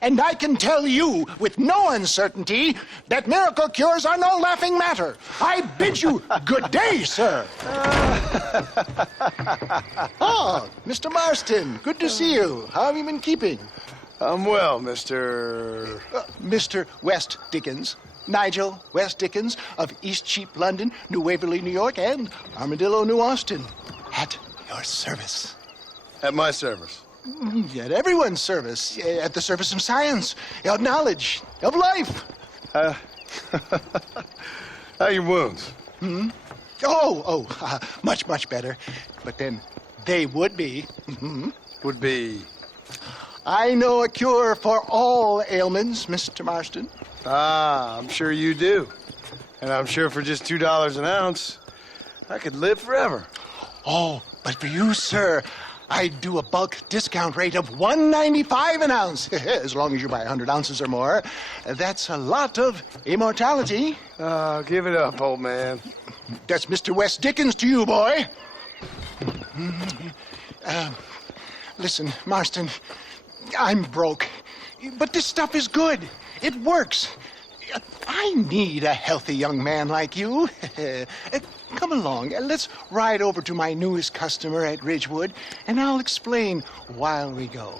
And I can tell you with no uncertainty that miracle cures are no laughing matter. I bid you good day, sir. Oh, Mr. Marston, good to see you. How have you been keeping? I'm well, Mr. Mr. West Dickens. Nigel West Dickens of East Cheap, London, New Waverly, New York, and Armadillo, New Austin. At your service. At my service. At everyone's service. At the service of science, of knowledge, of life. How are your wounds? Much, much better. But then they would be. Would be? I know a cure for all ailments, Mr. Marston. Ah, I'm sure you do. And I'm sure for just $2 an ounce, I could live forever. Oh, but for you, sir, I'd do a bulk discount rate of $1.95 an ounce, as long as you buy 100 ounces or more. That's a lot of immortality. Give it up, old man. That's Mr. West Dickens to you, boy. Listen, Marston, I'm broke, but this stuff is good. It works. I need a healthy young man like you. Come along, let's ride over to my newest customer at Ridgewood, and I'll explain while we go.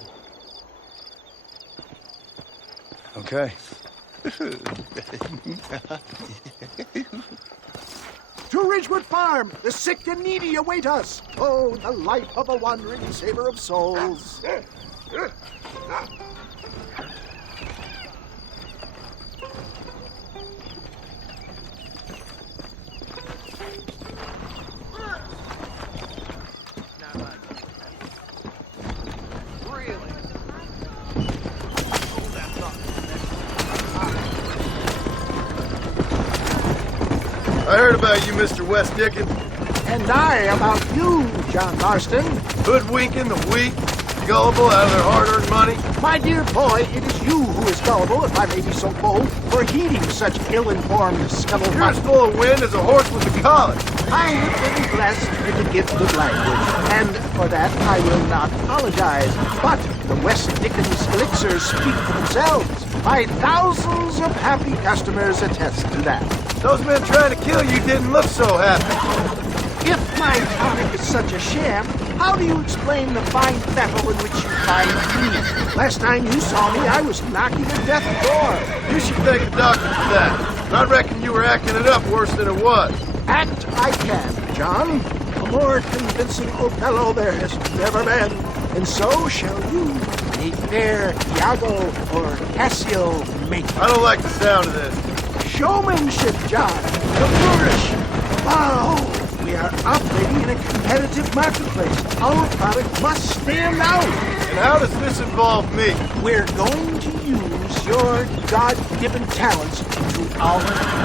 Okay. To Ridgewood Farm, the sick and needy await us. Oh, the life of a wandering saver of souls. I heard about you, Mr. West Dickens. And I about you, John Marston. Hoodwinking the weak, gullible out of their hard-earned money. My dear boy, it is you who is gullible, if I may be so bold, for heeding such ill-informed scuttlebutt. You're as full of wind as a horse with a collar. I have been blessed with the gift of language, and for that I will not apologize. But the West Dickens elixirs speak for themselves. My thousands of happy customers attest to that. Those men trying to kill you didn't look so happy. If my tonic is such a sham, how do you explain the fine fettle in which you find me? Last time you saw me, I was knocking at death's door. You should thank the doctor for that. I reckon you were acting it up worse than it was. Act I can, John. A more convincing Othello there has never been. And so shall you, a fair Iago or Cassio make. I don't like the sound of this. Showmanship, John. The flourish. Wow. We are operating in a competitive marketplace. Our product must stand out. And how does this involve me? We're going to use your God-given talents to our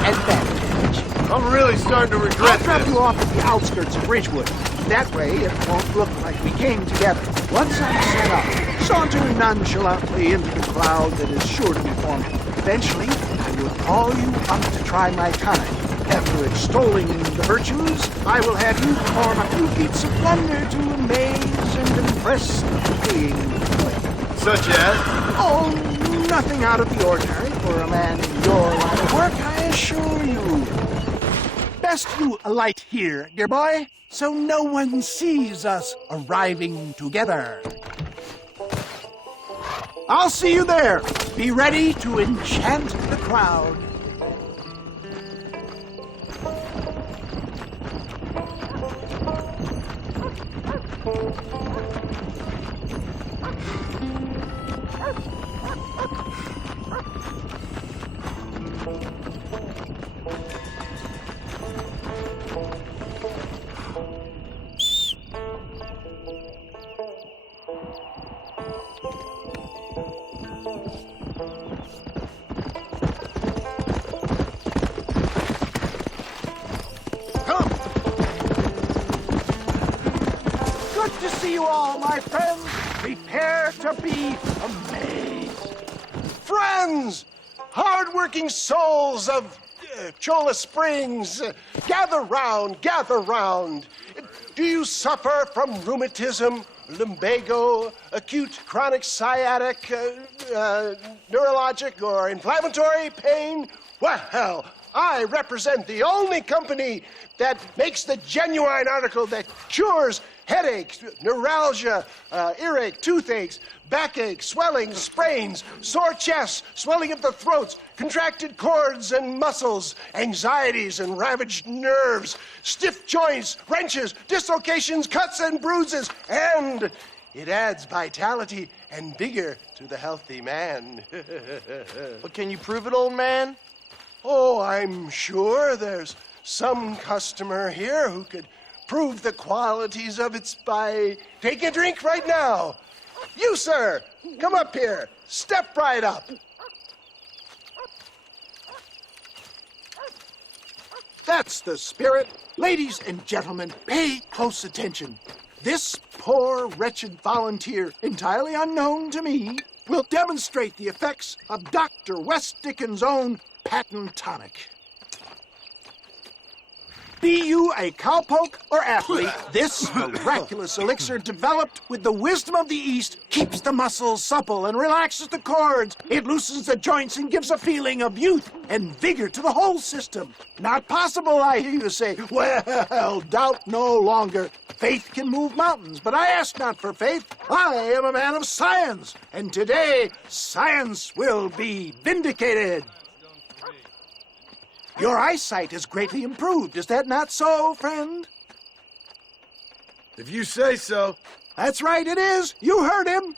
advantage. I'm really starting to regret I'll drop this. you off at the outskirts of Ridgewood. That way it won't look like we came together. Once I'm set up, saunter nonchalantly into the crowd that is sure to be forming. Eventually, I will call you up to try my tonic. After extolling the virtues, I will have you perform a few feats of wonder to amaze and impress the being. Such as? Oh, nothing out of the ordinary for a man in your line of work, I assure you. Best you alight here, dear boy, so no one sees us arriving together. I'll see you there. Be ready to enchant the crowd. see you all, my friends. Prepare to be amazed. Friends, hard-working souls of Cholla Springs, gather round, gather round. Do you suffer from rheumatism, lumbago, acute chronic sciatic, neurologic, or inflammatory pain? Well, I represent the only company that makes the genuine article that cures headaches, neuralgia, earache, toothaches, backache, swelling, sprains, sore chests, swelling of the throats, contracted cords and muscles, anxieties and ravaged nerves, stiff joints, wrenches, dislocations, cuts and bruises, and it adds vitality and vigor to the healthy man. But can you prove it, old man? Oh, I'm sure there's some customer here who could prove the qualities of it by taking a drink right now. You, sir, come up here. Step right up. That's the spirit. Ladies and gentlemen, pay close attention. This poor, wretched volunteer, entirely unknown to me, will demonstrate the effects of Dr. West Dickens' own patent tonic. Be you a cowpoke or athlete, this miraculous elixir developed with the wisdom of the East keeps the muscles supple and relaxes the cords. It loosens the joints and gives a feeling of youth and vigor to the whole system. Not possible, I hear you say. Well, doubt no longer. Faith can move mountains, but I ask not for faith. I am a man of science, and today science will be vindicated. Your eyesight is greatly improved. Is that not so, friend? If you say so. That's right, it is. You heard him.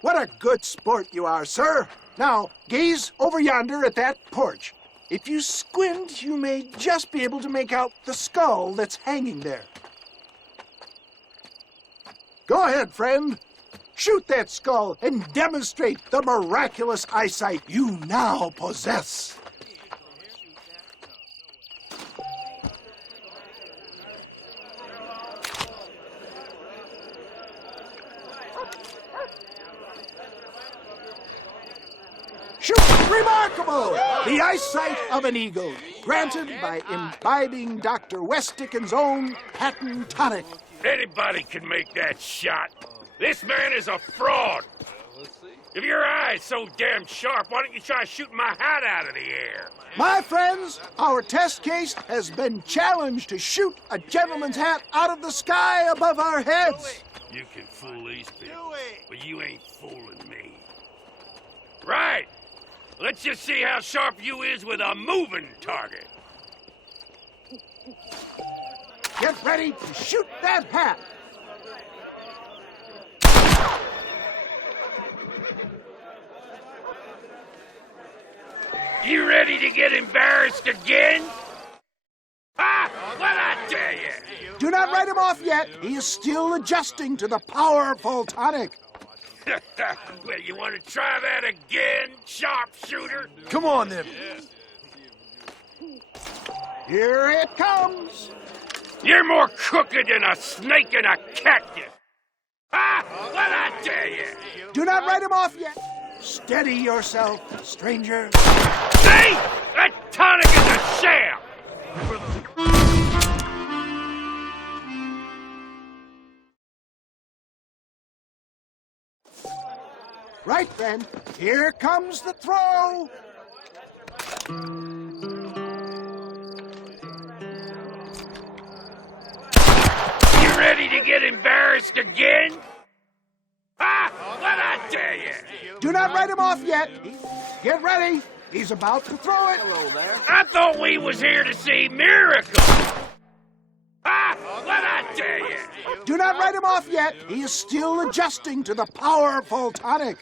What a good sport you are, sir. Now, gaze over yonder at that porch. If you squint, you may just be able to make out the skull that's hanging there. Go ahead, friend. Shoot that skull and demonstrate the miraculous eyesight you now possess. Shoot! Remarkable! The eyesight of an eagle, granted by imbibing Dr. West Dickens' own patent tonic. Anybody can make that shot. This man is a fraud. If your eye's so damn sharp, why don't you try shooting my hat out of the air? My friends, our test case has been challenged to shoot a gentleman's hat out of the sky above our heads. You can fool these people, but you ain't fooling me. Right. Let's just see how sharp you is with a moving target. Get ready to shoot that hat. You ready to get embarrassed again? Ah, what I tell you? Do not write him off yet. He is still adjusting to the powerful tonic. Well, you want to try that again, sharpshooter? Come on, then. Here it comes. You're more crooked than a snake in a cactus. Ah, what I tell you? Do not write him off yet. Steady yourself, stranger. See? That tonic is a sham. Right then, here comes the throw. You ready to get embarrassed again? Ah, what I tell you? Do not write him off yet. Get ready. He's about to throw it. Hello there. I thought we was here to see miracles. Ah, what I tell you? Do not write him off yet. He is still adjusting to the powerful tonic.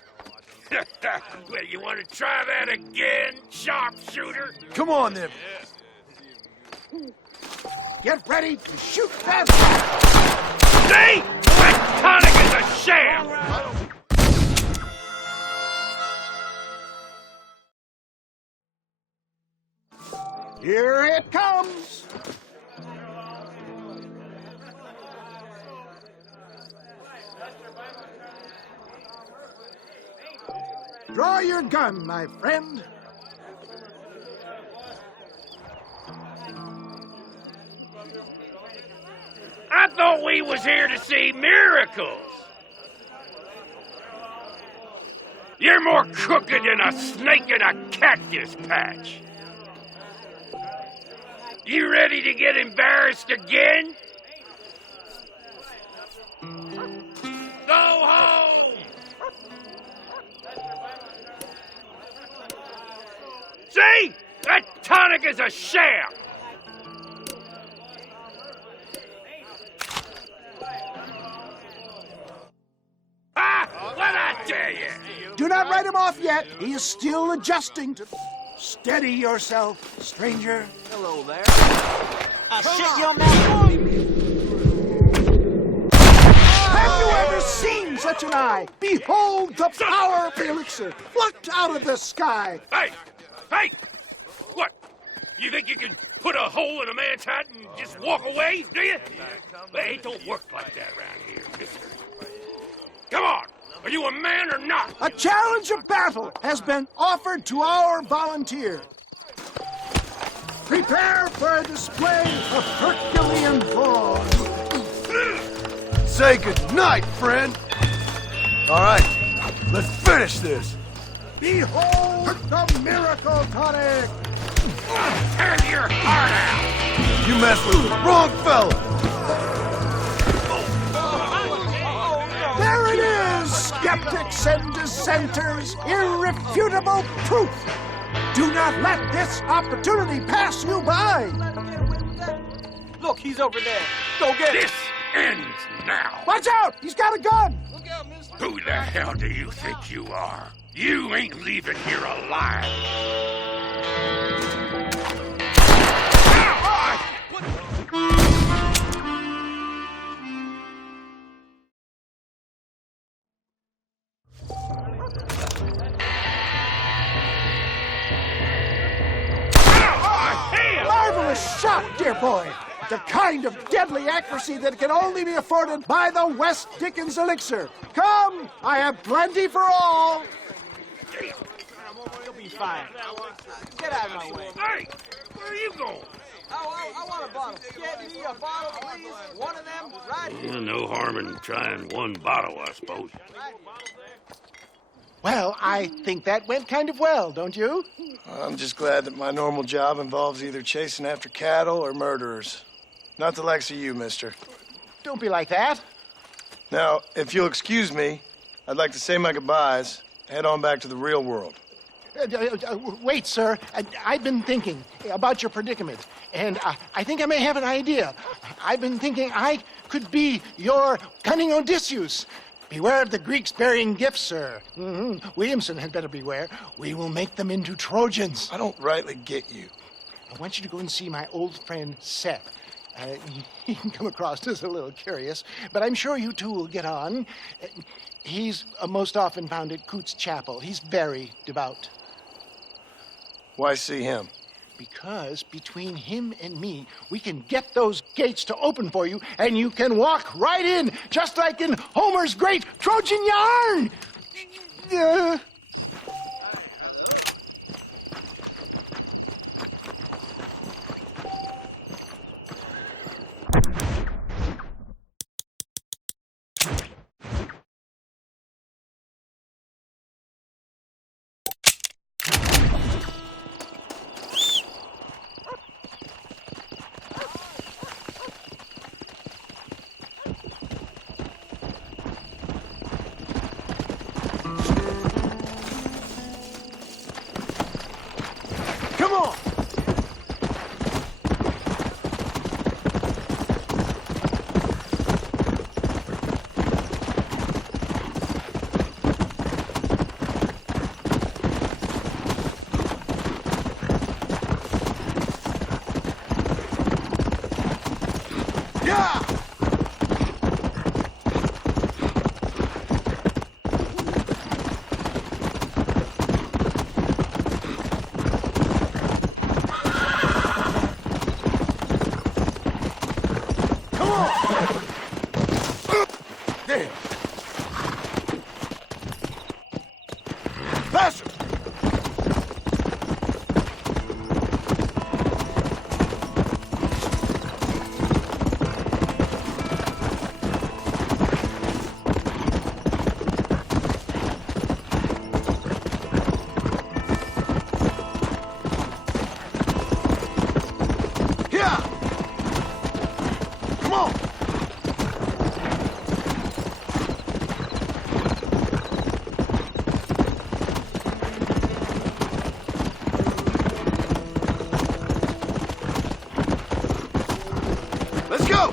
Well, you want to try that again, sharpshooter? Come on, then. Get ready to shoot that. See? That tonic is a sham. Here it comes. Draw your gun, my friend. I thought we was here to see miracles. You're more crooked than a snake in a cactus patch. You ready to get embarrassed again? Go home! See? That tonic is a sham! What'd I tell you? Do not write him off yet. He is still adjusting to... Steady yourself, stranger. Hello there. Shut your mouth. Have you ever seen such an eye? Behold the power of the elixir, plucked out of the sky. Hey! Hey! What? You think you can put a hole in a man's hat and just walk away, do you? Hey, it don't work like that around here, mister. Come on! Are you a man or not? A challenge of battle has been offered to our volunteer. Prepare for a display of Herculean force. Say goodnight, friend. All right, let's finish this. Behold the miracle tonic. Tear your heart out. You messed with the wrong fella. There it is, skeptics and dissenters, irrefutable proof. Do not let this opportunity pass you by. Look, he's over there. Go get This ends now. Watch out, he's got a gun. Look out, mister. Who the hell do you think you are? You ain't leaving here alive. Marvelous shot, dear boy. The kind of deadly accuracy that can only be afforded by the West Dickens elixir. Come, I have plenty for all. You'll be fine. Get out of my way. Hey, where are you going? I want a bottle. Get me a bottle, please. One of them, right here. No harm in trying one bottle, I suppose. Well, I think that went kind of well, don't you? I'm just glad that my normal job involves either chasing after cattle or murderers. Not the likes of you, mister. Don't be like that. Now, if you'll excuse me, I'd like to say my goodbyes, head on back to the real world. Wait, sir. I've been thinking about your predicament, and I think I may have an idea. I've been thinking I could be your cunning Odysseus. Beware of the Greeks bearing gifts, sir. Williamson had better beware. We will make them into Trojans. I don't rightly get you. I want you to go and see my old friend Seth. He can come across as a little curious, but I'm sure you two will get on. He's most often found at Coots Chapel. He's very devout. Why see him? Because between him and me, we can get those gates to open for you, and you can walk right in, just like in Homer's great Trojan yarn. Come on. Come on! Let's go!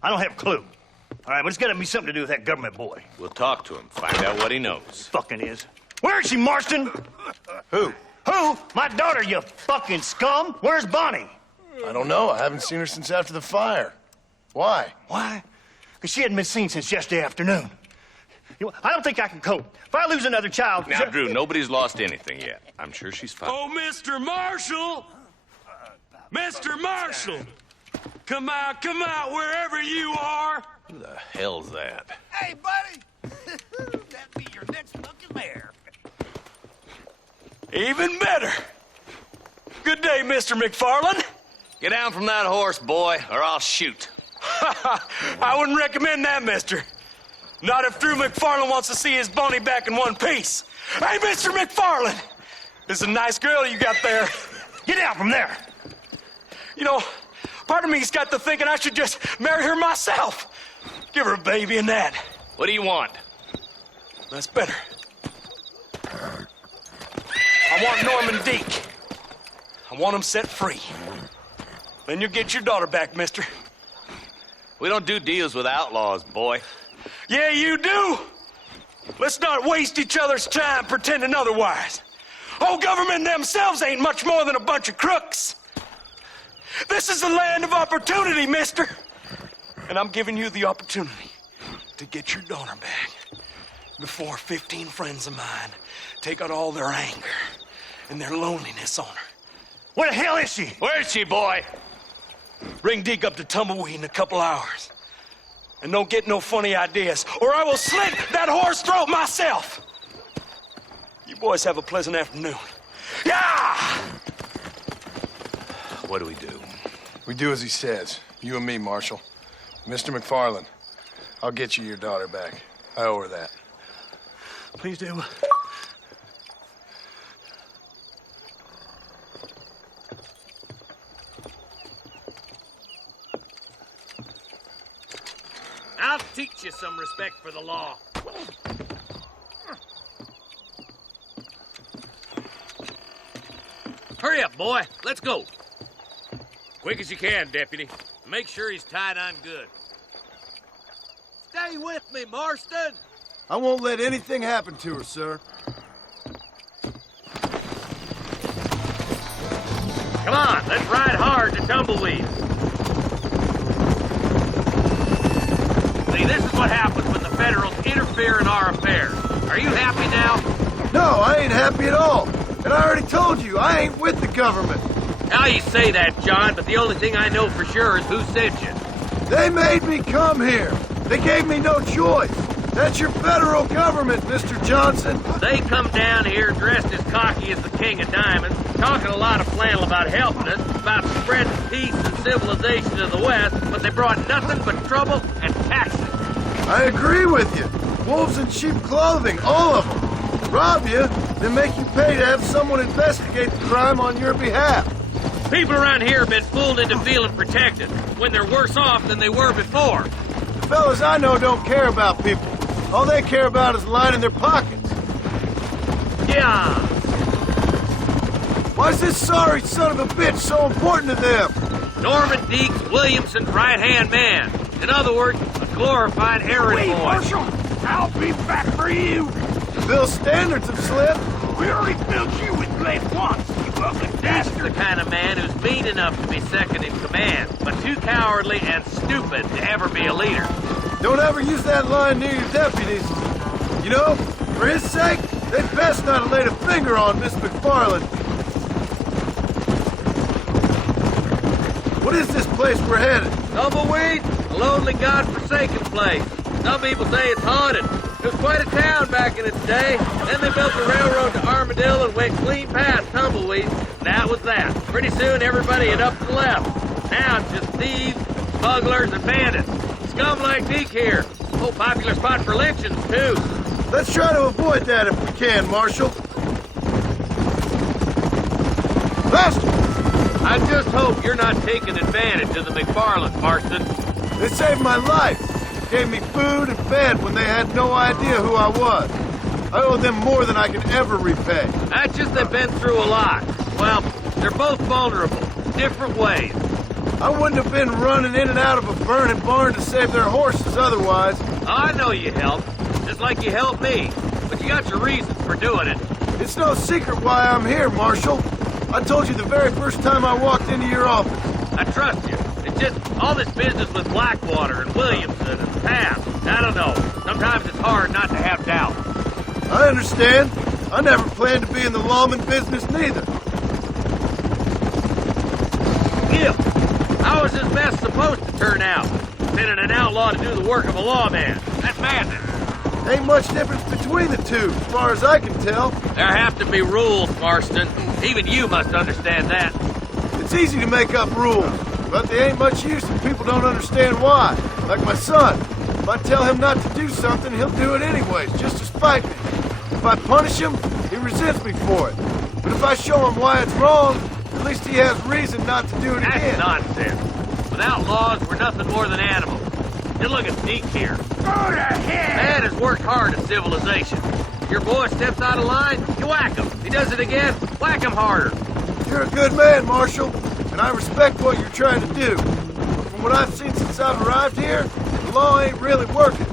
I don't have a clue. All right, but it's got to be something to do with that government boy. We'll talk to him, find out what he knows. Fucking is. Where is she, Marston? Who? Who? My daughter, you fucking scum. Where's Bonnie? I don't know. I haven't seen her since after the fire. Why? Why? Because she hadn't been seen since yesterday afternoon. I don't think I can cope. If I lose another child... Now, Drew, nobody's lost anything yet. I'm sure she's fine. Oh, Mr. Marshall! Mr. Marshall! Come out, wherever you are! Who the hell's that? Hey, buddy! That be your next fucking mayor. Even better! Good day, Mr. McFarland. Get down from that horse, boy, or I'll shoot. I wouldn't recommend that, mister. Not if Drew McFarland wants to see his Bonnie back in one piece. Hey, Mr. McFarland! This is a nice girl you got there. Get out from there! You know, part of me's got to thinking I should just marry her myself. Give her a baby and that. What do you want? That's better. I want Norman Deek. I want him set free. Then you'll get your daughter back, mister. We don't do deals with outlaws, boy. Yeah, you do. Let's not waste each other's time pretending otherwise. Old government themselves ain't much more than a bunch of crooks. This is the land of opportunity, mister. And I'm giving you the opportunity to get your daughter back before 15 friends of mine take out all their anger and their loneliness on her. Where the hell is she? Where is she, boy? Bring Deke up to Tumbleweed in a couple hours. And don't get no funny ideas, or I will slit that horse throat myself. You boys have a pleasant afternoon. Yeah! What do we do? We do as he says. You and me, Marshal. Mr. McFarland, I'll get you your daughter back. I owe her that. Please do. I'll teach you some respect for the law. Hurry up, boy. Let's go. Quick as you can, Deputy. Make sure he's tied on good. Stay with me, Marston. I won't let anything happen to her, sir. Come on, let's ride hard to Tumbleweed. See, this is what happens when the Federals interfere in our affairs. Are you happy now? No, I ain't happy at all. And I already told you, I ain't with the government. Now you say that, John, but the only thing I know for sure is who sent you. They made me come here. They gave me no choice. That's your federal government, Mr. Johnson. They come down here dressed as cocky as the King of Diamonds, talking a lot of flannel about helping us, about spreading peace and civilization to the West, but they brought nothing but trouble and taxes. I agree with you. Wolves in sheep clothing, all of them. Rob you, then make you pay to have someone investigate the crime on your behalf. People around here have been fooled into feeling protected, when they're worse off than they were before. The fellas I know don't care about people. All they care about is lining their pockets. Yeah. Why's this sorry son of a bitch so important to them? Norman Deeks Williamson's right-hand man. In other words, a glorified errand boy. Marshal, I'll be back for you. The Bill's standards have slipped. We already filled you with lead once, you ugly That's bastard. the kind of man who's mean enough to be second in command, but too cowardly and stupid to ever be a leader. Don't ever use that line near your deputies. You know, for his sake, they'd best not have laid a finger on Miss McFarland. What is this place we're headed? Tumbleweed, a lonely, godforsaken place. Some people say it's haunted. It was quite a town back in its day. Then they built the railroad to Armadillo and went clean past Tumbleweed. And that was that. Pretty soon everybody had up and left. Now it's just thieves, smugglers, and bandits. Scum like Deke here. Oh, popular spot for lynchings, too. Let's try to avoid that if we can, Marshal. Faster! I just hope you're not taking advantage of the McFarlands, Marston. They saved my life. Gave me food and bed when they had no idea who I was. I owe them more than I can ever repay. That's just they've been through a lot. Well, they're both vulnerable, different ways. I wouldn't have been running in and out of a burning barn to save their horses otherwise. I know you helped, just like you helped me. But you got your reasons for doing it. It's no secret why I'm here, Marshal. I told you the very first time I walked into your office. I trust you. It's just all this business with Blackwater and Williamson and Pass. I don't know. Sometimes it's hard not to have doubt. I understand. I never planned to be in the lawman business neither. Gil, how is this mess supposed to turn out? Sending an outlaw to do the work of a lawman. That's madness. Ain't much difference between the two, as far as I can tell. There have to be rules, Marston. Even you must understand that. It's easy to make up rules, but they ain't much use if people don't understand why. Like my son. If I tell him not to do something, he'll do it anyways, just to spite me. If I punish him, he resents me for it. But if I show him why it's wrong, at least he has reason not to do it again. That's nonsense. Without laws, we're nothing more than animals. You look at Deke here. Go to hell! Man has worked hard at civilization. Your boy steps out of line, you whack him. He does it again, whack him harder. You're a good man, Marshal, and I respect what you're trying to do. But from what I've seen since I've arrived here, the law ain't really working.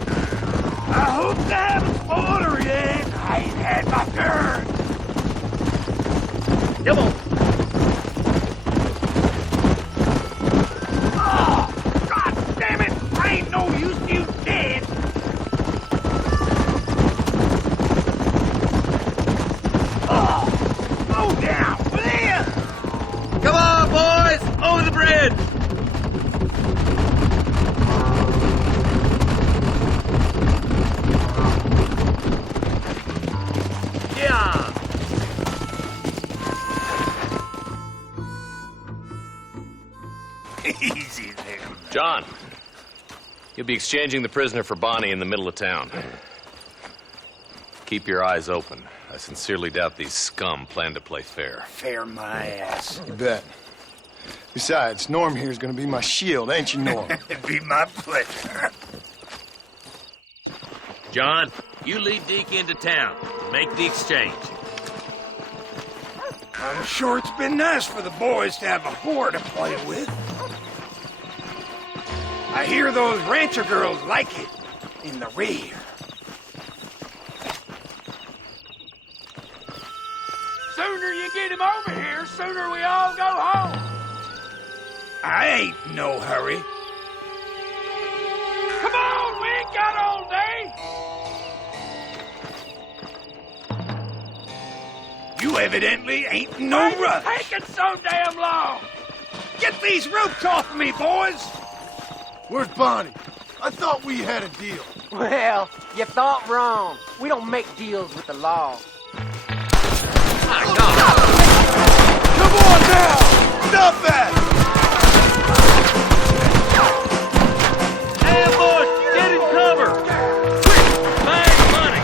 I hope to have a spoiler yet. I ain't had my turn. Come on. Oh, God damn it! I ain't no use to you dead. Oh, slow down, will ya? Come on, boys! Over the bridge! Yeah! Easy there. John, you'll be exchanging the prisoner for Bonnie in the middle of town. Keep your eyes open. I sincerely doubt these scum plan to play fair. Fair my ass. You bet. Besides, Norm here's gonna be my shield, ain't you, Norm? It'd be my pleasure. John, you lead Deke into town. Make the exchange. I'm sure it's been nice for the boys to have a whore to play with. I hear those rancher girls like it in the rear. Sooner you get him over here, sooner we all go home. I ain't no hurry. Come on, we ain't got all day. You evidently ain't in no rush. Taking so damn long. Get these ropes off of me, boys. Where's Bonnie? I thought we had a deal. Well, you thought wrong. We don't make deals with the law. Come on now! Stop that! Ambush! Get in cover! Quick! Find money!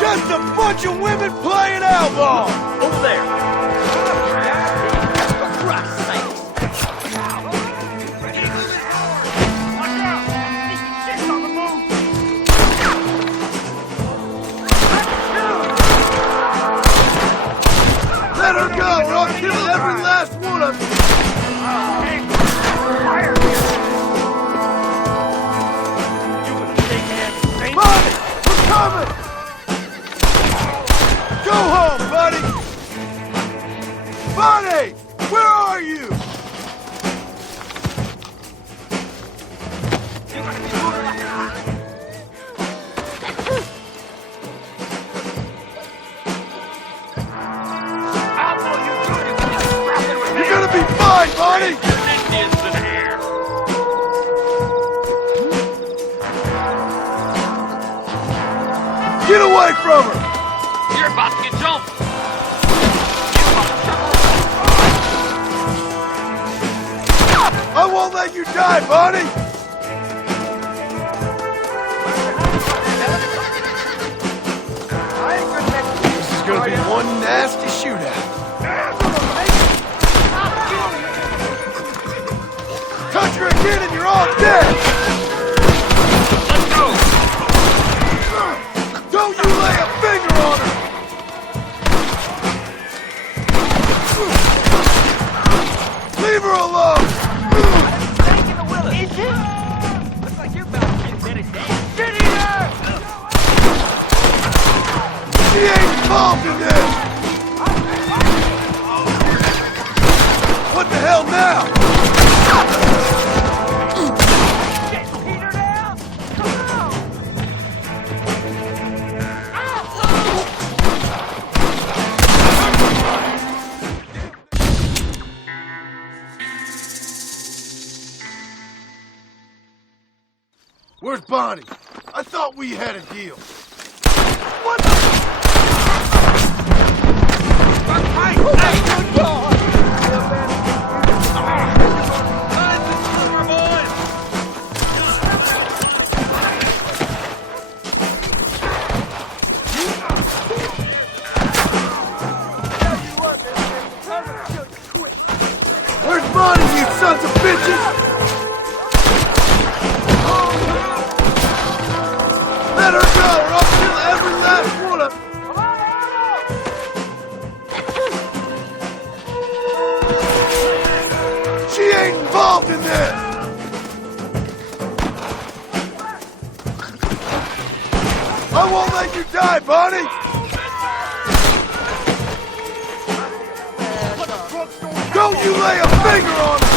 Just a bunch of women playing outlaw! Over there! For Christ's sake! Watch out! These chicks on the move! Let her go, or I'll kill every last one of you! Fire! Bonnie! We're coming! Go home, buddy! You're gonna be fine, Bonnie! Get away from her! You're about to get jumped! I won't let you die, Bonnie! This is gonna be one nasty shootout. Touch her again and you're all dead! Let's go! Don't you lay a finger on her! Leave her alone! Looks like you're about to get minute dead. Get here! She ain't involved in this! What the hell now? Where's Bonnie? I thought we had a deal. What the? Hey, good God! Where's Bonnie, you sons of bitches? Let her go, or I'll kill every last one of them. She ain't involved in this. I won't let you die, Bonnie. Don't you lay a finger on her.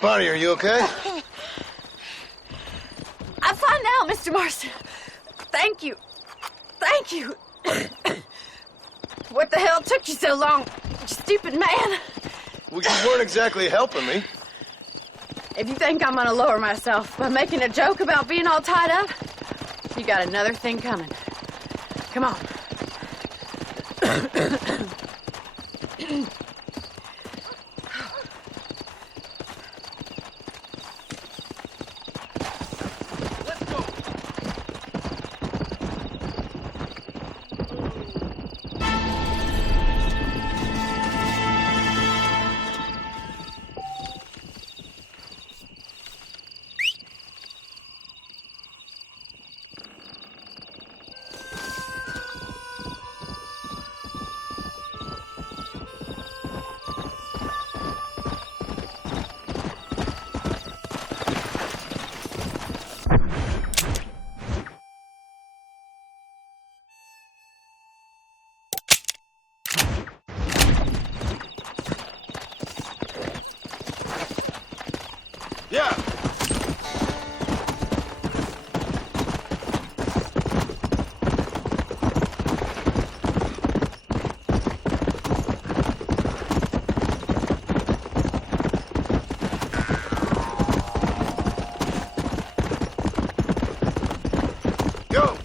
Bonnie, are you okay? I'm fine now, Mr. Marston. Thank you. Thank you. What the hell took you so long, you stupid man? Well, you weren't exactly helping me. If you think I'm gonna lower myself by making a joke about being all tied up, you got another thing coming. Come on. Yeah. Go.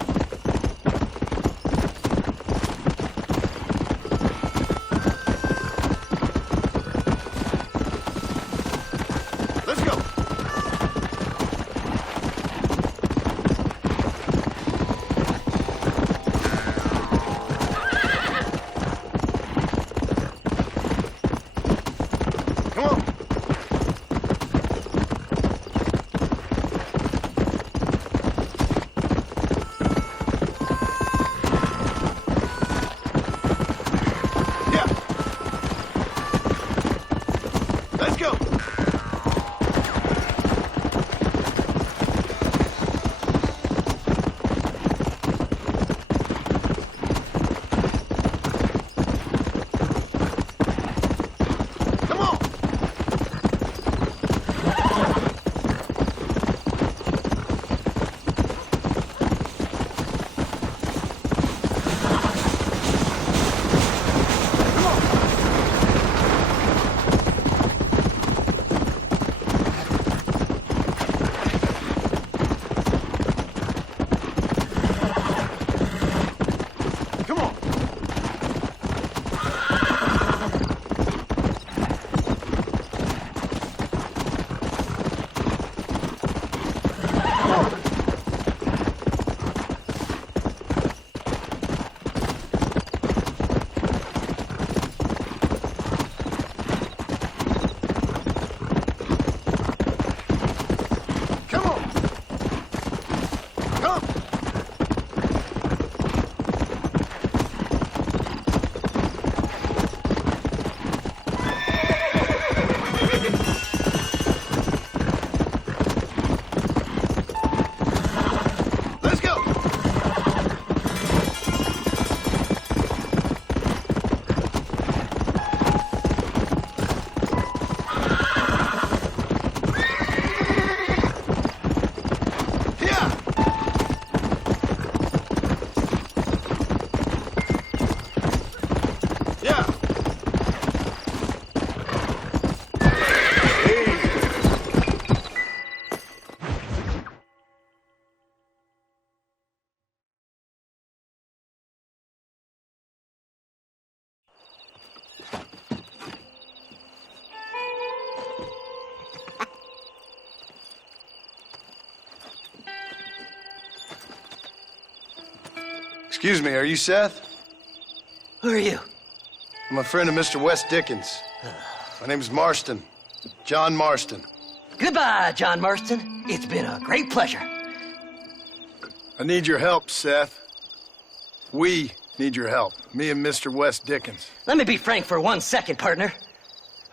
Excuse me, are you Seth? Who are you? I'm a friend of Mr. Wes Dickens. My name's Marston. John Marston. Goodbye, John Marston. It's been a great pleasure. I need your help, Seth. We need your help. Me and Mr. Wes Dickens. Let me be frank for 1 second, partner.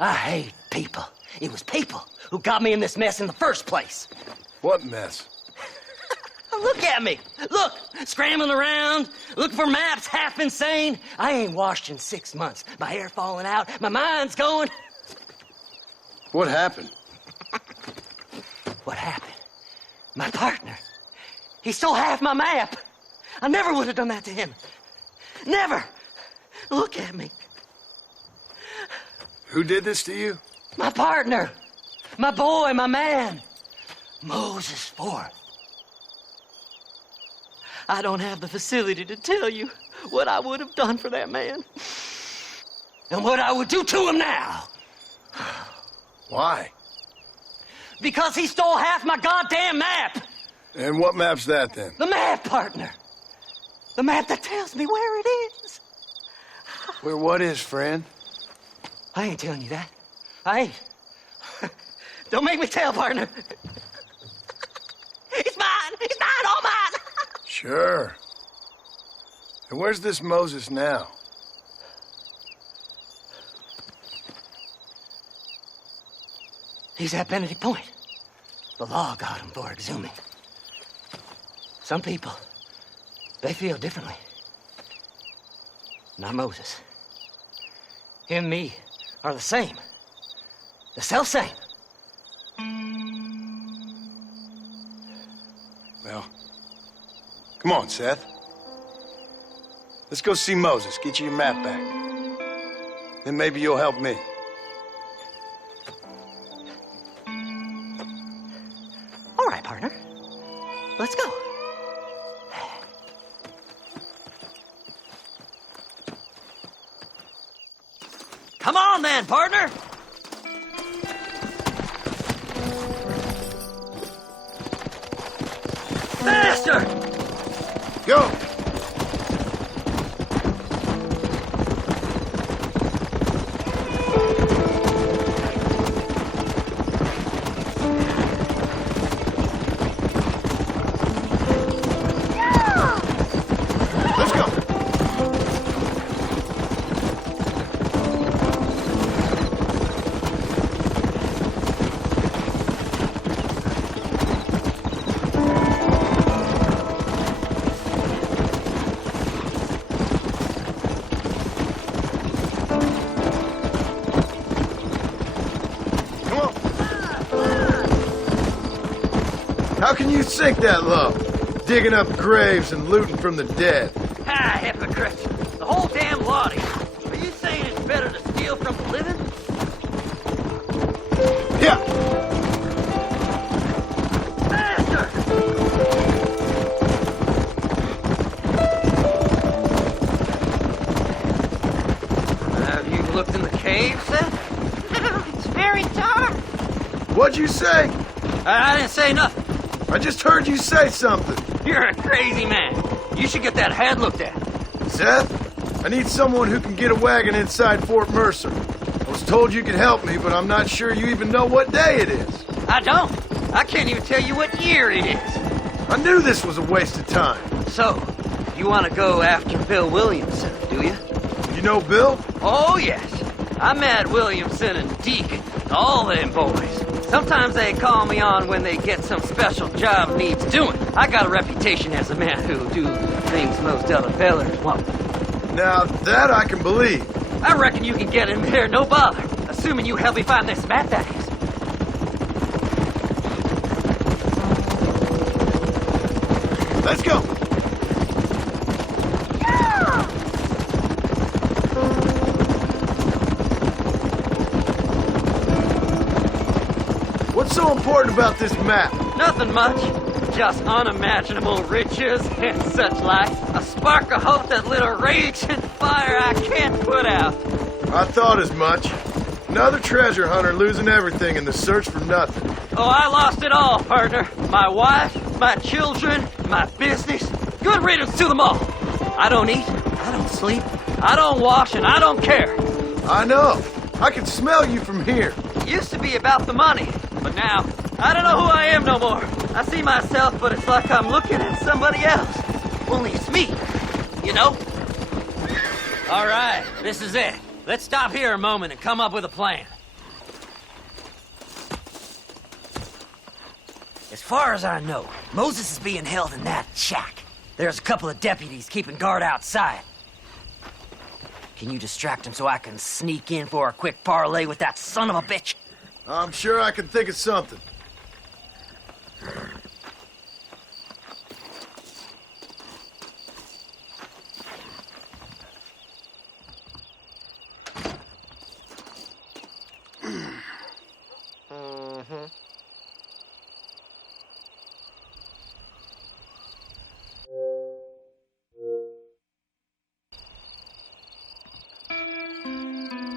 I hate people. It was people who got me in this mess in the first place. What mess? Look at me. Look, scrambling around, looking for maps, half insane. I ain't washed in 6 months. My hair falling out, my mind's going. What happened? What happened? My partner. He stole half my map. I never would have done that to him. Never. Look at me. Who did this to you? My partner. My boy, my man. Moses Ford. I don't have the facility to tell you what I would have done for that man. And what I would do to him now. Why? Because he stole half my goddamn map. And what map's that, then? The map, partner. The map that tells me where it is. Where what is, friend? I ain't telling you that. I ain't. Don't make me tell, partner. It's mine. It's mine, all mine. Sure. And where's this Moses now? He's at Benedict Point. The law got him for exhuming. Some people, they feel differently. Not Moses. Him and me are the same. The self-same. Well, come on, Seth. Let's go see Moses, get you your map back. Then maybe you'll help me. All right, partner. Let's go. Come on, then, partner. Faster! Go! Let's go! How can you sink that low? Digging up graves and looting from the dead. Ah, hypocrite. The whole damn lot of you. Are you saying it's better to steal from the living? Yeah. Faster! Have you looked in the cave, Seth? It's very dark. What'd you say? I didn't say nothing. I just heard you say something. You're a crazy man. You should get that head looked at. Seth, I need someone who can get a wagon inside Fort Mercer. I was told you could help me, but I'm not sure you even know what day it is. I don't. I can't even tell you what year it is. I knew this was a waste of time. So, you want to go after Bill Williamson, do you? You know Bill? Oh, yes. I met Williamson and Deke, all them boys. Sometimes they call me on when they get some special job needs doing. I got a reputation as a man who do things most other fellers won't. Now, that I can believe. I reckon you can get in there, no bother. Assuming you help me find this map, that is. Let's go. What's so important about this map? Nothing much. Just unimaginable riches and such like. A spark of hope that lit a raging fire I can't put out. I thought as much. Another treasure hunter losing everything in the search for nothing. Oh, I lost it all, partner. My wife, my children, my business. Good riddance to them all. I don't eat, I don't sleep, I don't wash, and I don't care. I know. I can smell you from here. It used to be about the money, but now, I don't know who I am no more. I see myself, but it's like I'm looking at somebody else. Only it's me, you know? All right, this is it. Let's stop here a moment and come up with a plan. As far as I know, Moses is being held in that shack. There's a couple of deputies keeping guard outside. Can you distract him so I can sneak in for a quick parlay with that son of a bitch? I'm sure I can think of something.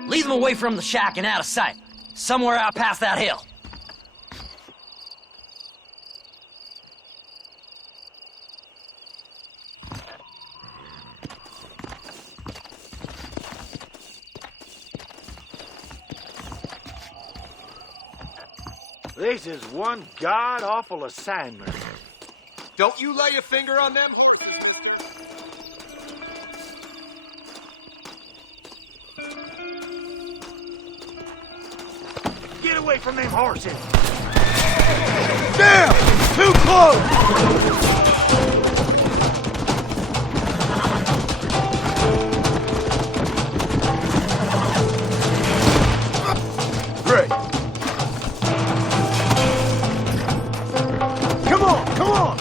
Leave him away from the shack and out of sight. Somewhere out past that hill. This is one god-awful assignment. Don't you lay a finger on them horses. Get away from them horses! Damn! Too close! Great. Come on, come on!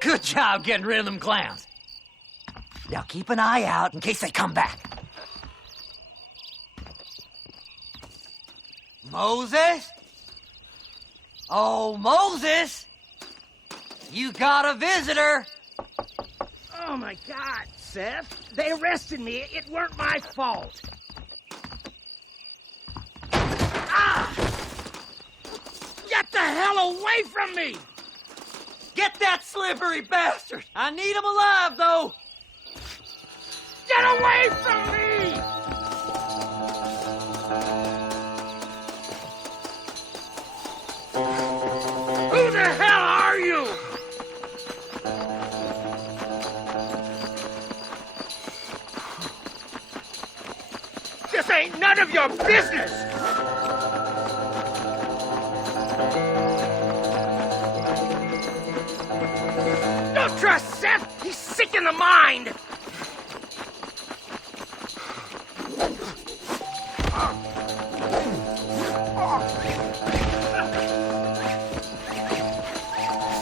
Good job getting rid of them clowns. Now keep an eye out in case they come back. Moses? Oh, Moses! You got a visitor! Oh, my God, Seth. They arrested me. It weren't my fault. Ah! Get the hell away from me! Get that slippery bastard! I need him alive, though! Get away from me! Who the hell are you? This ain't none of your business! Don't trust Seth! He's sick in the mind!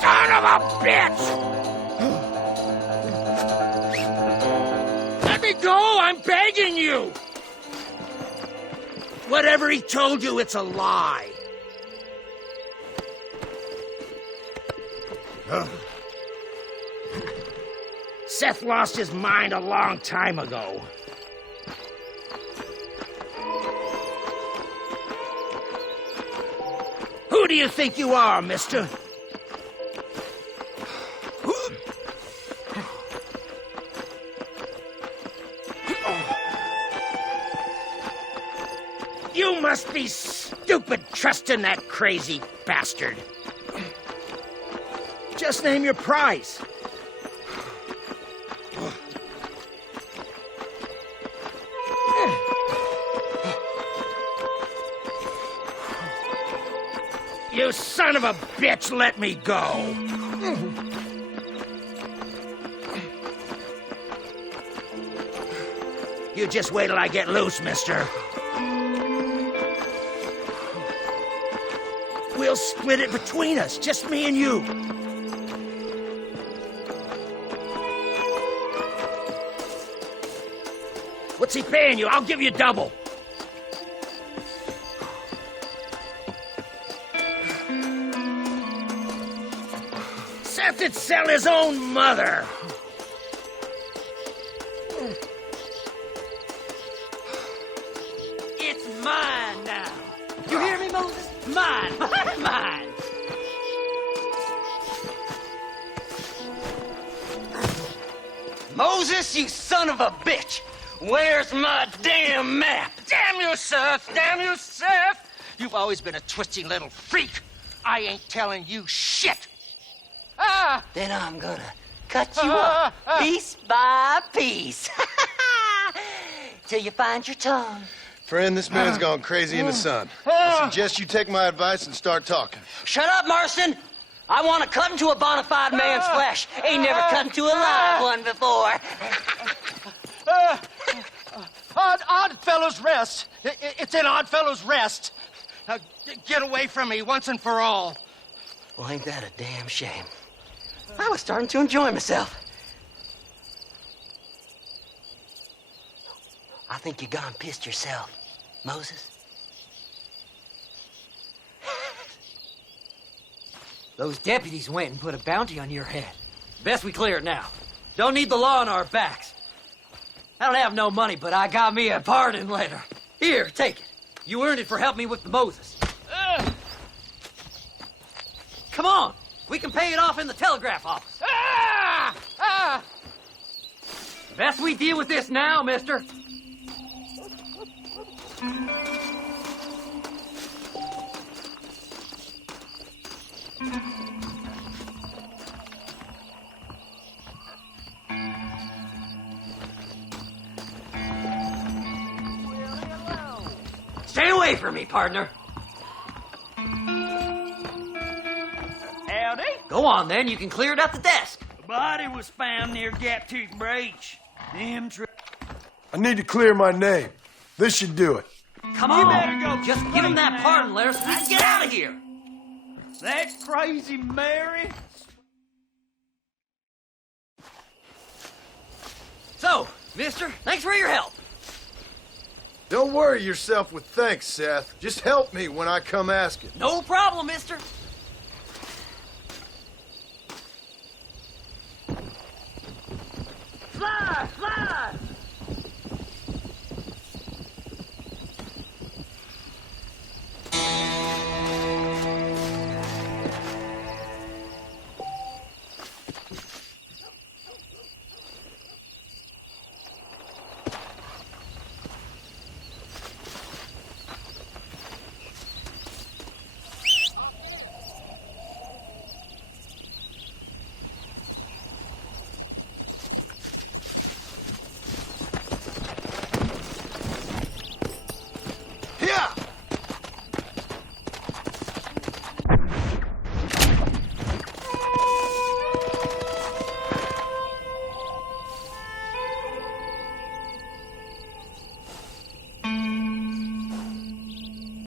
Son of a bitch! Let me go! I'm begging you! Whatever he told you, it's a lie. Seth lost his mind a long time ago. Who do you think you are, mister? You must be stupid trusting that crazy bastard. Just name your price. You son of a bitch, let me go! You just wait till I get loose, mister. We'll split it between us, just me and you. What's he paying you? I'll give you double. Seth'd sell his own mother. It's mine now. You hear me, Moses? Mine. Mine. Moses, you son of a bitch! Where's my damn map? Damn you, Seth! Damn you, Seth! You've always been a twisty little freak. I ain't telling you shit. Then I'm gonna cut you up piece by piece. Till you find your tongue. Friend, this man's gone crazy in the sun. I suggest you take my advice and start talking. Shut up, Marston! I want to cut into a bona fide man's flesh. Ain't never cut into a live one before. Oddfellows Rest. It's in Oddfellows Rest. Now, get away from me once and for all. Well, ain't that a damn shame? I was starting to enjoy myself. I think you gone pissed yourself, Moses. Those deputies went and put a bounty on your head. Best we clear it now. Don't need the law on our backs. I don't have no money, but I got me a pardon letter. Here, take it. You earned it for helping me with the Moses. Come on. We can pay it off in the telegraph office. Best we deal with this now, mister. Stay away from me, partner. Howdy. Go on, then. You can clear it at the desk. A body was found near Gap Tooth Breach. I need to clear my name. This should do it. Come on. You better go. Just give him that pardon letter so we can get out of here. That crazy Mary. So, mister, thanks for your help. Don't worry yourself with thanks, Seth. Just help me when I come asking. No problem, mister.